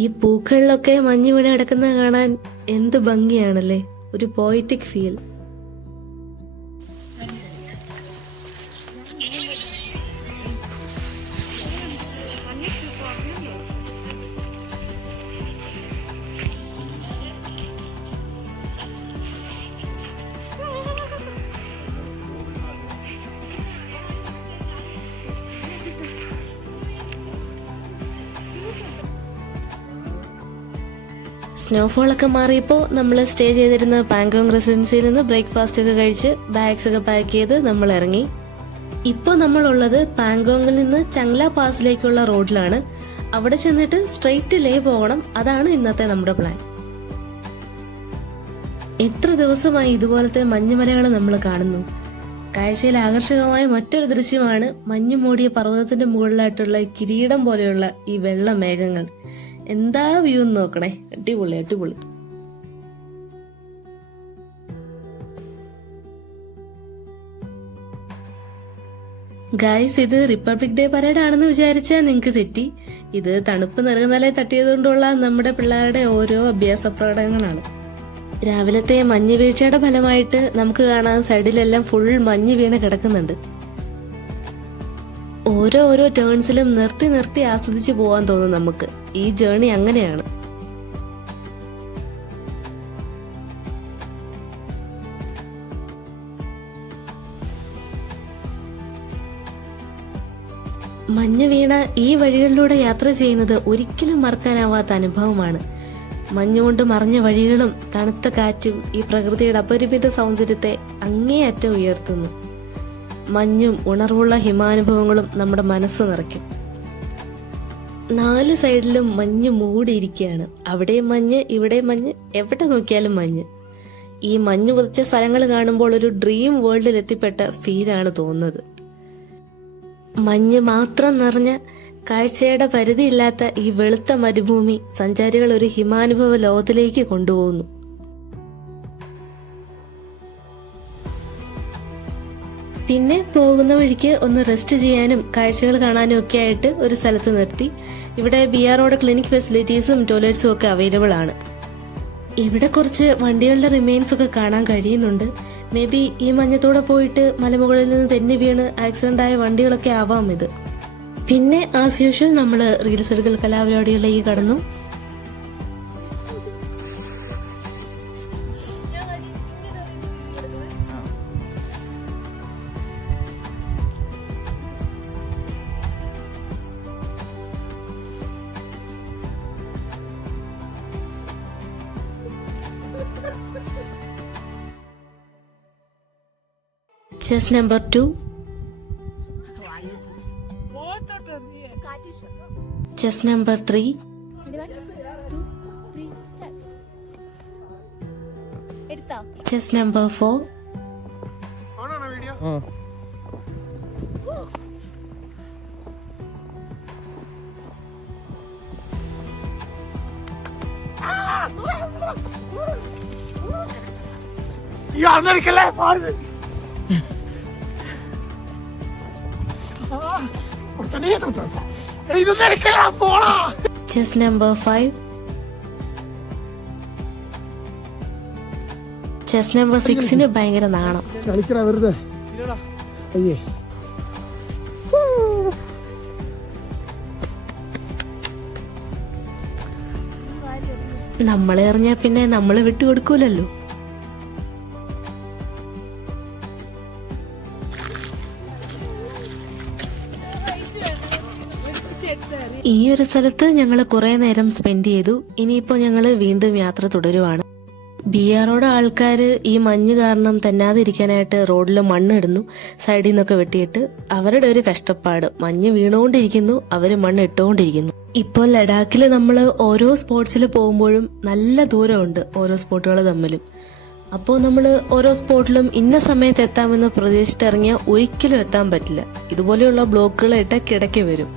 ഈ പൂക്കളിലൊക്കെ മഞ്ഞ് വീണ് കിടക്കുന്നത് കാണാൻ എന്ത് ഭംഗിയാണല്ലേ, ഒരു പോയറ്റിക് ഫീൽ. സ്നോഫോളൊക്കെ മാറിയപ്പോൾ നമ്മൾ സ്റ്റേ ചെയ്തിരുന്ന പാങ്കോങ് റെസിഡൻസിയിൽ നിന്ന് ബ്രേക്ക്ഫാസ്റ്റ് ഒക്കെ കഴിച്ച് ബാഗ്സ് ഒക്കെ പാക്ക് ചെയ്ത് നമ്മൾ ഇറങ്ങി. ഇപ്പോൾ നമ്മളുള്ളത് പാങ്കോങ്ങിൽ നിന്ന് ചങ്ല പാസിലേക്കുള്ള റോഡിലാണ്. അവിടെ ചെന്നിട്ട് സ്ട്രെയിറ്റ് ലേ പോകണം. അതാണ് ഇന്നത്തെ നമ്മുടെ പ്ലാൻ. എത്ര ദിവസമായി ഇതുപോലത്തെ മഞ്ഞുമലകൾ നമ്മൾ കാണുന്നു. കാഴ്ചയിൽ ആകർഷകമായ മറ്റൊരു ദൃശ്യമാണ് മഞ്ഞു മൂടിയ പർവ്വതത്തിന്റെ മുകളിലായിട്ടുള്ള കിരീടം പോലെയുള്ള ഈ വെള്ള മേഘങ്ങൾ. എന്താ വ്യൂ എന്ന് നോക്കണേ, അടിപൊളി അടിപൊളി. ഗായ്സ്, ഇത് റിപ്പബ്ലിക് ഡേ പരേഡ് ആണെന്ന് വിചാരിച്ചാൽ നിങ്ങൾക്ക് തെറ്റി. ഇത് തണുപ്പ് നിറകുന്നതലെ തട്ടിയതുകൊണ്ടുള്ള നമ്മുടെ പിള്ളേരുടെ ഓരോ അഭ്യാസ പ്രകടനങ്ങളാണ്. രാവിലത്തെ മഞ്ഞ് വീഴ്ചയുടെ ഫലമായിട്ട് നമുക്ക് കാണാൻ സൈഡിലെല്ലാം ഫുൾ മഞ്ഞ് വീണ് കിടക്കുന്നുണ്ട്. ഓരോ ടേൺസിലും നിർത്തി നിർത്തി ആസ്വദിച്ചു പോവാൻ തോന്നും നമുക്ക്. ഈ ജേർണി അങ്ങനെയാണ്. മഞ്ഞ് വീണ ഈ വഴികളിലൂടെ യാത്ര ചെയ്യുന്നത് ഒരിക്കലും മറക്കാനാവാത്ത അനുഭവമാണ്. മഞ്ഞുകൊണ്ട് മറഞ്ഞ വഴികളും തണുത്ത കാറ്റും ഈ പ്രകൃതിയുടെ അപരിമിത സൗന്ദര്യത്തെ അങ്ങേയറ്റം ഉയർത്തുന്നു. മഞ്ഞും ഉണർവുള്ള ഹിമാനുഭവങ്ങളും നമ്മുടെ മനസ്സ് നിറയ്ക്കും. 4 സൈഡിലും മഞ്ഞ് മൂടിയിരിക്കുകയാണ്. അവിടെയും മഞ്ഞ്, ഇവിടെയും മഞ്ഞ്, എവിടെ നോക്കിയാലും മഞ്ഞ്. ഈ മഞ്ഞ് പുതച്ച സ്ഥലങ്ങൾ കാണുമ്പോൾ ഒരു ഡ്രീം വേൾഡിൽ എത്തിപ്പെട്ട ഫീലാണ് തോന്നുന്നത്. മഞ്ഞ് മാത്രം നിറഞ്ഞ കാഴ്ചയുടെ പരിധിയില്ലാത്ത ഈ വെളുത്ത മരുഭൂമി സഞ്ചാരികൾ ഒരു ഹിമാനുഭവ ലോകത്തിലേക്ക് കൊണ്ടുപോകുന്നു. പിന്നെ പോകുന്ന വഴിക്ക് ഒന്ന് റെസ്റ്റ് ചെയ്യാനും കാഴ്ചകൾ കാണാനും ഒക്കെ ആയിട്ട് ഒരു സ്ഥലത്ത് നിർത്തി. ഇവിടെ BROയുടെ ക്ലിനിക് ഫെസിലിറ്റീസും ടോയ്ലറ്റ്സും ഒക്കെ അവൈലബിൾ ആണ്. ഇവിടെ കുറച്ച് വണ്ടികളുടെ റിമെയിൻസ് ഒക്കെ കാണാൻ കഴിയുന്നുണ്ട്. മേ ബി ഈ മഞ്ഞത്തോടെ പോയിട്ട് മലമുകളിൽ നിന്ന് തെന്നി വീണ് ആക്സിഡന്റ് ആയ വണ്ടികളൊക്കെ ആവാം ഇത്. പിന്നെ ആസ് യൂഷ്വൽ നമ്മള് റീൽസ് എടുക്കൽ കലാപരിപാടികളിലേക്ക് കടന്നു. Chess number 2, chess number 3, chess number 4, chess number 5, chess number 6ന് ഭയങ്കര നാണം. കളിക്കറ വെറുതെ. അയ്യേ, നമ്മളെ എറിഞ്ഞാ പിന്നെ നമ്മളെ വിട്ടുകൊടുക്കൂലല്ലോ. ഈ ഒരു സ്ഥലത്ത് ഞങ്ങൾ കുറെ നേരം സ്പെൻഡ് ചെയ്തു. ഇനിയിപ്പോ ഞങ്ങള് വീണ്ടും യാത്ര തുടരുവാണ്. BROയുടെ ആൾക്കാര് ഈ മഞ്ഞ് കാരണം തന്നാതിരിക്കാനായിട്ട് റോഡിൽ മണ്ണിടുന്നു, സൈഡിൽ നിന്നൊക്കെ വെട്ടിയിട്ട്. അവരുടെ ഒരു കഷ്ടപ്പാട്. മഞ്ഞ് വീണുകൊണ്ടിരിക്കുന്നു, അവര് മണ്ണ് ഇട്ടുകൊണ്ടിരിക്കുന്നു. ഇപ്പോൾ ലഡാക്കില് നമ്മള് ഓരോ സ്പോട്സിൽ പോകുമ്പോഴും നല്ല ദൂരമുണ്ട് ഓരോ സ്പോട്ടുകൾ തമ്മിലും. അപ്പോൾ നമ്മൾ ഓരോ സ്പോട്ടിലും ഇന്ന സമയത്ത് എത്താമെന്ന് പ്രതീക്ഷിച്ചിറങ്ങിയാൽ ഒരിക്കലും എത്താൻ പറ്റില്ല. ഇതുപോലെയുള്ള ബ്ലോക്കുകൾ ഇടയ്ക്കിടയ്ക്ക് വരും.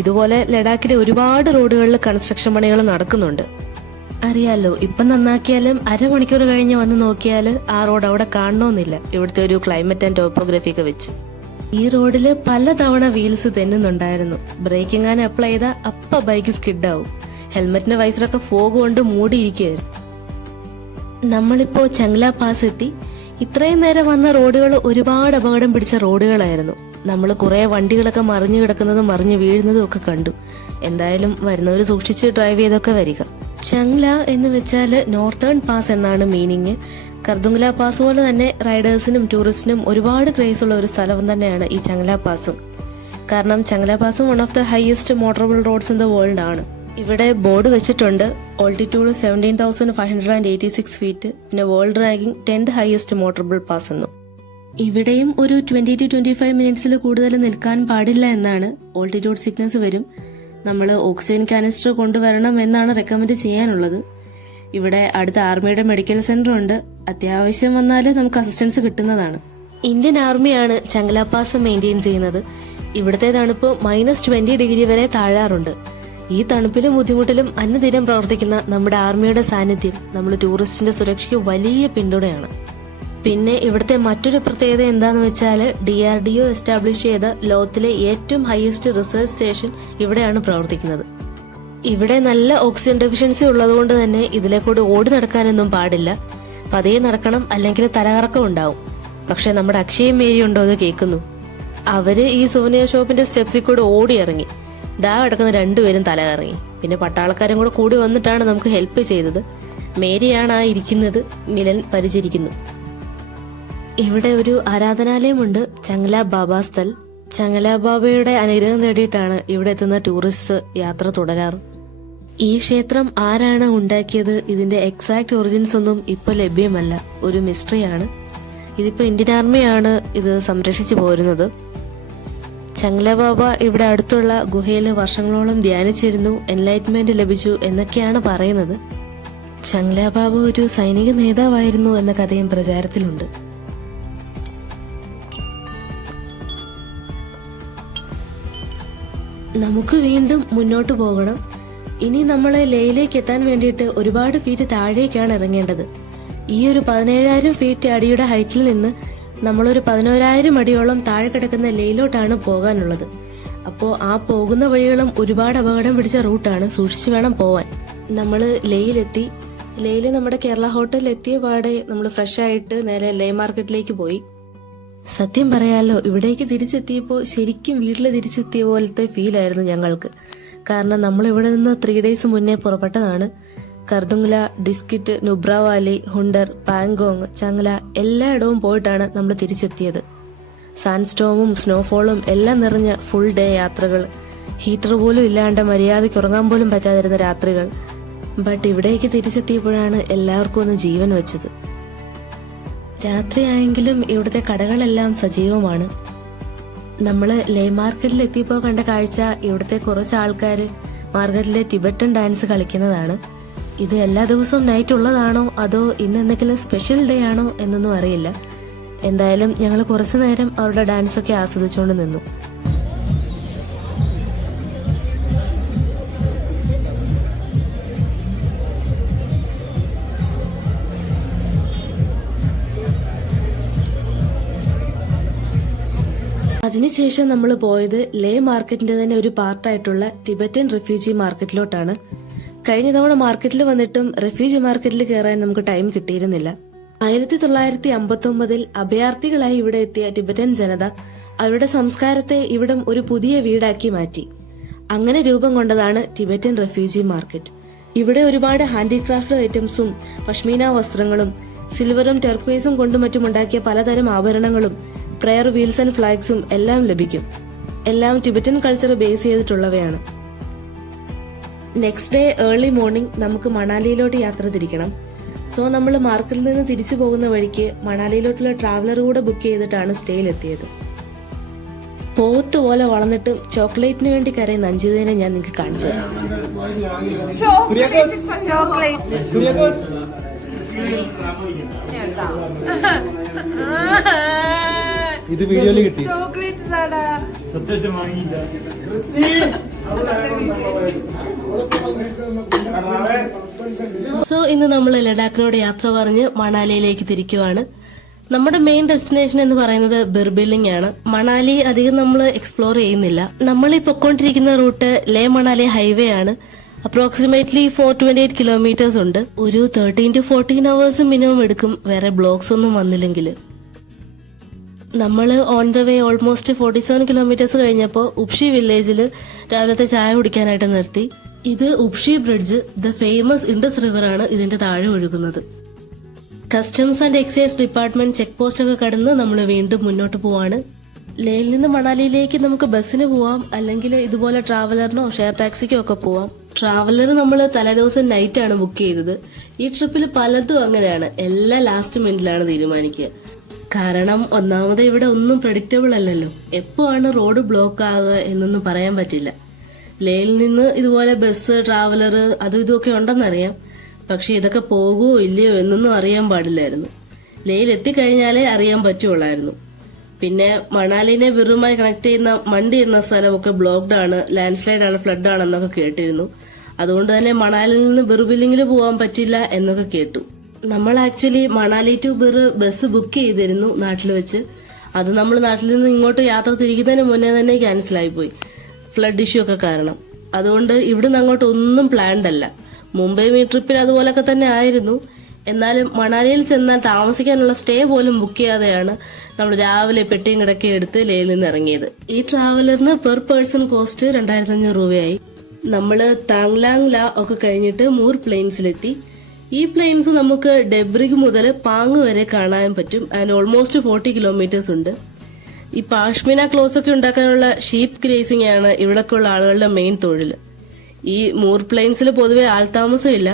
ഇതുപോലെ ലഡാക്കിലെ ഒരുപാട് റോഡുകളിൽ കൺസ്ട്രക്ഷൻ പണികൾ നടക്കുന്നുണ്ട്. അറിയാലോ, ഇപ്പം നന്നാക്കിയാലും അരമണിക്കൂർ കഴിഞ്ഞ് വന്ന് നോക്കിയാൽ ആ റോഡ് അവിടെ കാണണമെന്നില്ല, ഇവിടുത്തെ ഒരു ക്ലൈമറ്റ് ആൻഡ് ടോപ്പോഗ്രഫി ഒക്കെ വെച്ച്. ഈ റോഡിൽ പലതവണ വീൽസ് തെന്നുന്നുണ്ടായിരുന്നു. ബ്രേക്കിംഗ് ആൻഡ് അപ്ലൈ ചെയ്താൽ അപ്പ ബൈക്ക് സ്കിഡാവും. ഹെൽമെറ്റിന്റെ വൈസറൊക്കെ ഫോഗ് കൊണ്ട് മൂടിയിരിക്കുകയായിരുന്നു. നമ്മളിപ്പോ ചങ്ല പാസ് എത്തി. ഇത്രയും നേരം വന്ന റോഡുകൾ ഒരുപാട് അപകടം പിടിച്ച റോഡുകളായിരുന്നു. നമ്മൾ കുറെ വണ്ടികളൊക്കെ മറിഞ്ഞു കിടക്കുന്നതും മറിഞ്ഞു വീഴുന്നതും ഒക്കെ കണ്ടു. എന്തായാലും വരുന്നവർ സൂക്ഷിച്ച് ഡ്രൈവ് ചെയ്തൊക്കെ വരിക. ചങ്ല എന്ന് വെച്ചാൽ നോർത്തേൺ പാസ് എന്നാണ് മീനിങ്. കർദുങ്ല പാസ് പോലെ തന്നെ റൈഡേഴ്സിനും ടൂറിസ്റ്റിനും ഒരുപാട് ക്രേസ് ഉള്ള ഒരു സ്ഥലം തന്നെയാണ് ഈ ചങ്ല പാസും. കാരണം ചങ്ല പാസും one of the highest motorable roads in the world ആണ്. ഇവിടെ ബോർഡ് വെച്ചിട്ടുണ്ട്, ഓൾട്ടിറ്റ്യൂഡ് 17,586 ഫീറ്റ്, പിന്നെ world ranking 10th highest motorable pass എന്നും. ഇവിടെയും ഒരു 20 to 25 മിനിറ്റ്സിൽ കൂടുതൽ നിൽക്കാൻ പാടില്ല എന്നാണ്. ഓൾട്ടിറ്റ്യൂഡ് സിക്നസ് വരും. നമ്മൾ ഓക്സിജൻ കാനിസ്റ്റർ കൊണ്ടുവരണം എന്നാണ് റെക്കമെൻഡ് ചെയ്യാനുള്ളത്. ഇവിടെ അടുത്ത ആർമിയുടെ മെഡിക്കൽ സെന്റർ ഉണ്ട്. അത്യാവശ്യം വന്നാൽ നമുക്ക് അസിസ്റ്റൻസ് കിട്ടുന്നതാണ്. ഇന്ത്യൻ ആർമിയാണ് ചങ്ല പാസ് മെയിൻറ്റെയിൻ ചെയ്യുന്നത്. ഇവിടുത്തെ തണുപ്പ് -20 ഡിഗ്രി വരെ താഴാറുണ്ട്. ഈ തണുപ്പിലും ബുദ്ധിമുട്ടിലും അനുദിനം പ്രവർത്തിക്കുന്ന നമ്മുടെ ആർമിയുടെ സാന്നിധ്യം നമ്മൾ ടൂറിസ്റ്റിന്റെ സുരക്ഷയ്ക്ക് വലിയ പിന്തുണയാണ്. പിന്നെ ഇവിടുത്തെ മറ്റൊരു പ്രത്യേകത എന്താന്ന് വെച്ചാൽ DRDO എസ്റ്റാബ്ലിഷ് ചെയ്ത ലോകത്തിലെ ഏറ്റവും ഹയസ്റ്റ് റിസർച്ച് സ്റ്റേഷൻ ഇവിടെയാണ് പ്രവർത്തിക്കുന്നത്. ഇവിടെ നല്ല ഓക്സിജൻ ഡെഫിഷ്യൻസി ഉള്ളതുകൊണ്ട് തന്നെ ഇതിലെ കൂടി ഓടി നടക്കാനൊന്നും പാടില്ല. പതിയെ നടക്കണം, അല്ലെങ്കിൽ തലകറക്കം ഉണ്ടാവും. പക്ഷെ നമ്മുടെ അക്ഷയും മേരിയും ഉണ്ടോ എന്ന് കേൾക്കുന്നു. അവര് ഈ സോനിയ ഷോപ്പിന്റെ സ്റ്റെപ്സിൽ കൂടെ ഓടി ഇറങ്ങി. ദാ കിടക്കുന്ന രണ്ടുപേരും തലകറങ്ങി. പിന്നെ പട്ടാളക്കാരും കൂടെ കൂടി വന്നിട്ടാണ് നമുക്ക് ഹെൽപ്പ് ചെയ്തത്. മേരിയാണ് ആ ഇരിക്കുന്നത്, മിലൻ പരിചരിക്കുന്നു. ഇവിടെ ഒരു ആരാധനാലയമുണ്ട്, ചങ്ല ബാബ സ്ഥൽ. ചങ്ല ബാബയുടെ അനുഗ്രഹം നേടിയിട്ടാണ് ഇവിടെ എത്തുന്ന ടൂറിസ്റ്റ് യാത്ര തുടരാറ്. ഈ ക്ഷേത്രം ആരാണ് ഉണ്ടാക്കിയത്, ഇതിന്റെ എക്സാക്ട് ഒറിജിൻസ് ഒന്നും ഇപ്പൊ ലഭ്യമല്ല, ഒരു മിസ്റ്ററിയാണ്. ഇതിപ്പോ ഇന്ത്യൻ ആർമിയാണ് ഇത് സംരക്ഷിച്ചു പോരുന്നത്. ചങ്ല ബാബ ഇവിടെ അടുത്തുള്ള ഗുഹയിൽ വർഷങ്ങളോളം ധ്യാനിച്ചിരുന്നു, എൻലൈറ്റ്മെന്റ് ലഭിച്ചു എന്നൊക്കെയാണ് പറയുന്നത്. ചങ്ല ബാബ ഒരു സൈനിക നേതാവായിരുന്നു എന്ന കഥയും പ്രചാരത്തിലുണ്ട്. നമുക്ക് വീണ്ടും മുന്നോട്ട് പോകണം. ഇനി നമ്മൾ ലേയിലേക്ക് എത്താൻ വേണ്ടിയിട്ട് ഒരുപാട് ഫീറ്റ് താഴേക്കാണ് ഇറങ്ങേണ്ടത്. ഈ ഒരു 17,000 ഫീറ്റ് അടിയുടെ ഹൈറ്റിൽ നിന്ന് നമ്മളൊരു 11,000 അടിയോളം താഴെ കിടക്കുന്ന ലേയിലോട്ടാണ് പോകാനുള്ളത്. അപ്പോ ആ പോകുന്ന വഴികളും ഒരുപാട് അപകടം പിടിച്ച റൂട്ടാണ്, സൂക്ഷിച്ചു വേണം പോവാൻ. നമ്മള് ലേയിലെത്തി. ലേയില് നമ്മുടെ കേരള ഹോട്ടലിൽ എത്തിയ പാടെ നമ്മൾ ഫ്രഷ് ആയിട്ട് നേരെ ലേ മാർക്കറ്റിലേക്ക് പോയി. സത്യം പറയാലോ, ഇവിടേക്ക് തിരിച്ചെത്തിയപ്പോൾ ശരിക്കും വീട്ടിൽ തിരിച്ചെത്തിയ പോലത്തെ ഫീൽ ആയിരുന്നു ഞങ്ങൾക്ക്. കാരണം നമ്മൾ ഇവിടെ നിന്ന് 3 ഡേയ്സ് മുന്നേ പുറപ്പെട്ടതാണ്. കർദുങ്ല, ഡിസ്കിറ്റ്, നുബ്ര വാലി, ഹുണ്ടർ, പാങ്കോങ്, ചങ്ല എല്ലായിടവും പോയിട്ടാണ് നമ്മൾ തിരിച്ചെത്തിയത്. സാൻഡ്സ്റ്റോമും സ്നോഫോളും എല്ലാം നിറഞ്ഞ ഫുൾ ഡേ യാത്രകൾ, ഹീറ്റർ പോലും ഇല്ലാണ്ട് മര്യാദയ്ക്ക് ഉറങ്ങാൻ പോലും പറ്റാതിരുന്ന രാത്രികൾ. ബട്ട് ഇവിടേക്ക് തിരിച്ചെത്തിയപ്പോഴാണ് എല്ലാവർക്കും ഒന്ന് ജീവൻ വെച്ചത്. രാത്രിയായെങ്കിലും ഇവിടുത്തെ കടകളെല്ലാം സജീവമാണ്. നമ്മള് ലേ മാർക്കറ്റിൽ എത്തിയപ്പോ കണ്ട കാഴ്ച ഇവിടുത്തെ കുറച്ച് ആൾക്കാര് മാർക്കറ്റിലെ ടിബറ്റൻ ഡാൻസ് കളിക്കുന്നതാണ്. ഇത് എല്ലാ ദിവസവും നൈറ്റ് ഉള്ളതാണോ അതോ ഇന്ന് എന്തെങ്കിലും സ്പെഷ്യൽ ഡേ ആണോ എന്നൊന്നും അറിയില്ല. എന്തായാലും ഞങ്ങൾ കുറച്ചു നേരം അവരുടെ ഡാൻസൊക്കെ ആസ്വദിച്ചുകൊണ്ട് നിന്നു. അതിനുശേഷം നമ്മൾ പോയത് ലേ മാർക്കറ്റിന്റെ തന്നെ ഒരു പാർട്ടായിട്ടുള്ള ടിബറ്റൻ റെഫ്യൂജി മാർക്കറ്റിലോട്ടാണ്. കഴിഞ്ഞ തവണ മാർക്കറ്റിൽ വന്നിട്ടും റെഫ്യൂജി മാർക്കറ്റിൽ കയറാൻ നമുക്ക് ടൈം കിട്ടിയിരുന്നില്ല. 1959 അഭയാർത്ഥികളായി ഇവിടെ എത്തിയ ടിബറ്റൻ ജനത അവരുടെ സംസ്കാരത്തെ ഇവിടം ഒരു പുതിയ വീടാക്കി മാറ്റി. അങ്ങനെ രൂപം കൊണ്ടതാണ് ടിബറ്റൻ റെഫ്യൂജി മാർക്കറ്റ്. ഇവിടെ ഒരുപാട് ഹാൻഡിക്രാഫ്റ്റ് ഐറ്റംസും പഷ്മീന വസ്ത്രങ്ങളും സിൽവറും ടെർക്വൈസും കൊണ്ടും മറ്റുമുണ്ടാക്കിയ പലതരം ആഭരണങ്ങളും പ്രയർ വീൽസ് ആൻഡ് ഫ്ലാഗ്സും എല്ലാം ലഭിക്കും. എല്ലാം ടിബറ്റൻ കൾച്ചർ ബേസ് ചെയ്തിട്ടുള്ളവയാണ്. നെക്സ്റ്റ് ഡേ ഏർലി മോർണിംഗ് നമുക്ക് മണാലിയിലോട്ട് യാത്ര തിരിക്കണം. സോ നമ്മൾ മാർക്കറ്റിൽ നിന്ന് തിരിച്ചു പോകുന്ന വഴിക്ക് മണാലിയിലോട്ടുള്ള ട്രാവലർ കൂടെ ബുക്ക് ചെയ്തിട്ടാണ് സ്റ്റേയിലെത്തിയത്. പോത്ത് പോലെ വളർന്നിട്ടും ചോക്ലേറ്റിന് വേണ്ടി കരയുന്ന അഞ്ജിതനെ ഞാൻ നിങ്ങൾക്ക് കാണിച്ചു തരാം. ഇത് വീഡിയോയിൽ കിട്ടി. സോ ഇന്ന് നമ്മൾ ലഡാക്കിനോട് യാത്ര പറഞ്ഞ് മണാലിയിലേക്ക് തിരിക്കുവാണ്. നമ്മുടെ മെയിൻ ഡെസ്റ്റിനേഷൻ എന്ന് പറയുന്നത് ബിർബിലിംഗ് ആണ്. മണാലി അധികം നമ്മൾ എക്സ്പ്ലോർ ചെയ്യുന്നില്ല. നമ്മൾ ഈ പൊക്കോണ്ടിരിക്കുന്ന റൂട്ട് ലേ മണാലി ഹൈവേ ആണ്. അപ്രോക്സിമേറ്റ്ലി 428 കിലോമീറ്റേഴ്സ് ഉണ്ട്. ഒരു 13 to 14 hours മിനിമം എടുക്കും, വേറെ ബ്ലോക്സ് ഒന്നും വന്നില്ലെങ്കിൽ. നമ്മൾ on the way almost 47 kilometres കഴിഞ്ഞപ്പോൾ ഉപ്ഷി വില്ലേജിൽ രാവിലത്തെ ചായ കുടിക്കാനായിട്ട് നിർത്തി. ഇത് Upshi bridge, the famous Indus river ആണ് ഇതിന്റെ താഴെ ഒഴുകുന്നത്. Customs and excise department check post ഒക്കെ കടന്ന് നമ്മൾ വീണ്ടും മുന്നോട്ട് പോവാണ്. ലേയിൽ നിന്ന് മണാലിയിലേക്ക് നമുക്ക് ബസ്സിന് പോവാം, അല്ലെങ്കിൽ ഇതുപോലെ ട്രാവലറിനോ ഷെയർ ടാക്സിക്കോ ഒക്കെ പോവാം. ട്രാവലർ നമ്മൾ തലേദിവസം നൈറ്റ് ആണ് ബുക്ക് ചെയ്തത്. ഈ ട്രിപ്പിൽ പലതും അങ്ങനെയാണ്, എല്ലാം ലാസ്റ്റ് മിനിറ്റിലാണ് തീരുമാനിക്കുക. കാരണം ഒന്നാമത് ഇവിടെ ഒന്നും പ്രഡിക്റ്റബിൾ അല്ലല്ലോ, എപ്പോഴാണ് റോഡ് ബ്ലോക്ക് ആകുക എന്നൊന്നും പറയാൻ പറ്റില്ല. ലേയിൽ നിന്ന് ഇതുപോലെ ബസ്, ട്രാവലർ അതും ഇതുമൊക്കെ ഉണ്ടെന്നറിയാം. പക്ഷെ ഇതൊക്കെ പോകുമോ ഇല്ലയോ എന്നൊന്നും അറിയാൻ പാടില്ലായിരുന്നു. ലേയിൽ എത്തിക്കഴിഞ്ഞാലേ അറിയാൻ പറ്റുള്ളായിരുന്നു. പിന്നെ മണാലിനെ ബിറുമായി കണക്ട് ചെയ്യുന്ന മണ്ടി എന്ന സ്ഥലമൊക്കെ ബ്ലോക്ക്ഡ് ആണ്, ലാൻഡ് സ്ലൈഡ് ആണ്, ഫ്ലഡ് ആണെന്നൊക്കെ കേട്ടിരുന്നു. അതുകൊണ്ട് തന്നെ മണാലിയിൽ നിന്ന് ബിർ ബില്ലിങ്ങിൽ പോകാൻ പറ്റില്ല എന്നൊക്കെ കേട്ടു. നമ്മൾ actually Manali to Bir bus book ചെയ്തിരുന്നു നാട്ടിൽ വെച്ച്. അത് നമ്മൾ നാട്ടിൽ നിന്ന് ഇങ്ങോട്ട് യാത്ര തിരിക്കുന്നതിന് മുന്നേ തന്നെ ക്യാൻസൽ ആയിപ്പോയി, ഫ്ലഡ് ഇഷ്യൂ ഒക്കെ കാരണം. അതുകൊണ്ട് ഇവിടുന്ന് അങ്ങോട്ട് ഒന്നും പ്ലാൻഡ് അല്ല. മുംബൈ മീ ട്രിപ്പിൽ അതുപോലൊക്കെ തന്നെ ആയിരുന്നു. എന്നാലും മണാലിയിൽ ചെന്നാൽ താമസിക്കാനുള്ള സ്റ്റേ പോലും ബുക്ക് ചെയ്യാതെയാണ് നമ്മൾ രാവിലെ പെട്ടിയും കിടക്കയും എടുത്ത് ലേയിൽ നിന്ന് ഇറങ്ങിയത്. ഈ ട്രാവലറിന് പെർ പേഴ്സൺ കോസ്റ്റ് 2500 രൂപയായി. നമ്മള് താങ്ലാങ് ല ഒക്കെ കഴിഞ്ഞിട്ട് മൂർ പ്ലെയിൻസിലെത്തി. ഈ പ്ലെയിൻസ് നമുക്ക് ഡെബ്രിഗ് മുതൽ പാങ് വരെ കാണാൻ പറ്റും. ആൻഡ് ഓൾമോസ്റ്റ് 40 കിലോമീറ്റേഴ്സ് ഉണ്ട്. ഈ പാഷ്മിന ക്ലോസ് ഒക്കെ ഉണ്ടാക്കാനുള്ള ഷീപ്പ് ഗ്രേസിംഗ് ആണ് ഇവിടൊക്കെയുള്ള ആളുകളുടെ മെയിൻ തൊഴിൽ. ഈ മൂർ പ്ലെയിൻസിൽ പൊതുവെ ആൾതാമസമില്ല.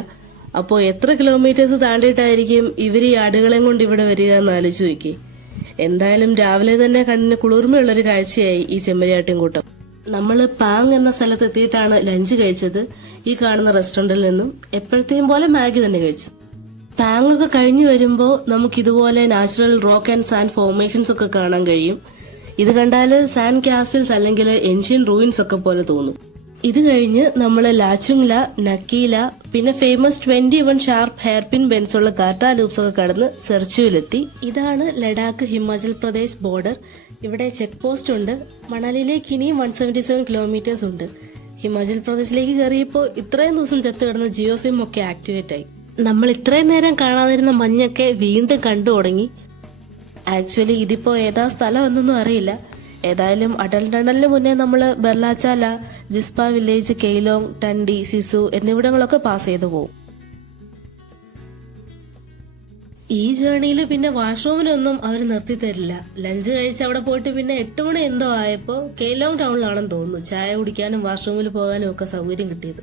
അപ്പോൾ എത്ര കിലോമീറ്റേഴ്സ് താണ്ടിയിട്ടായിരിക്കും ഇവർ ഈ ആടുകളെയും കൊണ്ട് ഇവിടെ വരിക എന്ന് ആലോചിച്ച് നോക്കി. എന്തായാലും രാവിലെ തന്നെ കണ്ണിന് കുളിർമയുള്ളൊരു കാഴ്ചയായി ഈ ചെമ്മരിയാട്ടിൻ കൂട്ടം. നമ്മൾ പാങ് എന്ന സ്ഥലത്ത് എത്തിയിട്ടാണ് ലഞ്ച് കഴിച്ചത്. ഈ കാണുന്ന റെസ്റ്റോറന്റിൽ നിന്നും എപ്പോഴത്തെയും പോലെ മാഗി തന്നെ കഴിച്ചു. പാങ് ഒക്കെ കഴിഞ്ഞു വരുമ്പോൾ നമുക്ക് ഇതുപോലെ natural rock and sand formations ഒക്കെ കാണാൻ കഴിയും. ഇത് കണ്ടാല് സാൻഡ് കാസിൽസ് അല്ലെങ്കിൽ ഏൻഷ്യൻ റൂയിൻസ് ഒക്കെ പോലെ തോന്നും. ഇത് കഴിഞ്ഞ് നമ്മള് ലാച്ചുങ്ല, നക്കീല, പിന്നെ ഫേമസ് 21 ഷാർപ്പ് ഹെയർപിൻ ബെൻസ് ഉള്ള ഗാറ്റ ലൂപ്സ് ഒക്കെ കടന്ന് സെർച്ചുവിലെത്തി. ഇതാണ് ലഡാക്ക് ഹിമാചൽ പ്രദേശ് ബോർഡർ. ഇവിടെ ചെക്ക് പോസ്റ്റ് ഉണ്ട്. മണാലിയിലേക്ക് ഇനിയും 177 കിലോമീറ്റേഴ്സ് ഉണ്ട്. ഹിമാചൽ പ്രദേശിലേക്ക് കയറിയപ്പോൾ ഇത്രയും ദിവസം ചത്തു കിടന്ന ജിയോ സിം ഒക്കെ ആക്ടിവേറ്റ് ആയി. നമ്മൾ ഇത്രയും നേരം കാണാതിരുന്ന മഞ്ഞൊക്കെ വീണ്ടും കണ്ടു തുടങ്ങി. ആക്ച്വലി ഇതിപ്പോ ഏതാ സ്ഥലം എന്നൊന്നും അറിയില്ല. ഏതായാലും അടൽ ടണലിന് മുന്നേ നമ്മൾ ബെർലാച്ചാല, ജിസ്പ വില്ലേജ്, കെയ്ലോങ്, ടണ്ടി, സിസു എന്നിവിടങ്ങളൊക്കെ പാസ് ചെയ്തു പോകും. ഈ ജേർണിയിൽ പിന്നെ വാഷ്റൂമിനൊന്നും അവർ നിർത്തി തരില്ല. ലഞ്ച് കഴിച്ച് അവിടെ പോയിട്ട് പിന്നെ 8 മണി എന്തോ ആയപ്പോ കെയ്ലോങ് ടൗണിലാണെന്ന് തോന്നുന്നു ചായ കുടിക്കാനും വാഷ്റൂമിൽ പോകാനും ഒക്കെ സൗകര്യം കിട്ടിയത്.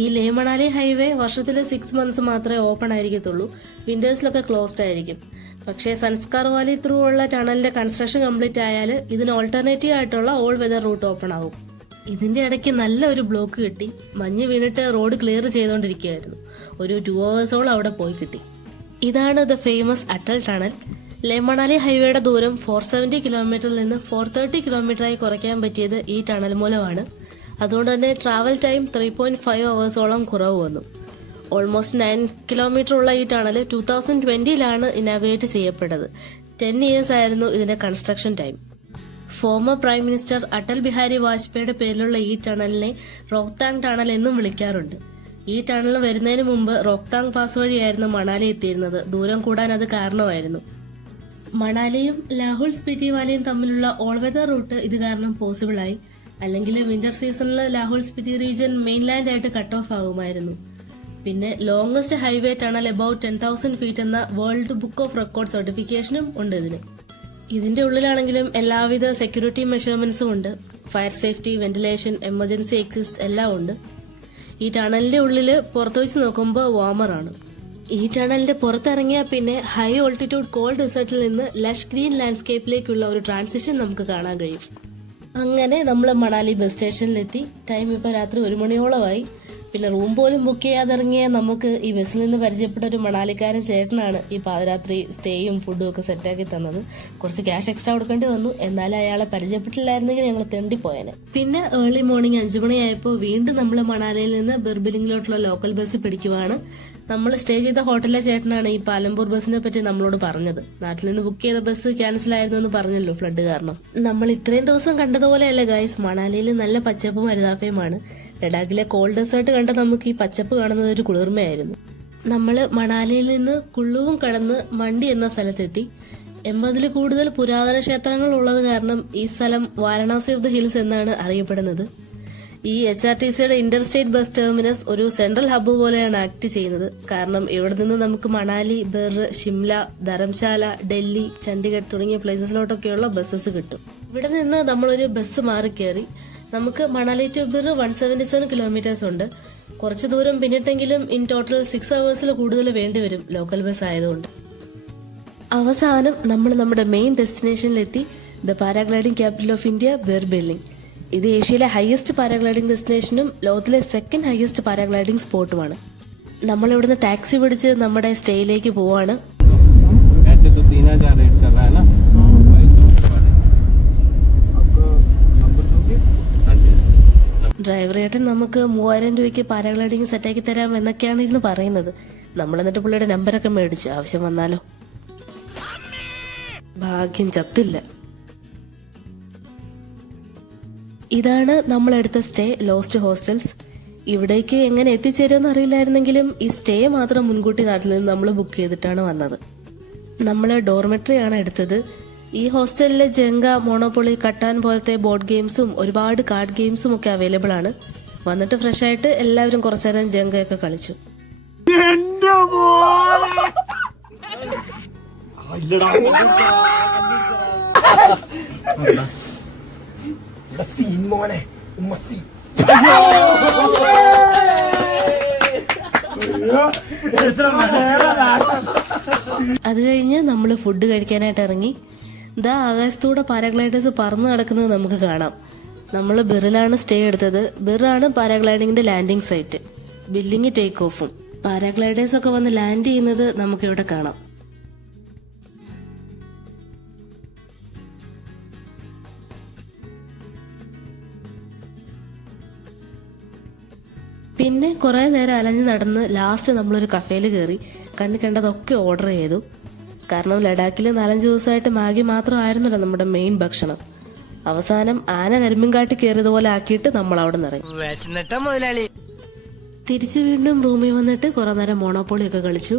ഈ ലേ മണാലി ഹൈവേ വർഷത്തിൽ 6 മന്ത്സ് മാത്രമേ ഓപ്പൺ ആയിരിക്കത്തുള്ളൂ. വിന്റേഴ്സിലൊക്കെ ക്ലോസ്ഡ് ആയിരിക്കും. പക്ഷേ സൻസ്കാർ വാലി ത്രൂ ഉള്ള ടണലിന്റെ കൺസ്ട്രക്ഷൻ കംപ്ലീറ്റ് ആയാൽ ഇതിന് ഓൾട്ടർനേറ്റീവ് ആയിട്ടുള്ള ഓൾ വെതർ റൂട്ട് ഓപ്പൺ ആകും. ഇതിന്റെ ഇടയ്ക്ക് നല്ലൊരു ബ്ലോക്ക് കിട്ടി. മഞ്ഞ് വീണിട്ട് റോഡ് ക്ലിയർ ചെയ്തുകൊണ്ടിരിക്കുകയായിരുന്നു. ഒരു 2 hours അവിടെ പോയി കിട്ടി. ഇതാണ് ദ ഫേമസ് അട്ടൽ ടണൽ. ലേ മണാലി ഹൈവേയുടെ ദൂരം 470 കിലോമീറ്ററിൽ നിന്ന് 430 കിലോമീറ്ററായി കുറയ്ക്കാൻ പറ്റിയത് ഈ ടണൽ മൂലമാണ്. അതുകൊണ്ട് തന്നെ ട്രാവൽ ടൈം 3.5 hours കുറവ് വന്നു. ഓൾമോസ്റ്റ് 9 കിലോമീറ്റർ ഉള്ള ഈ ടണൽ 2020 ഇനാഗുറേറ്റ് ചെയ്യപ്പെട്ടത്. 10 years ആയിരുന്നു ഇതിന്റെ construction time. Former prime minister Atal Bihari വാജ്പേയിയുടെ പേരിലുള്ള ഈ ടണലിനെ റോഹ്താങ് ടണൽ എന്നും വിളിക്കാറുണ്ട്. ഈ ടണൽ വരുന്നതിന് മുമ്പ് റോഹ്താങ് പാസ് വഴിയായിരുന്നു മണാലി എത്തിയിരുന്നത്. ദൂരം കൂടാൻ അത് കാരണമായിരുന്നു. മണാലിയും ലാഹുൽ സ്പിറ്റി വാലിയും തമ്മിലുള്ള ഓൾ വെതർ റൂട്ട് ഇത് കാരണം പോസിബിൾ ആയി. അല്ലെങ്കിൽ വിന്റർ സീസണിൽ ലാഹുൽ സ്പിറ്റി റീജിയൻ മെയിൻലാൻഡ് ആയിട്ട് കട്ട് ഓഫ് ആകുമായിരുന്നു. പിന്നെ longest highway tunnel about 10,000 feet എന്ന വേൾഡ് ബുക്ക് ഓഫ് റെക്കോർഡ് സർട്ടിഫിക്കേഷനും ഉണ്ട് ഇതിന്. ഇതിന്റെ ഉള്ളിലാണെങ്കിലും എല്ലാവിധ സെക്യൂരിറ്റി മെഷർമെന്റ്സും ഉണ്ട്. Fire safety, ventilation, emergency exist എല്ലാം ഉണ്ട്. ഈ ടണലിന്റെ ഉള്ളില് പുറത്തു വെച്ച് നോക്കുമ്പോൾ വാമറാണ്. ഈ ടണലിന്റെ പുറത്തിറങ്ങിയാൽ പിന്നെ ഹൈ ഓൾട്ടിറ്റ്യൂഡ് കോൾഡ് ഡെസേർട്ടിൽ നിന്ന് ലഷ് ഗ്രീൻ ലാൻഡ്സ്കേപ്പിലേക്കുള്ള ഒരു ട്രാൻസിഷൻ നമുക്ക് കാണാൻ കഴിയും. അങ്ങനെ നമ്മൾ മണാലി ബസ് സ്റ്റേഷനിലെത്തി. ടൈം ഇപ്പോൾ രാത്രി 1 മണിയോളമായി. പിന്നെ റൂം പോലും ബുക്ക് ചെയ്യാതെ ഇറങ്ങിയ നമുക്ക് ഈ ബസ്സിൽ നിന്ന് പരിചയപ്പെട്ട ഒരു മണാലിക്കാരൻ ചേട്ടനാണ് ഈ പാതിരാത്രി സ്റ്റേയും ഫുഡും ഒക്കെ സെറ്റാക്കി തന്നത്. കുറച്ച് ക്യാഷ് എക്സ്ട്രാ കൊടുക്കേണ്ടി വന്നു. എന്നാലും അയാളെ പരിചയപ്പെട്ടില്ലായിരുന്നെങ്കിൽ ഞങ്ങൾ തെണ്ടിപ്പോയേനെ. പിന്നെ ഏർലി മോർണിംഗ് 5 മണിയായപ്പോൾ വീണ്ടും നമ്മൾ മണാലിയിൽ നിന്ന് ബിർബിലിംഗിലോട്ടുള്ള ലോക്കൽ ബസ് പിടിക്കുവാണ്. നമ്മൾ സ്റ്റേ ചെയ്ത ഹോട്ടലിലെ ചേട്ടനാണ് ഈ പാലംപൂർ ബസ്സിനെ പറ്റി നമ്മളോട് പറഞ്ഞത്. നാട്ടിൽ നിന്ന് ബുക്ക് ചെയ്ത ബസ് ക്യാൻസൽ ആയിരുന്നു എന്ന് പറഞ്ഞല്ലോ ഫ്ലഡ് കാരണം. നമ്മൾ ഇത്രയും ദിവസം കണ്ടതുപോലെയല്ല ഗൈസ്, മണാലിയിൽ നല്ല പച്ചപ്പും ഹരിതാപ്പയുമാണ്. ലഡാക്കിലെ കോൾഡ് ഡെസേർട്ട് കണ്ട നമുക്ക് ഈ പച്ചപ്പ് കാണുന്നത് ഒരു കുളിർമയായിരുന്നു. നമ്മൾ മണാലിയിൽ നിന്ന് കുള്ളുവും കടന്ന് മണ്ടി എന്ന സ്ഥലത്തെത്തി. 80-ൽ കൂടുതൽ പുരാതന ക്ഷേത്രങ്ങൾ ഉള്ളത് കാരണം ഈ സ്ഥലം വാരണാസി ഓഫ് ദ ഹിൽസ് എന്നാണ് അറിയപ്പെടുന്നത്. ഈ HRTCയുടെ ഇന്റർസ്റ്റേറ്റ് ബസ് ടെർമിനസ് ഒരു സെൻട്രൽ ഹബ്ബ് പോലെയാണ് ആക്ട് ചെയ്യുന്നത്. കാരണം ഇവിടെ നിന്ന് നമുക്ക് മണാലി, ബിർ, ഷിംല, ധരംശാല, ഡൽഹി, ചണ്ഡീഗഡ് തുടങ്ങിയ പ്ലേസസിലോട്ടൊക്കെയുള്ള ബസ്സസ് കിട്ടും. ഇവിടെ നിന്ന് നമ്മളൊരു ബസ് മാറി കയറി. നമുക്ക് മണാലി ടു ബിർ 177 കിലോമീറ്റേഴ്സ് ഉണ്ട്. കുറച്ച് ദൂരം പിന്നിട്ടെങ്കിലും ഇൻ ടോട്ടൽ 6 hours കൂടുതൽ വേണ്ടിവരും ലോക്കൽ ബസ് ആയതുകൊണ്ട്. അവസാനം നമ്മൾ നമ്മുടെ മെയിൻ ഡെസ്റ്റിനേഷനിലെത്തി. The paragliding capital of India, Bir Billing. ഇത് ഏഷ്യയിലെ ഹയസ്റ്റ് പാരാഗ്ലൈഡിംഗ് ഡെസ്റ്റിനേഷനും ലോകത്തിലെ 2nd ഹയസ്റ്റ് പാരാഗ്ലൈഡിംഗ് സ്പോട്ടുമാണ്. നമ്മളിവിടുന്ന് ടാക്സി പിടിച്ച് നമ്മുടെ സ്റ്റേയിലേക്ക് പോവാണ്. ഡ്രൈവർ ഏട്ടൻ നമുക്ക് 3000 രൂപയ്ക്ക് പാരാഗ്ലൈഡിങ് സെറ്റാക്കി തരാം എന്നൊക്കെയാണ് ഇരുന്ന് പറയുന്നത്. നമ്മൾ എന്നിട്ട് പുള്ളിയുടെ നമ്പരൊക്കെ മേടിച്ചു, ആവശ്യം വന്നാലോ. ഭാഗ്യം ചത്തില്ല. ഇതാണ് നമ്മളെടുത്ത സ്റ്റേ, ലോസ്റ്റ് ഹോസ്റ്റൽസ്. ഇവിടേക്ക് എങ്ങനെ എത്തിച്ചേരുമെന്ന് അറിയില്ലായിരുന്നെങ്കിലും ഈ സ്റ്റേ മാത്രം മുൻകൂട്ടി നാട്ടിൽ നിന്ന് നമ്മൾ ബുക്ക് ചെയ്തിട്ടാണ് വന്നത്. നമ്മൾ ഡോർമെട്രി ആണ് എടുത്തത്. ഈ ഹോസ്റ്റലിലെ ജങ്ക, മോണോപ്പൊളി, കട്ടാൻ പോലത്തെ ബോർഡ് ഗെയിംസും ഒരുപാട് കാർഡ് ഗെയിംസും ഒക്കെ അവൈലബിൾ ആണ്. വന്നിട്ട് ഫ്രഷ് ആയിട്ട് എല്ലാവരും കുറച്ചു നേരം ജങ്കയൊക്കെ കളിച്ചു. അത് കഴിഞ്ഞ് നമ്മൾ ഫുഡ് കഴിക്കാനായിട്ട് ഇറങ്ങി. ഇതാ ആകാശത്തൂടെ പാരാഗ്ലൈഡേഴ്സ് പറന്നു നടക്കുന്നത് നമുക്ക് കാണാം. നമ്മൾ ബിറിലാണ് സ്റ്റേ എടുത്തത്. ബിറാണ് പാരാഗ്ലൈഡിങ്ങിന്റെ ലാൻഡിംഗ് സൈറ്റ്. ബില്ലിംഗ് ടേക്ക് ഓഫും. പാരാഗ്ലൈഡേഴ്സ് ഒക്കെ വന്ന് ലാൻഡ് ചെയ്യുന്നത് നമുക്കിവിടെ കാണാം. പിന്നെ കുറെ നേരം അലഞ്ഞു നടന്ന് ലാസ്റ്റ് നമ്മളൊരു കഫേയിൽ കയറി. കണ്ണു കണ്ടതൊക്കെ ഓർഡർ ചെയ്തു. കാരണം ലഡാക്കിൽ 4-5 ദിവസമായിട്ട് മാഗി മാത്രമായിരുന്നല്ലോ നമ്മുടെ മെയിൻ ഭക്ഷണം. അവസാനം ആന കരിമ്പും കാട്ടി കയറിയതുപോലെ ആക്കിയിട്ട് നമ്മൾ അവിടെ നിറയും. തിരിച്ചു വീണ്ടും റൂമിൽ വന്നിട്ട് കുറെ നേരം മോണോപ്പൊളി ഒക്കെ കളിച്ചു.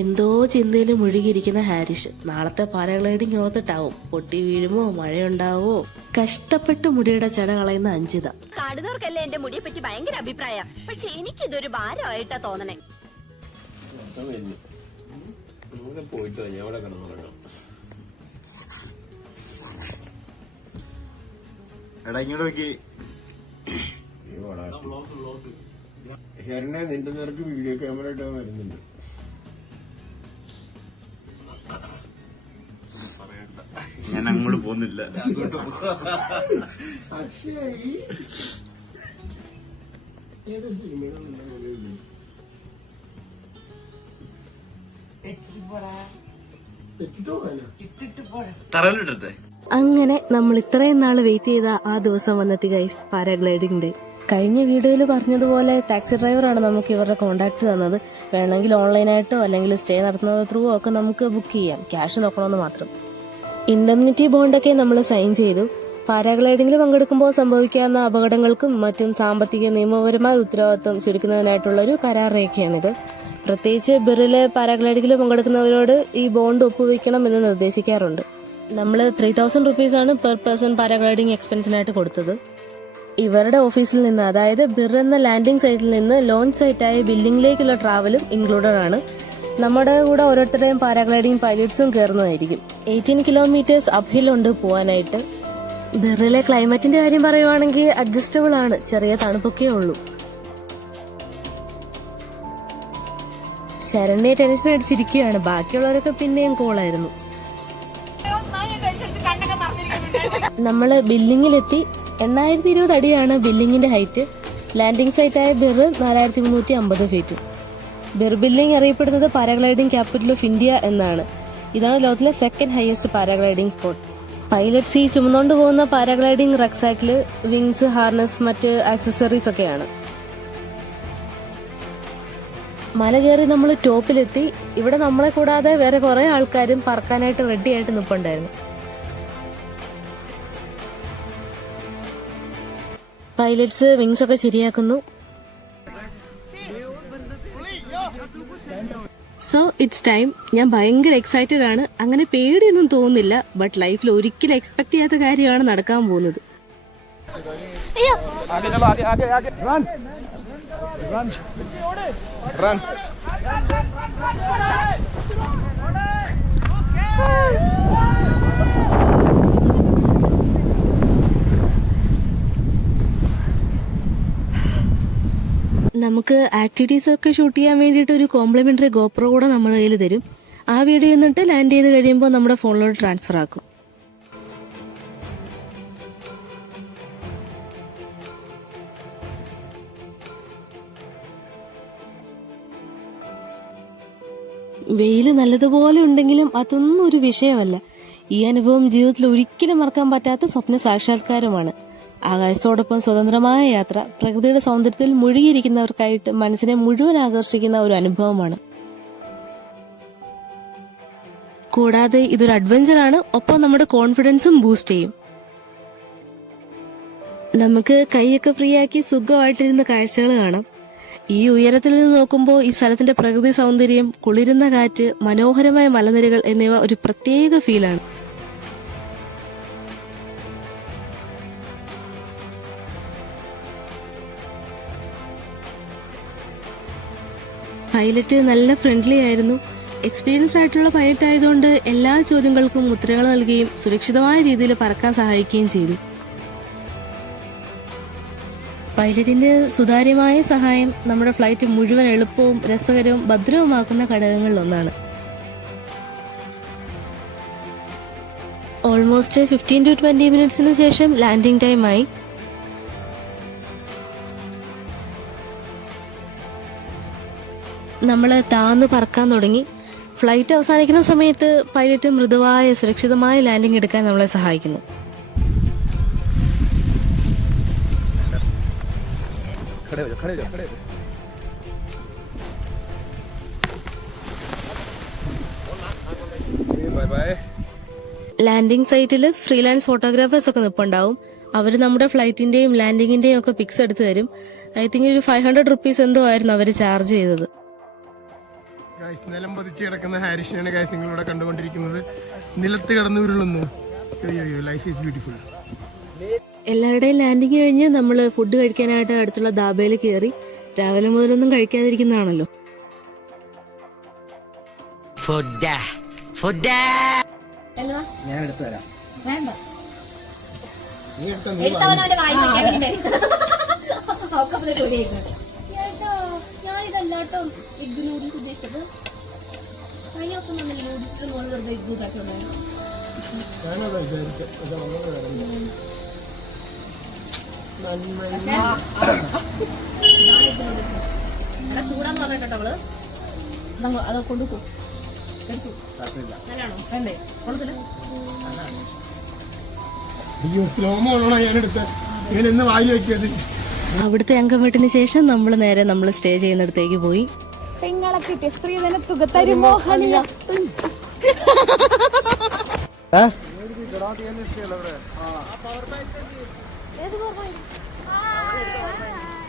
എന്തോ ചിന്തയിൽ മുഴുകിയിരിക്കുന്ന ഹാരിഷ് നാളത്തെ പാരാഗ്ലൈഡിങ് ഓർത്തിട്ടാവും. പൊട്ടി വീഴുമോ, മഴയുണ്ടാവോ. കഷ്ടപ്പെട്ട് മുടിയുടെ ചട കളയുന്ന അഞ്ജിത. കാണുന്നവർക്കല്ലേ എന്റെ മുടിയെ പറ്റി ഭയങ്കര അഭിപ്രായം, പക്ഷെ എനിക്ക് ഇതൊരു ഭാരമായിട്ടാ തോന്നണേ. പോയിട്ട് ഞാൻ അവിടെ കിടന്നുറങ്ങാം. എടാ ഇങ്ങോട്ട് നോക്കി. ശരണേ, നിന്റെ നിനക്ക് വീഡിയോ ക്യാമറ ഇട്ടാൻ വരുന്നുണ്ട്. ഞാൻ അങ്ങോട്ട് പോകുന്നില്ല. തറയിലിട്ടെ. അങ്ങനെ നമ്മൾ ഇത്രയും നാള് വെയിറ്റ് ചെയ്ത ആ ദിവസം വന്നെത്തി ഗൈസ്, പാരാഗ്ലൈഡിംഗ് ഡേ. കഴിഞ്ഞ വീഡിയോയിൽ പറഞ്ഞതുപോലെ ടാക്സി ഡ്രൈവറാണ് നമുക്ക് ഇവരുടെ കോണ്ടാക്ട് തന്നത്. വേണമെങ്കിൽ ഓൺലൈനായിട്ടോ അല്ലെങ്കിൽ സ്റ്റേ നടത്തുന്നത് ത്രൂ ഒക്കെ നമുക്ക് ബുക്ക് ചെയ്യാം. ക്യാഷ് നോക്കണമെന്ന് മാത്രം. ഇൻഡെംനിറ്റി ബോണ്ടൊക്കെ നമ്മൾ സൈൻ ചെയ്തു. പാരാഗ്ലൈഡിംഗിൽ പങ്കെടുക്കുമ്പോൾ സംഭവിക്കാവുന്ന അപകടങ്ങൾക്കും മറ്റും സാമ്പത്തിക നിയമപരമായ ഉത്തരവാദിത്വം ചുരുക്കുന്നതിനായിട്ടുള്ള ഒരു കരാർ രേഖയാണിത്. പ്രത്യേകിച്ച് ബിറിലെ പാരാഗ്ലൈഡിംഗിൽ പങ്കെടുക്കുന്നവരോട് ഈ ബോണ്ട് ഒപ്പുവെക്കണം എന്ന് നിർദ്ദേശിക്കാറുണ്ട്. നമ്മൾ 3000 റുപ്പീസാണ് പെർ പേഴ്സൺ പാരാഗ്ലൈഡിംഗ് എക്സ്പെൻസിനായിട്ട് കൊടുത്തത്. ഇവരുടെ ഓഫീസിൽ നിന്ന്, അതായത് ബിർ എന്ന ലാൻഡിംഗ് സൈറ്റിൽ നിന്ന് ലോഞ്ച് സൈറ്റായ ബില്ലിംഗിലേക്കുള്ള ട്രാവലും ഇൻക്ലൂഡഡ് ആണ്. നമ്മുടെ കൂടെ ഓരോരുത്തരുടെയും പാരാഗ്ലൈഡിംഗ് പൈലറ്റ്സും കയറുന്നതായിരിക്കും. 18 കിലോമീറ്റേഴ്സ് അപ്ഹിൽ ഉണ്ട് പോവാനായിട്ട്. ബിറിലെ ക്ലൈമറ്റിന്റെ കാര്യം പറയുവാണെങ്കിൽ അഡ്ജസ്റ്റബിൾ ആണ്, ചെറിയ തണുപ്പൊക്കെ ഉള്ളൂ. ശരണ്യെ ടെൻഷൻ അടിച്ചിരിക്കുകയാണ്, ബാക്കിയുള്ളവരൊക്കെ പിന്നെയും കൂളായിരുന്നു. നമ്മള് ബില്ലിങ്ങിലെത്തി. 8020 അടിയാണ് ബില്ലിങ്ങിന്റെ ഹൈറ്റ്. ലാൻഡിംഗ് സൈറ്റായ ബിർ 4350 ഫീറ്റ്. ബിർ ബില്ലിംഗ് അറിയപ്പെടുന്നത് പാരാഗ്ലൈഡിംഗ് ക്യാപിറ്റൽ ഓഫ് ഇന്ത്യ എന്നാണ്. ഇതാണ് ലോകത്തിലെ second highest paragliding spot. Pilots ഈ ചുമന്നുകൊണ്ട് പോകുന്ന പാരാഗ്ലൈഡിംഗ് റക്സാക്കില് വിങ്സ്, ഹാർനസ്, മറ്റ് ആക്സസറീസ് ഒക്കെയാണ്. മല കയറി നമ്മൾ ടോപ്പിലെത്തി. ഇവിടെ നമ്മളെ കൂടാതെ വേറെ കുറെ ആൾക്കാരും പറക്കാനായിട്ട് റെഡി ആയിട്ട് നിൽപ്പുണ്ടായിരുന്നു. പൈലറ്റ്സ് വിങ്സ് ഒക്കെ ശരിയാക്കുന്നു. So it's time. ഞാൻ ഭയങ്കര എക്സൈറ്റഡ് ആണ്. അങ്ങനെ പേടിയൊന്നും തോന്നുന്നില്ല. ബട്ട് ലൈഫിൽ ഒരിക്കലും എക്സ്പെക്ട് ചെയ്യാത്ത കാര്യമാണ് നടക്കാൻ പോകുന്നത്. നമുക്ക് ആക്ടിവിറ്റീസ് ഒക്കെ ഷൂട്ട് ചെയ്യാൻ വേണ്ടിയിട്ട് ഒരു കോംപ്ലിമെന്ററി ഗോപ്രോ കൂടെ നമ്മുടെ കയ്യിൽ തരും. ആ വീഡിയോ എന്നിട്ട് ലാൻഡ് ചെയ്ത് കഴിയുമ്പോൾ നമ്മുടെ ഫോണിലോട്ട് ട്രാൻസ്ഫർ ആക്കും. വെയിൽ നല്ലതുപോലെ ഉണ്ടെങ്കിലും അതൊന്നും ഒരു വിഷയമല്ല. ഈ അനുഭവം ജീവിതത്തിൽ ഒരിക്കലും മറക്കാൻ പറ്റാത്ത സ്വപ്ന സാക്ഷാത്കാരമാണ്. ആകാശത്തോടൊപ്പം സ്വതന്ത്രമായ യാത്ര പ്രകൃതിയുടെ സൗന്ദര്യത്തിൽ മുഴുകിയിരിക്കുന്നവർക്കായിട്ട് മനസ്സിനെ മുഴുവൻ ആകർഷിക്കുന്ന ഒരു അനുഭവമാണ്. കൂടാതെ ഇതൊരു അഡ്വഞ്ചറാണ്, ഒപ്പം നമ്മുടെ കോൺഫിഡൻസും ബൂസ്റ്റ് ചെയ്യും. നമുക്ക് കൈയൊക്കെ ഫ്രീ ആക്കി സുഖമായിട്ടിരുന്ന കാഴ്ചകൾ കാണാം. ഈ ഉയരത്തിൽ നിന്ന് നോക്കുമ്പോൾ ഈ സ്ഥലത്തിന്റെ പ്രകൃതി സൗന്ദര്യം, കുളിരുന്ന കാറ്റ്, മനോഹരമായ മലനിരകൾ എന്നിവ ഒരു പ്രത്യേക ഫീലാണ്. പൈലറ്റ് നല്ല ഫ്രണ്ട്ലി ആയിരുന്നു. എക്സ്പീരിയൻസ്ഡ് ആയിട്ടുള്ള പൈലറ്റ് ആയതുകൊണ്ട് എല്ലാ ചോദ്യങ്ങൾക്കും ഉത്തരങ്ങൾ നൽകുകയും സുരക്ഷിതമായ രീതിയിൽ പറക്കാൻ സഹായിക്കുകയും ചെയ്തു. പൈലറ്റിന്റെ സുതാര്യമായ സഹായം നമ്മുടെ ഫ്ലൈറ്റ് മുഴുവൻ എളുപ്പവും രസകരവും ഭദ്രവുമാക്കുന്ന ഘടകങ്ങളിലൊന്നാണ്. ഓൾമോസ്റ്റ് 15 to 20 മിനിറ്റ്സിന് ശേഷം ലാൻഡിംഗ് ടൈമായി. നമ്മൾ താന്ന് പറക്കാൻ തുടങ്ങി. ഫ്ലൈറ്റ് അവസാനിക്കുന്ന സമയത്ത് പൈലറ്റ് മൃദുവായ സുരക്ഷിതമായ ലാൻഡിംഗ് എടുക്കാൻ നമ്മളെ സഹായിക്കുന്നു. ലാൻഡിംഗ് സൈറ്റിൽ ഫ്രീലാൻസ് ഫോട്ടോഗ്രാഫേഴ്സ് ഒക്കെ നിൽപ്പുണ്ടാവും. അവർ നമ്മുടെ ഫ്ലൈറ്റിന്റെയും ലാൻഡിങ്ങിന്റെയും ഒക്കെ പിക്സ് എടുത്തു തരും. ഐ തിങ്ക് ഒരു 500 rupees എന്തോ ആയിരുന്നു അവർ ചാർജ് ചെയ്തത്. നിലം പതിച്ച് കിടക്കുന്ന ഹാരിഷിനാണ് ഗൈസ് നിങ്ങളിവിടെ കണ്ടുകൊണ്ടിരിക്കുന്നത്. നിലത്ത് കിടന്നു ഉരുളുന്നു. Life is beautiful. എല്ലാവരുടെയും ലാൻഡിങ് കഴിഞ്ഞ് നമ്മൾ ഫുഡ് കഴിക്കാനായിട്ട് അടുത്തുള്ള ദാബയിൽ കയറി. രാവിലെ മുതലൊന്നും കഴിക്കാതിരിക്കുന്നതാണല്ലോ. ഞാൻ എടുത്തു തരാം. ഞാനിതല്ലാട്ടോ എഗ് നൂഡിൽസ് ഉദ്ദേശിച്ചത്. കഴിഞ്ഞ ദിവസം നമ്മൾ നൂഡിൽസിന്റെ മോള് വെറുതെ എഗ് ഇതാക്കിയുണ്ടായിരുന്നു. ചൂടാന്ന് പറഞ്ഞിട്ടോ അവള് അത് കൊണ്ടുപോ. നല്ലാണോ? വേണ്ടേ? കൊള്ളത്തില്ല. അവിടുത്തെ അംഗം വീട്ടിന് ശേഷം നമ്മൾ നേരെ നമ്മൾ സ്റ്റേ ചെയ്യുന്നിടത്തേക്ക് പോയി. പെങ്ങളെ കിട്ടിയ സ്ത്രീധന തുക തരുമോ?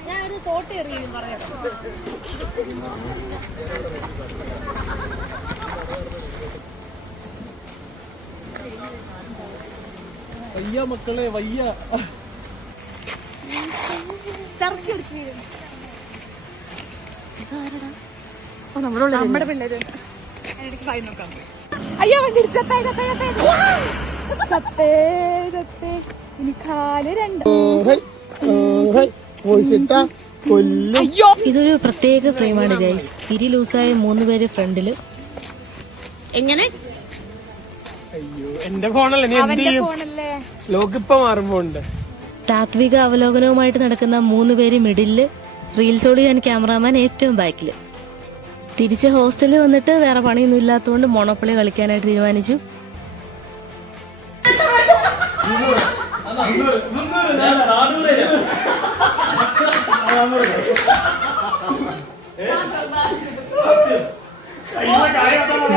ഞാനൊരു തോട്ടി എറിയും പറയാം. വയ്യ മക്കളെ വയ്യ. ചർക്കി പിടിച്ചു വീഴും. നമ്മുടെ പിള്ളേര് അയ്യോ വണ്ടി ചത്തേ ഇനി കാല് രണ്ട്. ഇതൊരു പ്രത്യേക ഫ്രെയിമാണ് ഗൈസ്. പിരി ലൂസായ 3 പേര് ഫ്രണ്ടില്. എങ്ങനെ? എന്റെ ഫോണല്ലേ, നീ എന്ത് ചെയ്യും? ലോക്ക് ഇപ്പൊ മാറുമ്പോണ്ട്. താത്വിക അവലോകനവുമായിട്ട് നടക്കുന്ന 3 പേര് മിഡില്, റീൽസ് ഓടിക്കാൻ ക്യാമറാമാൻ ഏറ്റവും ബാക്കില്. തിരിച്ച് ഹോസ്റ്റലിൽ വന്നിട്ട് വേറെ പണിയൊന്നും ഇല്ലാത്തതുകൊണ്ട് മോണോപ്പൊളി കളിക്കാനായിട്ട് തീരുമാനിച്ചു.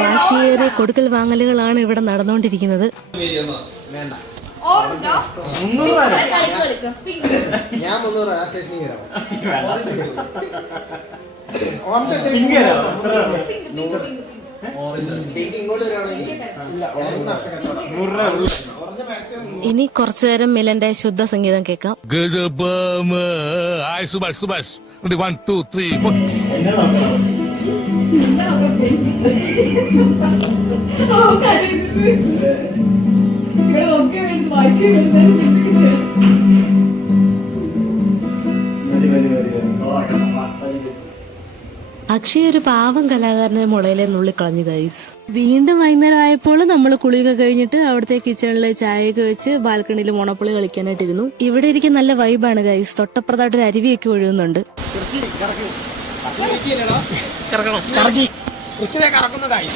വാശിയേറിയ കൊടുക്കൽ വാങ്ങലുകളാണ് ഇവിടെ നടന്നുകൊണ്ടിരിക്കുന്നത്. ഇനി കുറച്ചു നേരം മിലന്റെ ശുദ്ധ സംഗീതം കേൾക്കാം. അക്ഷയ് ഒരു പാവം കലാകാരനെ മുളയിലെ നുള്ളിക്കളഞ്ഞു ഗൈസ്. വീണ്ടും വൈകുന്നേരം ആയപ്പോൾ നമ്മൾ കുളിയൊക്കെ കഴിഞ്ഞിട്ട് അവിടുത്തെ കിച്ചണിൽ ചായയൊക്കെ വെച്ച് ബാൽക്കണിയിൽ മോണോപ്പൊളി കളിക്കാനായിട്ടിരുന്നു. ഇവിടെ ഇരിക്കും നല്ല വൈബാണ് ഗൈസ്. തൊട്ടപ്പുറത്തായിട്ട് ഒരു അരുവിയൊക്കെ ഒഴുകുന്നുണ്ട്. ക്രിസ്റ്റിനെ കറക്കുന്നു guys.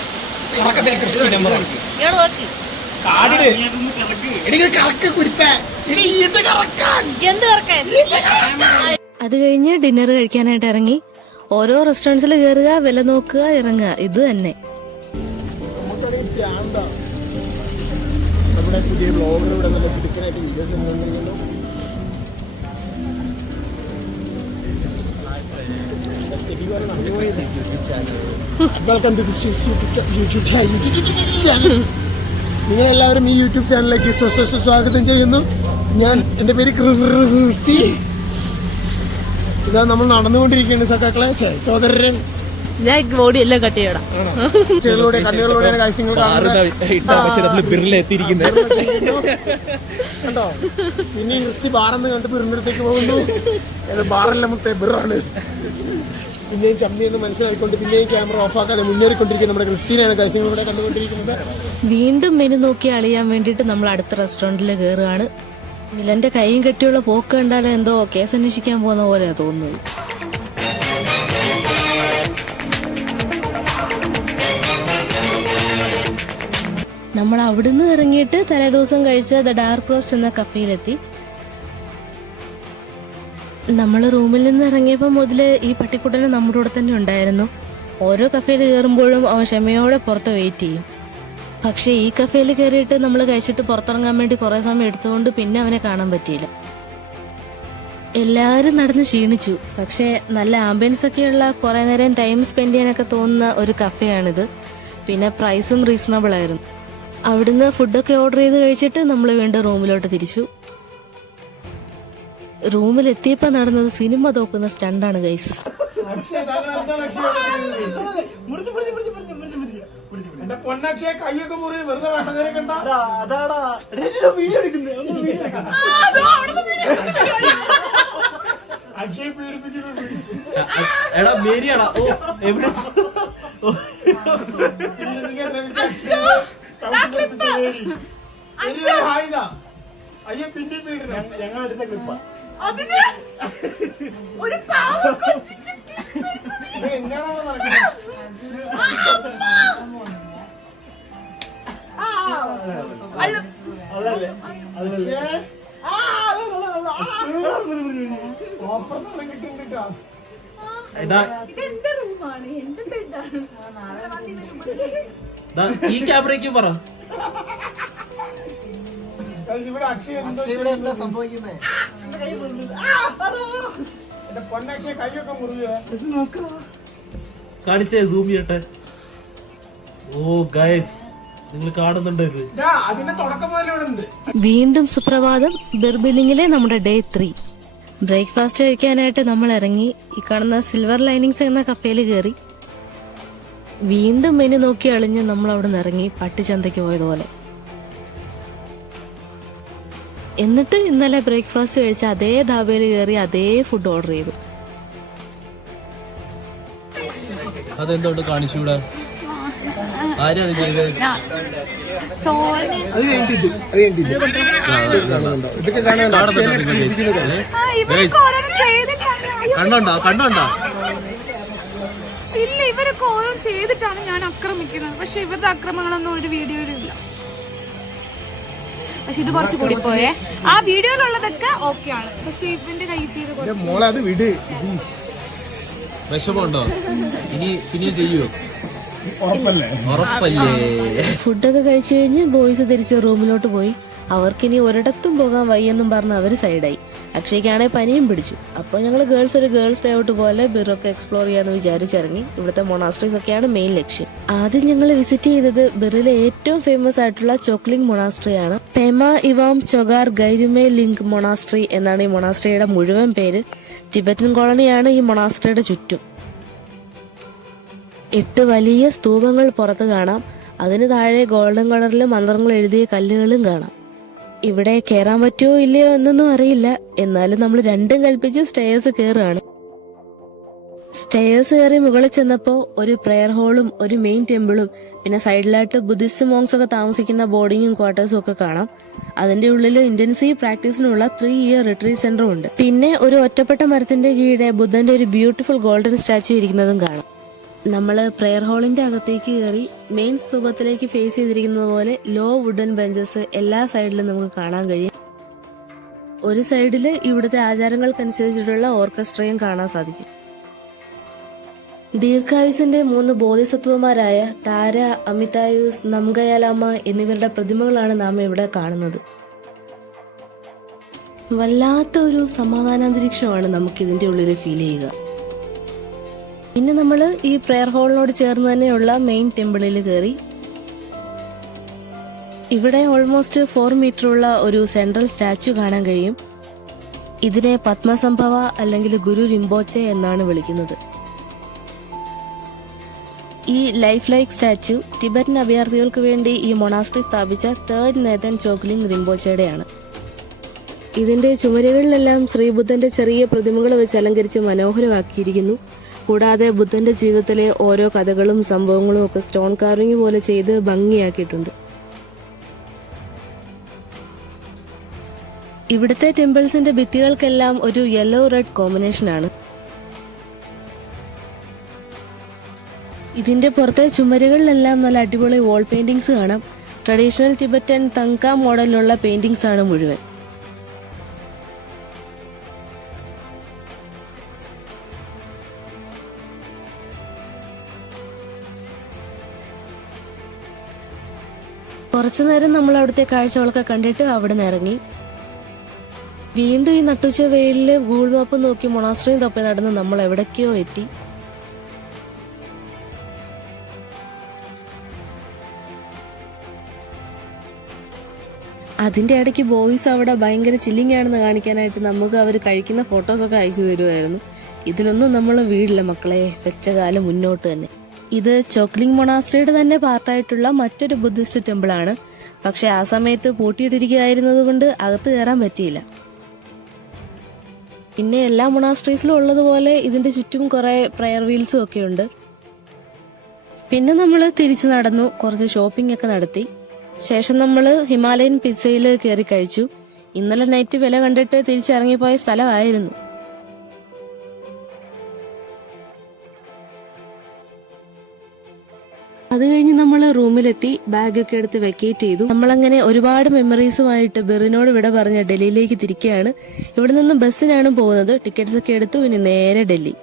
കറക്കത്തില്ല ക്രിസ്റ്റിനെ നമ്മൾ. ഇങ്ങോട്ട് നോക്കി കാടിട്. എടി ഇത് കറക്ക് കുരിപ്പേ. എടി ഇത് കറക്കാൻ. എന്ത് കറക്കാൻ? അത് കഴിഞ്ഞ് ഡിന്നർ കഴിക്കാനായിട്ട് ഇറങ്ങി. ഓരോ റെസ്റ്റോറൻറ്റ്സിൽ കയറുക, വില നോക്കുക, ഇറങ്ങുക, ഇത് തന്നെ. നമ്മുടെ പുതിയ ബ്ലോഗർ ഇവിടെ നല്ല പിടിക്കാനായിട്ട് വീഡിയോസ് കണ്ടുകൊണ്ടിരിക്കുന്നു. Welcome to YouTube channel. നിങ്ങളെല്ലാവരും ഈ യൂട്യൂബ് ചാനലിലേക്ക് സ്വാഗതം ചെയ്യുന്നു. ഞാൻ എൻ്റെ പേര് ക്രിസ്റ്റി. ഇതാ നമ്മൾ നടന്നുകൊണ്ടിരിക്കുകയാണ് സഖാക്കളെ, സഹോദരൻ. ഞാൻ ബോഡി എല്ലാം കട്ട് ചെയ്യണം. ചെടികളിലൂടെ കല്ലുകളിലൂടെയാണ് കാഴ്ച നിങ്ങൾ കാണുന്നത്. കണ്ടോ? പിന്നെ ക്രിസ്റ്റി ബാറെന്ന് കണ്ട് ബിറിനടുത്തേക്ക് പോകുന്നു. ബാറെല്ലാം മൊത്തം ബിറാണ്. പിന്നെയും ചമ്മിയെന്ന് മനസ്സിലാക്കിക്കൊണ്ട് പിന്നെയും ക്യാമറ ഓഫാക്കാതെ മുന്നേറിക്കൊണ്ടിരിക്കുന്ന നമ്മുടെ ക്രിസ്റ്റീനെയാണ് കാഴ്ചകളിലൂടെ കണ്ടുകൊണ്ടിരിക്കുന്നത്. വീണ്ടും മെനു നോക്കി അളിയാൻ വേണ്ടിയിട്ട് നമ്മൾ അടുത്ത റെസ്റ്റോറന്റിൽ കയറുകയാണ്. മിലന്റെ കൈയും കെട്ടിയുള്ള പോക്ക് കണ്ടാൽ എന്തോ കേസ് അന്വേഷിക്കാൻ പോകുന്ന പോലെയാ തോന്നുന്നത്. നമ്മൾ അവിടുന്ന് ഇറങ്ങിയിട്ട് തലേദിവസം കഴിച്ച ദ ഡാർക്ക് റോസ്റ്റ് എന്ന കഫേയിലെത്തി. നമ്മൾ റൂമിൽ നിന്ന് ഇറങ്ങിയപ്പോൾ മുതല് ഈ പട്ടിക്കുട്ടന് നമ്മുടെ കൂടെ തന്നെ ഉണ്ടായിരുന്നു. ഓരോ കഫേയിൽ കയറുമ്പോഴും അവൻ ക്ഷമയോടെ പുറത്ത് വെയിറ്റ് ചെയ്യും. പക്ഷെ ഈ കഫേയിൽ കയറിയിട്ട് നമ്മൾ കഴിച്ചിട്ട് പുറത്തിറങ്ങാൻ വേണ്ടി കുറെ സമയം എടുത്തുകൊണ്ട് പിന്നെ അവനെ കാണാൻ പറ്റിയില്ല. എല്ലാവരും നടന്ന് ക്ഷീണിച്ചു. പക്ഷെ നല്ല ആംബിയൻസ് ഒക്കെയുള്ള കുറെ നേരം ടൈം സ്പെൻഡ് ചെയ്യാനൊക്കെ തോന്നുന്ന ഒരു കഫേയാണിത്. പിന്നെ പ്രൈസും റീസണബിൾ ആയിരുന്നു. അവിടുന്ന് ഫുഡൊക്കെ ഓർഡർ ചെയ്ത് കഴിച്ചിട്ട് നമ്മൾ വീണ്ടും റൂമിലോട്ട് തിരിച്ചു. റൂമിലെത്തിയപ്പോ നടന്നത് സിനിമ തോക്കുന്ന സ്റ്റണ്ടാണ് ഗൈസ്. പൊന്നക്ഷയെ കൈയൊക്കെ മുറി വെറുതെ വേണ്ട. അക്ഷയെ പീഡിപ്പിക്കുന്നത് എടാ മേരിയാടാ. ഓ എവിടെ അയ്യ പിന്നെ പീഡിനം ഞങ്ങൾ എടുത്ത ക്ലിപ്പാ. എന്നാണോ നടക്കുന്നത്? ഈ ക്യാമറയ്ക്ക് പറ. ഇവിടെ അക്ഷയ എന്താ സംഭവിക്കുന്നത്? പൊന്നക്ഷയ കൈയൊക്കെ മുറിയുക. കാണിച്ചേ, സൂം ചെയ്യട്ടെ. ഓ ഗൈസ്, നിങ്ങൾ കാണുന്നുണ്ട് ഇത്. അതിന്റെ തുടക്കം മുതലുണ്ട്. വീണ്ടും സുപ്രഭാതം. ബിർബിലിംഗിലെ നമ്മുടെ ഡേ 3. ബ്രേക്ക്ഫാസ്റ്റ് കഴിക്കാനായിട്ട് നമ്മൾ ഇറങ്ങി. ഈ കാണുന്ന സിൽവർ ലൈനിങ്സ് എന്ന കഫേയിൽ കയറി. വീണ്ടും മെനു നോക്കി അളിഞ്ഞ് നമ്മൾ അവിടെ നിന്ന് ഇറങ്ങി പട്ടിച്ചന്തയ്ക്ക് പോയതുപോലെ. എന്നിട്ട് ഇന്നലെ ബ്രേക്ക്ഫാസ്റ്റ് കഴിച്ച അതേ ധാബയിൽ കയറി അതേ ഫുഡ് ഓർഡർ ചെയ്തു. അതെന്തോട്ട് കാണിച്ചൂടാ? ആരാ അത് ചെയ്തത്? കണ്ടോണ്ടോ? ഇല്ല, ഇവരൊക്കെ ഓരോന്ന് ചെയ്തിട്ടാണ് ഞാൻ ആക്രമിക്കുന്നത്. പക്ഷെ ഇവരുടെ ആക്രമണങ്ങളൊന്നും ഒരു വീഡിയോയിലില്ല. പക്ഷെ ഇത് കുറച്ച് കൂടി പോയേ. ആ വീഡിയോയിലുള്ളതൊക്കെ ഓക്കെയാണ്. പക്ഷെ ഇവന്റെ കൈ ചെയ്ത് വിഷമമുണ്ടോ? ഇനി പിന്നെ ചെയ്യോ? ഉറപ്പല്ലേ? ഫുഡൊക്കെ കഴിച്ചു കഴിഞ്ഞ് ബോയ്സ് തിരിച്ച് റൂമിലോട്ട് പോയി. അവർക്കിനി ഒരിടത്തും പോകാൻ വയ്യെന്നും പറഞ്ഞ് അവര് സൈഡായി. അക്ഷയ്ക്കാണെ പനിയും പിടിച്ചു. അപ്പോൾ ഞങ്ങൾ ഗേൾസ് ഒരു ഗേൾസ് ഡേ ഔട്ട് പോലെ ബിറൊക്കെ എക്സ്പ്ലോർ ചെയ്യാന്ന് വിചാരിച്ചിറങ്ങി. ഇവിടുത്തെ മൊണാസ്ട്രീസ് ഒക്കെയാണ് മെയിൻ ലക്ഷ്യം. ആദ്യം ഞങ്ങൾ വിസിറ്റ് ചെയ്തത് ബിറിലെ ഏറ്റവും ഫേമസ് ആയിട്ടുള്ള ചോക്ലിംഗ് മൊണാസ്ട്രി ആണ്. പെമ ഇവാം ചൊഗാർ ഗൈരുമേ ലിങ്ക് മൊണാസ്ട്രി എന്നാണ് ഈ മൊണാസ്ട്രിയുടെ മുഴുവൻ പേര്. ടിബറ്റൻ കോളനിയാണ് ഈ മൊണാസ്ട്രിയുടെ ചുറ്റും. 8 വലിയ സ്തൂപങ്ങൾ പുറത്ത് കാണാം. അതിന് താഴെ ഗോൾഡൻ കളറിൽ മന്ത്രങ്ങൾ എഴുതിയ കല്ലുകളും കാണാം. ഇവിടെ കയറാൻ പറ്റുമോ ഇല്ലയോ എന്നൊന്നും അറിയില്ല. എന്നാലും നമ്മൾ രണ്ടും കൽപ്പിച്ച് സ്റ്റെയർസ് കയറുകയാണ്. സ്റ്റെയർസ് കയറി മുകളിൽ ചെന്നപ്പോ ഒരു പ്രെയർ ഹോളും ഒരു മെയിൻ ടെമ്പിളും പിന്നെ സൈഡിലായിട്ട് ബുദ്ധിസ്റ്റ് മോങ്സ് ഒക്കെ താമസിക്കുന്ന ബോർഡിങ്ങും ക്വാർട്ടേഴ്സും ഒക്കെ കാണാം. അതിന്റെ ഉള്ളിൽ ഇന്റൻസീവ് പ്രാക്ടീസിനുള്ള 3 ഇയർ റിട്രീറ്റ് സെന്ററും ഉണ്ട്. പിന്നെ ഒരു ഒറ്റപ്പെട്ട മരത്തിന്റെ കീഴെ ബുദ്ധന്റെ ഒരു ബ്യൂട്ടിഫുൾ ഗോൾഡൻ സ്റ്റാച്യു ഇരിക്കുന്നതും കാണാം. നമ്മള് പ്രെയർ ഹാളിന്റെ അകത്തേക്ക് കയറി മെയിൻ സ്തൂപത്തിലേക്ക് ഫേസ് ചെയ്തിരിക്കുന്നത് പോലെ ലോ വുഡൻ ബെഞ്ചസ് എല്ലാ സൈഡിലും നമുക്ക് കാണാൻ കഴിയും. ഒരു സൈഡില് ഇവിടുത്തെ ആചാരങ്ങൾക്കനുസരിച്ചിട്ടുള്ള ഓർക്കസ്ട്രയും കാണാൻ സാധിക്കും. ദീർഘായുസിന്റെ 3 ബോധിസത്വമാരായ താര, അമിതായുസ്, നംഗയാലാമ എന്നിവരുടെ പ്രതിമകളാണ് നാം ഇവിടെ കാണുന്നത്. വല്ലാത്ത ഒരു സമാധാനാന്തരീക്ഷമാണ് നമുക്ക് ഇതിന്റെ ഉള്ളിൽ ഫീൽ ചെയ്യുക. പിന്നെ നമ്മള് ഈ പ്രെയർ ഹാളിനോട് ചേർന്ന് തന്നെയുള്ള മെയിൻ ടെമ്പിളിൽ കയറി. ഇവിടെ ഓൾമോസ്റ്റ് 4 മീറ്റർ ഉള്ള ഒരു സെൻട്രൽ സ്റ്റാച്യു കാണാൻ കഴിയും. ഇതിനെ പത്മസംഭവ അല്ലെങ്കിൽ ഗുരു റിംപോച്ചെ എന്നാണ് വിളിക്കുന്നത്. ഈ ലൈഫ് ലൈക്ക് സ്റ്റാച്യു ടിബറ്റൻ അഭയാർത്ഥികൾക്ക് വേണ്ടി ഈ മൊണാസ്ട്രി സ്ഥാപിച്ച 3rd നേതൻ ചോക്ലിംഗ് റിംപോച്ചയുടെയാണ്. ഇതിന്റെ ചുമരുകളിലെല്ലാം ശ്രീബുദ്ധന്റെ ചെറിയ പ്രതിമകൾ വെച്ച് അലങ്കരിച്ച് മനോഹരമാക്കിയിരിക്കുന്നു. കൂടാതെ ബുദ്ധന്റെ ജീവിതത്തിലെ ഓരോ കഥകളും സംഭവങ്ങളും ഒക്കെ സ്റ്റോൺ കാർവിംഗ് പോലെ ചെയ്ത് ഭംഗിയാക്കിയിട്ടുണ്ട്. ഇവിടുത്തെ ടെമ്പിൾസിന്റെ ഭിത്തികൾക്കെല്ലാം ഒരു യെല്ലോ റെഡ് കോമ്പിനേഷൻ ആണ്. ഇതിന്റെ പുറത്തെ ചുമരുകളിലെല്ലാം നല്ല അടിപൊളി വാൾ പെയിന്റിങ്സ് കാണാം. ട്രഡീഷണൽ ടിബറ്റൻ തങ്ക മോഡലിലുള്ള പെയിന്റിങ്സ് ആണ് മുഴുവൻ. കുറച്ചുനേരം നമ്മൾ അവിടുത്തെ കാഴ്ചകളൊക്കെ കണ്ടിട്ട് അവിടെ നിന്ന് ഇറങ്ങി. വീണ്ടും ഈ നട്ടുച്ച വെയിലില് ഗൂഗിൾ മാപ്പ് നോക്കി മൊണാസ്ട്രിയും തപ്പി നടന്ന് നമ്മൾ എവിടേക്കോ എത്തി. അതിന്റെ ഇടയ്ക്ക് ബോയ്സ് അവിടെ ഭയങ്കര ചില്ലിങ് ആണെന്ന് കാണിക്കാനായിട്ട് നമുക്ക് അവർ കഴിക്കുന്ന ഫോട്ടോസൊക്കെ അയച്ചു തരുമായിരുന്നു. ഇതിലൊന്നും നമ്മൾ വീടില്ല മക്കളെ, വെച്ച കാലം മുന്നോട്ട് തന്നെ. ഇത് ചോക്ലിംഗ് മൊണാസ്ട്രിയുടെ തന്നെ പാർട്ടായിട്ടുള്ള മറ്റൊരു ബുദ്ധിസ്റ്റ് ടെമ്പിൾ ആണ്. പക്ഷെ ആ സമയത്ത് പൂട്ടിയിട്ടിരിക്കുകയായിരുന്നത് കൊണ്ട് അകത്ത് കയറാൻ പറ്റിയില്ല. പിന്നെ എല്ലാ മൊണാസ്ട്രീസിലും ഉള്ളതുപോലെ ഇതിന്റെ ചുറ്റും കുറെ പ്രയർ വീൽസും ഒക്കെ ഉണ്ട്. പിന്നെ നമ്മൾ തിരിച്ചു നടന്നു, കുറച്ച് ഷോപ്പിംഗ് ഒക്കെ നടത്തി. ശേഷം നമ്മൾ ഹിമാലയൻ പിസ്സയിൽ കയറി കഴിച്ചു. ഇന്നലെ നൈറ്റ് വില കണ്ടിട്ട് തിരിച്ചിറങ്ങിപ്പോയ സ്ഥലമായിരുന്നു. അത് കഴിഞ്ഞ് നമ്മൾ റൂമിലെത്തി ബാഗൊക്കെ എടുത്ത് വെക്കേറ്റ് ചെയ്തു. നമ്മളങ്ങനെ ഒരുപാട് മെമ്മറീസുമായിട്ട് ബെറിനോട് വിട പറഞ്ഞ് ഡൽഹിയിലേക്ക് തിരിക്കുകയാണ്. ഇവിടെ നിന്നും ബസ്സിനാണ് പോകുന്നത്. ടിക്കറ്റ്സ് ഒക്കെ എടുത്തു, ഇനി നേരെ ഡൽഹി.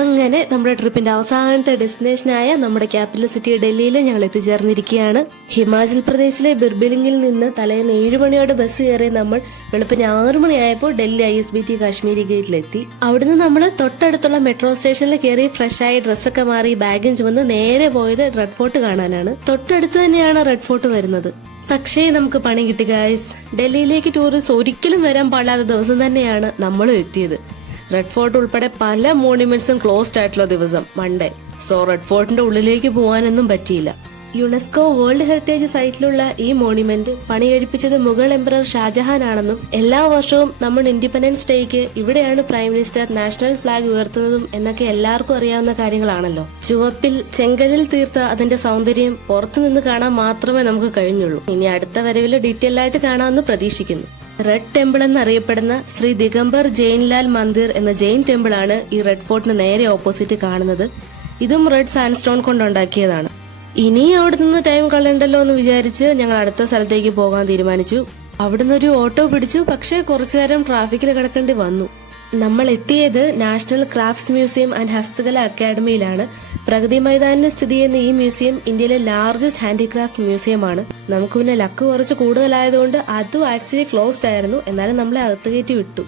അങ്ങനെ നമ്മുടെ ട്രിപ്പിന്റെ അവസാനത്തെ ഡെസ്റ്റിനേഷനായ നമ്മുടെ ക്യാപിറ്റൽ സിറ്റി ഡൽഹിയിൽ ഞങ്ങൾ എത്തിച്ചേർന്നിരിക്കുകയാണ്. ഹിമാചൽ പ്രദേശിലെ ബിർബിലിംഗിൽ നിന്ന് തലേന്ന് 7 മണിയോടെ ബസ് കയറി നമ്മൾ വെളുപ്പിന് 6 മണിയായപ്പോൾ ഡൽഹി ISBT കാശ്മീരി ഗേറ്റിലെത്തി. അവിടുന്ന് നമ്മൾ തൊട്ടടുത്തുള്ള മെട്രോ സ്റ്റേഷനിൽ കയറി ഫ്രഷായി ഡ്രസ്സൊക്കെ മാറി ബാഗും ചുമന്ന് നേരെ പോയത് റെഡ് ഫോർട്ട് കാണാനാണ്. തൊട്ടടുത്ത് തന്നെയാണ് റെഡ് ഫോർട്ട് വരുന്നത്. പക്ഷേ നമുക്ക് പണി കിട്ടി ഗൈസ്. ഡൽഹിയിലേക്ക് ടൂറിസ്റ്റ് ഒരിക്കലും വരാൻ പാടില്ലാത്ത ദിവസം തന്നെയാണ് നമ്മളും എത്തിയത്. റെഡ് ഫോർട്ട് ഉൾപ്പെടെ പല മോണ്യുമെന്റ്സും ക്ലോസ്ഡ് ആയിട്ടുള്ള ദിവസം മൺഡേ. സോ റെഡ് ഫോർട്ടിന്റെ ഉള്ളിലേക്ക് പോകാനൊന്നും പറ്റിയില്ല. യുനെസ്കോ വേൾഡ് ഹെറിറ്റേജ് സൈറ്റിലുള്ള ഈ മോണ്യുമെന്റ് പണി കഴിപ്പിച്ചത് മുഗൾ എംപറർ ഷാജഹാൻ ആണെന്നും എല്ലാ വർഷവും നമ്മൾ ഇൻഡിപെൻഡൻസ് ഡേക്ക് ഇവിടെയാണ് പ്രൈം മിനിസ്റ്റർ നാഷണൽ ഫ്ലാഗ് ഉയർത്തുന്നതും എന്നൊക്കെ എല്ലാവർക്കും അറിയാവുന്ന കാര്യങ്ങളാണല്ലോ. ചുവപ്പിൽ ചെങ്കലിൽ തീർത്ത അതിന്റെ സൗന്ദര്യം പുറത്തുനിന്ന് കാണാൻ മാത്രമേ നമുക്ക് കഴിഞ്ഞുള്ളൂ. ഇനി അടുത്ത വരവിൽ ഡീറ്റെയിൽ ആയിട്ട് കാണാമെന്ന് പ്രതീക്ഷിക്കുന്നു. റെഡ് ടെമ്പിൾ എന്നറിയപ്പെടുന്ന ശ്രീ ദിഗംബർ ജെയിൻലാൽ മന്ദിർ എന്ന ജെയിൻ ടെമ്പിൾ ആണ് ഈ റെഡ് ഫോർട്ടിന് നേരെ ഓപ്പോസിറ്റ് കാണുന്നത്. ഇതും റെഡ് സാൻഡ്സ്റ്റോൺ കൊണ്ടുണ്ടാക്കിയതാണ്. ഇനി അവിടെ നിന്ന് ടൈം കളയണ്ടല്ലോ എന്ന് വിചാരിച്ച് ഞങ്ങൾ അടുത്ത സ്ഥലത്തേക്ക് പോകാൻ തീരുമാനിച്ചു. അവിടുന്ന് ഒരു ഓട്ടോ പിടിച്ചു. പക്ഷേ കുറച്ചു നേരം ട്രാഫിക്കിൽ കിടക്കേണ്ടി വന്നു. നമ്മൾ എത്തിയത് national crafts museum and Hastkala അക്കാദമിയിലാണ്. പ്രഗതി മൈതാനിൽ സ്ഥിതി ചെയ്യുന്ന ഈ മ്യൂസിയം ഇന്ത്യയിലെ ലാർജസ്റ്റ് ഹാൻഡിക്രാഫ്റ്റ് മ്യൂസിയമാണ്. നമുക്ക് പിന്നെ ലക്ക് കുറച്ച് കൂടുതലായതുകൊണ്ട് അതും ആക്ച്വലി ക്ലോസ്ഡ് ആയിരുന്നു. എന്നാലും നമ്മളെ അകത്ത് കയറ്റി വിട്ടു.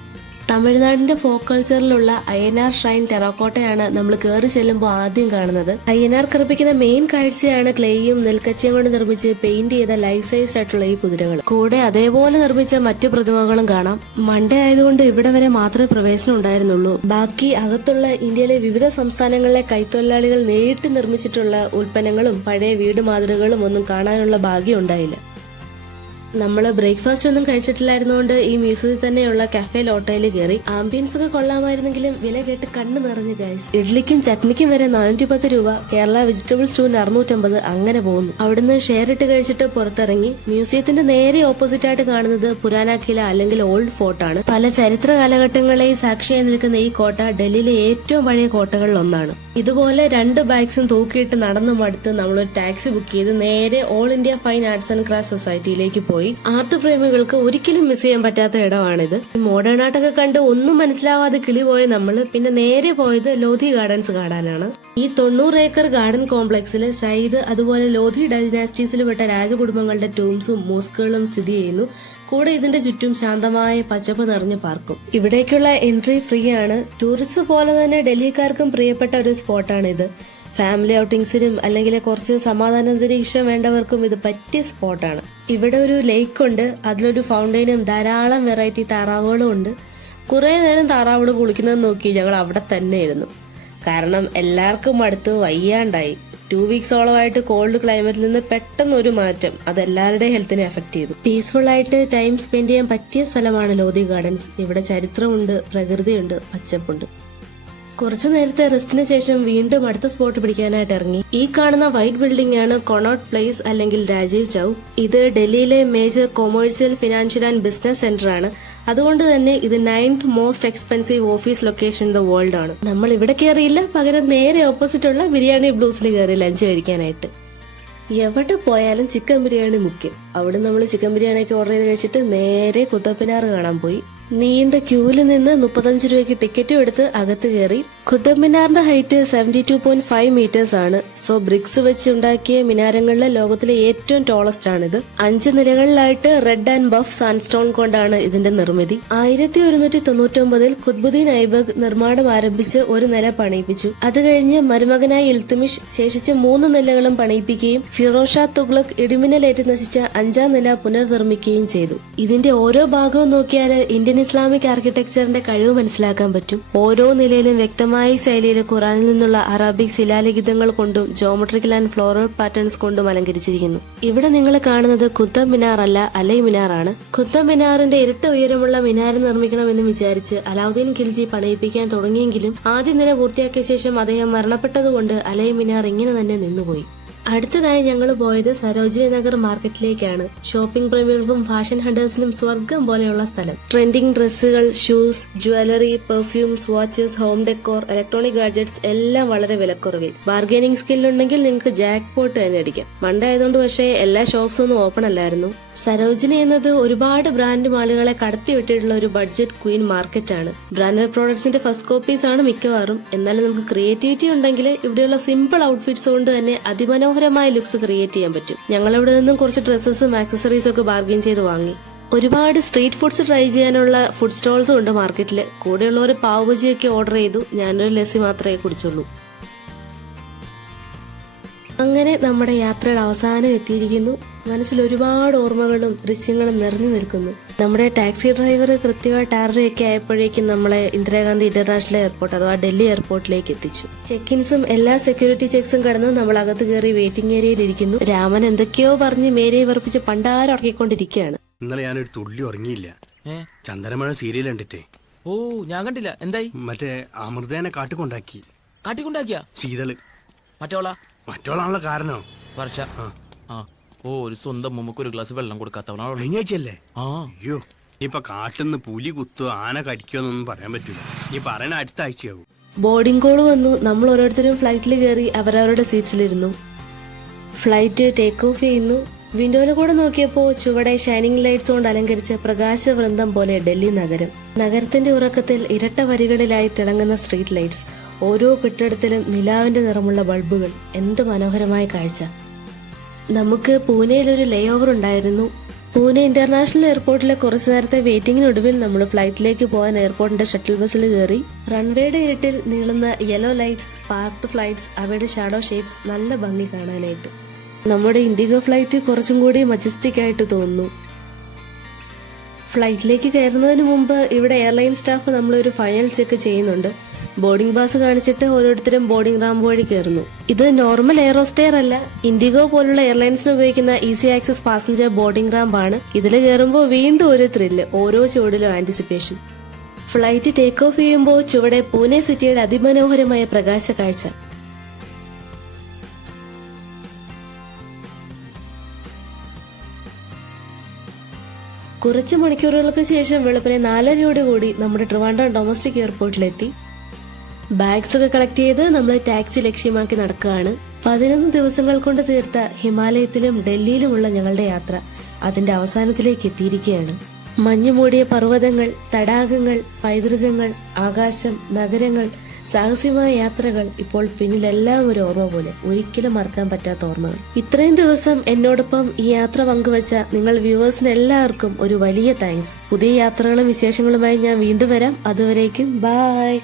തമിഴ്നാടിന്റെ ഫോക്ക് കൾച്ചറിലുള്ള അയ്യനാർ ഷ്രൈൻ ടെറാക്കോട്ടയാണ് നമ്മൾ കയറി ചെല്ലുമ്പോൾ ആദ്യം കാണുന്നത്. അയ്യനാർ കറുപ്പിക്കുന്ന മെയിൻ കാഴ്ചയാണ് ക്ലേയും നെൽക്കച്ചയും കൊണ്ട് നിർമ്മിച്ച് പെയിന്റ് ചെയ്ത ലൈഫ് സൈസ് ആയിട്ടുള്ള ഈ കുതിരകൾ. കൂടെ അതേപോലെ നിർമ്മിച്ച മറ്റു പ്രതിമകളും കാണാം. മൺഡേ ആയതുകൊണ്ട് ഇവിടെ വരെ മാത്രമേ പ്രവേശനം ഉണ്ടായിരുന്നുള്ളൂ. ബാക്കി അകത്തുള്ള ഇന്ത്യയിലെ വിവിധ സംസ്ഥാനങ്ങളിലെ കൈത്തൊഴിലാളികൾ നേരിട്ട് നിർമ്മിച്ചിട്ടുള്ള ഉൽപ്പന്നങ്ങളും പഴയ വീട് മാതൃകകളും ഒന്നും കാണാനുള്ള ഭാഗ്യം ഉണ്ടായില്ല. നമ്മള് ബ്രേക്ക്ഫാസ്റ്റ് ഒന്നും കഴിച്ചിട്ടില്ലായിരുന്നോണ്ട് ഈ മ്യൂസിയത്തിൽ തന്നെയുള്ള കഫേ ലോട്ടയിൽ കയറി. ആംബിയൻസ് ഒക്കെ കൊള്ളാമായിരുന്നെങ്കിലും വില കേട്ട് കണ്ണു നിറഞ്ഞു ഗൈസ്. ഇഡ്ലിക്കും ചട്നിക്കും വരെ 410 രൂപ, കേരള വെജിറ്റബിൾ സ്റ്റൂവിന് 650. അങ്ങനെ പോകുന്നു. അവിടുന്ന് ഷെയർ ഇട്ട് കഴിച്ചിട്ട് പുറത്തിറങ്ങി. മ്യൂസിയത്തിന്റെ നേരെ ഓപ്പോസിറ്റ് ആയിട്ട് കാണുന്നത് പുരാന കില അല്ലെങ്കിൽ ഓൾഡ് ഫോർട്ടാണ്. പല ചരിത്ര കാലഘട്ടങ്ങളെയും സാക്ഷിയായി നിൽക്കുന്ന ഈ കോട്ട ഡൽഹിയിലെ ഏറ്റവും പഴയ കോട്ടകളിൽ ഒന്നാണ്. ഇതുപോലെ 2 ബാഗ്സും തൂക്കിയിട്ട് നടന്നു മടുത്ത് നമ്മളൊരു ടാക്സി ബുക്ക് ചെയ്ത് നേരെ all India fine arts and craft സൊസൈറ്റിയിലേക്ക് പോയി. ആർട്ട് പ്രേമികൾക്ക് ഒരിക്കലും മിസ് ചെയ്യാൻ പറ്റാത്ത ഇടമാണിത്. മോഡേൺ ആർട്ടൊക്കെ കണ്ട് ഒന്നും മനസ്സിലാവാതെ കിളി പോയ നമ്മള് പിന്നെ നേരെ പോയത് ലോധി ഗാർഡൻസ് കാണാനാണ്. ഈ 90 ഏക്കർ ഗാർഡൻ കോംപ്ലക്സില് സയ്യിദ് അതുപോലെ ലോധി ഡൈനാസ്റ്റീസിൽ പെട്ട രാജകുടുംബങ്ങളുടെ ടൂംസും മോസ്കുകളും സ്ഥിതി ചെയ്യുന്നു. കൂടെ ഇതിന്റെ ചുറ്റും ശാന്തമായ പച്ചപ്പ് നിറഞ്ഞ പാർക്കും. ഇവിടേക്കുള്ള എൻട്രി ഫ്രീ ആണ്. ടൂറിസ്റ്റ് പോലെ തന്നെ ഡൽഹിക്കാർക്കും പ്രിയപ്പെട്ട ഒരു സ്പോട്ടാണ് ഇത്. ഫാമിലി ഔട്ടിങ്സിനും അല്ലെങ്കിൽ കുറച്ച് സമാധാന അന്തരീക്ഷം വേണ്ടവർക്കും ഇത് പറ്റിയ സ്പോട്ടാണ്. ഇവിടെ ഒരു ലേക്ക് ഉണ്ട്, അതിലൊരു ഫൗണ്ടൈനും ധാരാളം വെറൈറ്റി താറാവുകളും ഉണ്ട്. കുറെ നേരം താറാവുകൾ കുളിക്കുന്നത് നോക്കി ഞങ്ങൾ അവിടെ തന്നെ ഇരുന്നു. കാരണം എല്ലാവർക്കും അടുത്ത് വയ്യാണ്ടായി. 2 വീക്സോളമായിട്ട് കോൾഡ് ക്ലൈമറ്റിൽ നിന്ന് പെട്ടെന്ന് ഒരു മാറ്റം അത് എല്ലാവരുടെയും ഹെൽത്തിനെ എഫക്ട് ചെയ്തു. പീസ്ഫുൾ ആയിട്ട് ടൈം സ്പെൻഡ് ചെയ്യാൻ പറ്റിയ സ്ഥലമാണ് ലോധി ഗാർഡൻസ്. ഇവിടെ ചരിത്രമുണ്ട്, പ്രകൃതിയുണ്ട്, പച്ചപ്പുണ്ട്. കുറച്ചു നേരത്തെ റെസ്റ്റിന് ശേഷം വീണ്ടും അടുത്ത സ്പോട്ട് പിടിക്കാനായിട്ട് ഇറങ്ങി. ഈ കാണുന്ന വൈറ്റ് ബിൽഡിംഗ് ആണ് കൊണോട്ട് പ്ലേസ് അല്ലെങ്കിൽ രാജീവ് ചൌ. ഇത് ഡൽഹിയിലെ major commercial, financial and business centre ആണ്. അതുകൊണ്ട് തന്നെ ഇത് 9th most expensive office location in the world ആണ്. നമ്മൾ ഇവിടെ കയറിയില്ല, പകരം നേരെ ഓപ്പോസിറ്റ് ഉള്ള ബിരിയാണി ബ്ലൂസിൽ കയറി ലഞ്ച് കഴിക്കാനായിട്ട്. എവിടെ പോയാലും ചിക്കൻ ബിരിയാണി മുഖ്യം. അവിടെ നമ്മൾ ചിക്കൻ ബിരിയാണി ഒക്കെ ഓർഡർ ചെയ്ത് കഴിച്ചിട്ട് നേരെ കുത്തബ്മിനാർ കാണാൻ പോയി. നീണ്ട ക്യൂവിൽ നിന്ന് 35 രൂപയ്ക്ക് ടിക്കറ്റും എടുത്ത് അകത്ത് കയറി. കുത്തബ് മിനാറിന്റെ ഹൈറ്റ് 72.5 മീറ്റേഴ്സ് ആണ്. സോ ബ്രിക്സ് വെച്ച് ഉണ്ടാക്കിയ മിനാരങ്ങളിലെ ലോകത്തിലെ ഏറ്റവും ടോളസ്റ്റ് ആണിത്. 5 നിലകളിലായിട്ട് റെഡ് ആൻഡ് ബഫ് സാൻഡ്സ്റ്റോൺ കൊണ്ടാണ് ഇതിന്റെ നിർമ്മിതി. 1199 ഖുത്ബുദ്ദീൻ ഐബക് നിർമ്മാണം ആരംഭിച്ച് ഒരു നില പണിയിപ്പിച്ചു. അത് കഴിഞ്ഞ് മരുമകനായ ഇൽത്തുമിഷ് ശേഷിച്ച 3 നിലകളും പണിയിപ്പിക്കുകയും ഫിറോസ് ഷാ തുഗ്ലക് ഇടിമിന്നലേറ്റ് നശിച്ച 5ാം നില പുനർനിർമ്മിക്കുകയും ചെയ്തു. ഇതിന്റെ ഓരോ ഭാഗവും നോക്കിയാൽ ഇന്ത്യൻ ഇസ്ലാമിക് ആർക്കിടെക്ചറിന്റെ കഴിവ് മനസ്സിലാക്കാൻ പറ്റും. ഓരോ നിലയിലും വ്യക്തമായ ശൈലിയിൽ ഖുറാനിൽ നിന്നുള്ള അറബിക് ശിലാലിഖിതങ്ങൾ കൊണ്ടും ജോമെട്രിക്കൽ ആൻഡ് ഫ്ലോറൽ പാറ്റേൺസ് കൊണ്ടും അലങ്കരിച്ചിരിക്കുന്നു. ഇവിടെ നിങ്ങൾ കാണുന്നത് കുത്തബ് മിനാർ അല്ല, അലൈ മിനാർ ആണ്. കുത്തബ് മിനാറിന്റെ ഇരട്ട ഉയരമുള്ള മിനാർ നിർമ്മിക്കണമെന്ന് വിചാരിച്ച് അലാവുദ്ദീൻ ഖിൽജി പണിയിപ്പിക്കാൻ തുടങ്ങിയെങ്കിലും ആദ്യ നില പൂർത്തിയാക്കിയ ശേഷം അദ്ദേഹം മരണപ്പെട്ടതുകൊണ്ട് അലൈ മിനാർ ഇങ്ങനെ തന്നെ നിന്നുപോയി. അടുത്തതായി ഞങ്ങൾ പോയത് സരോജിനി നഗർ മാർക്കറ്റിലേക്കാണ്. ഷോപ്പിംഗ് പ്രേമികൾക്കും ഫാഷൻ ഹണ്ടേഴ്സിനും സ്വർഗം പോലെയുള്ള സ്ഥലം. ട്രെൻഡിംഗ് ഡ്രസ്സുകൾ, shoes, jewellery, perfumes, watches, home decor, electronic gadgets എല്ലാം വളരെ വിലക്കുറവിൽ. ബാർഗൈനിങ് സ്കില്ലുണ്ടെങ്കിൽ നിങ്ങൾക്ക് ജാക്ക് പോട്ട് തന്നെ അടിക്കാം. മൺഡേ ആയതുകൊണ്ട് പക്ഷേ എല്ലാ ഷോപ്സും ഒന്നും ഓപ്പൺ അല്ലായിരുന്നു. സരോജിനി എന്നത് ഒരുപാട് ബ്രാൻഡ് മാളുകളെ കടത്തിവിട്ടിട്ടുള്ള ഒരു ബഡ്ജറ്റ് ക്വീൻ മാർക്കറ്റാണ്. ബ്രാൻഡഡ് പ്രോഡക്ട്സിന്റെ ഫസ്റ്റ് കോപ്പീസ് ആണ് മിക്കവാറും. എന്നാലും നമുക്ക് ക്രിയേറ്റിവിറ്റി ഉണ്ടെങ്കിൽ ഇവിടെയുള്ള സിമ്പിൾ ഔട്ട്ഫിറ്റ്സ് കൊണ്ട് തന്നെ അതിമനോഹരമായ ലുക്സ് ക്രിയേറ്റ് ചെയ്യാൻ പറ്റും. ഞങ്ങളിവിടെ നിന്നും കുറച്ച് ഡ്രസ്സസും ആക്സസറീസും ഒക്കെ ബാർഗൈൻ ചെയ്ത് വാങ്ങി. ഒരുപാട് സ്ട്രീറ്റ് ഫുഡ്സ് ട്രൈ ചെയ്യാനുള്ള ഫുഡ് സ്റ്റോൾസും ഉണ്ട് മാർക്കറ്റിൽ. കൂടെയുള്ളവർ പാവ് ബജിയൊക്കെ ഓർഡർ ചെയ്തു. ഞാനൊരു ലസ്സി മാത്രമേ കുടിച്ചുള്ളൂ. അങ്ങനെ നമ്മുടെ യാത്രയുടെ അവസാനം എത്തിയിരിക്കുന്നു. മനസ്സിൽ ഒരുപാട് ഓർമ്മകളും ദൃശ്യങ്ങളും നിറഞ്ഞു നിൽക്കുന്നു. നമ്മുടെ ടാക്സി ഡ്രൈവർ കൃത്യമായിട്ട് 6:30 ആയപ്പോഴേക്കും നമ്മളെ ഇന്ദിരാഗാന്ധി ഇന്റർനാഷണൽ എയർപോർട്ട് അഥവാ ഡൽഹി എയർപോർട്ടിലേക്ക് എത്തിച്ചു. ചെക്കിൻസും എല്ലാ സെക്യൂരിറ്റി ചെക്സും കടന്ന് നമ്മൾ അകത്ത് കയറി വെയിറ്റിംഗ് ഏരിയയിൽ ഇരിക്കുന്നു. രാമൻ എന്തൊക്കെയോ പറഞ്ഞ് മേരയെ വെറുപ്പിച്ച് പണ്ടാരം ഉറക്കിക്കൊണ്ടിരിക്കുകയാണ്. ഇന്നലെ ഞാനൊരു തുള്ളി ഉറങ്ങിയില്ല. ചന്ദനമഴ സീരിയൽ കണ്ടിട്ടേ. ഓ, ഞാൻ കണ്ടില്ല. എന്തായി? മറ്റേ അമൃതേനെ കാട്ടിക്കൊണ്ടാക്കി. കാട്ടിക്കൊണ്ടാക്കിയ ശീതള് മറ്റോളാണല്ലോ കാരണം. വർഷ ഓ, ഒരു സ്വന്തം മുമ്പ് ഒരു ഗ്ലാസ് വെള്ളം കൊടുക്കാത്തവനാണോ? കഴിഞ്ഞാഴ്ചയല്ലേ? അയ്യോ, ഇപ്പൊ കാട്ടിന്ന് പുലി കുത്തോ ആന കടിക്കോന്നൊന്നും പറയാൻ പറ്റില്ല. ഈ പറയണ അടുത്ത ആഴ്ചയാവും. ബോർഡിംഗ് കോൾ വന്നു. നമ്മൾ ഓരോരുത്തരും ഫ്ലൈറ്റിൽ കയറി അവരവരുടെ സീറ്റ്സിലിരുന്നു. ഫ്ലൈറ്റ് ടേക്ക് ഓഫ് ചെയ്യുന്നു. വിൻഡോയിൽ കൂടെ നോക്കിയപ്പോ ചുവടെ ഷൈനിങ് ലൈറ്റ്സ് കൊണ്ട് അലങ്കരിച്ച പ്രകാശവൃന്ദം പോലെ ഡൽഹി നഗരം. നഗരത്തിന്റെ ഉറക്കത്തിൽ ഇരട്ട വരികളിലായി തിളങ്ങുന്ന സ്ട്രീറ്റ് ലൈറ്റ്സ്. ഓരോ കെട്ടിടത്തിലും നിലാവിന്റെ നിറമുള്ള ബൾബുകൾ. എന്ത് മനോഹരമായ കാഴ്ച. നമുക്ക് പൂനെയിൽ ഒരു ലേ ഓവർ ഉണ്ടായിരുന്നു. പൂനെ ഇന്റർനാഷണൽ എയർപോർട്ടിലെ കുറച്ചു നേരത്തെ വെയിറ്റിംഗിനൊടുവിൽ നമ്മൾ ഫ്ലൈറ്റിലേക്ക് പോകാൻ എയർപോർട്ടിന്റെ ഷട്ടിൽ ബസ്സിൽ കയറി. റൺവേയുടെ ഇരുട്ടിൽ നീളുന്ന യെല്ലോ ലൈറ്റ്സ്, പാർക്ക്ഡ് ഫ്ലൈറ്റ്സ്, അവയുടെ ഷാഡോ ഷേപ്സ് നല്ല ഭംഗി കാണാനായിട്ട്. നമ്മുടെ ഇൻഡിഗോ ഫ്ലൈറ്റ് കുറച്ചും കൂടി മജസ്റ്റിക് ആയിട്ട് തോന്നുന്നു. ഫ്ലൈറ്റിലേക്ക് കയറുന്നതിന് മുമ്പ് ഇവിടെ എയർലൈൻ സ്റ്റാഫ് നമ്മളൊരു ഫൈനൽ ചെക്ക് ചെയ്യുന്നുണ്ട്. ബോർഡിംഗ് പാസ് കാണിച്ചിട്ട് ഓരോരുത്തരും ബോർഡിംഗ് റാമ്പ് വഴി കയറുന്നു. ഇത് നോർമൽ എയറോസ്റ്റെയർ അല്ല, ഇൻഡിഗോ പോലുള്ള എയർലൈൻസിന് ഉപയോഗിക്കുന്ന easy access passenger boarding ramp ആണ്. ഇതിൽ കയറുമ്പോൾ വീണ്ടും ഒരു ത്രില്ല്, ഓരോ ചുവടിലും ആന്റിസിപ്പേഷൻ. ഫ്ലൈറ്റ് ടേക്ക് ഓഫ് ചെയ്യുമ്പോൾ ചുവടെ പൂനെ സിറ്റിയുടെ അതിമനോഹരമായ പ്രകാശ കാഴ്ച. കുറച്ച് മണിക്കൂറുകൾക്ക് ശേഷം വെളുപ്പിനെ 4:30 കൂടി നമ്മുടെ ട്രിവാൻഡ്രം ഡൊമസ്റ്റിക് എയർപോർട്ടിലെത്തി. ബാഗ്സ് ഒക്കെ കളക്ട് ചെയ്ത് നമ്മൾ ടാക്സി ലക്ഷ്യമാക്കി നടക്കുകയാണ്. 11 ദിവസങ്ങൾ കൊണ്ട് തീർത്ത ഹിമാലയത്തിലും ഡൽഹിയിലുമുള്ള ഞങ്ങളുടെ യാത്ര അതിന്റെ അവസാനത്തിലേക്ക് എത്തിയിരിക്കുകയാണ്. മഞ്ഞുമൂടിയ പർവ്വതങ്ങൾ, തടാകങ്ങൾ, പൈതൃകങ്ങൾ, ആകാശം, നഗരങ്ങൾ, സാഹസികമായ യാത്രകൾ, ഇപ്പോൾ പിന്നിലെല്ലാം ഒരു ഓർമ്മ പോലെ, ഒരിക്കലും മറക്കാൻ പറ്റാത്ത ഓർമ്മകൾ. ഇത്രയും ദിവസം എന്നോടൊപ്പം ഈ യാത്ര പങ്കുവച്ച നിങ്ങൾ വ്യൂവേഴ്സിന് എല്ലാവർക്കും ഒരു വലിയ താങ്ക്സ്. പുതിയ യാത്രകളും വിശേഷങ്ങളുമായി ഞാൻ വീണ്ടും വരാം. അതുവരേക്കും ബൈ.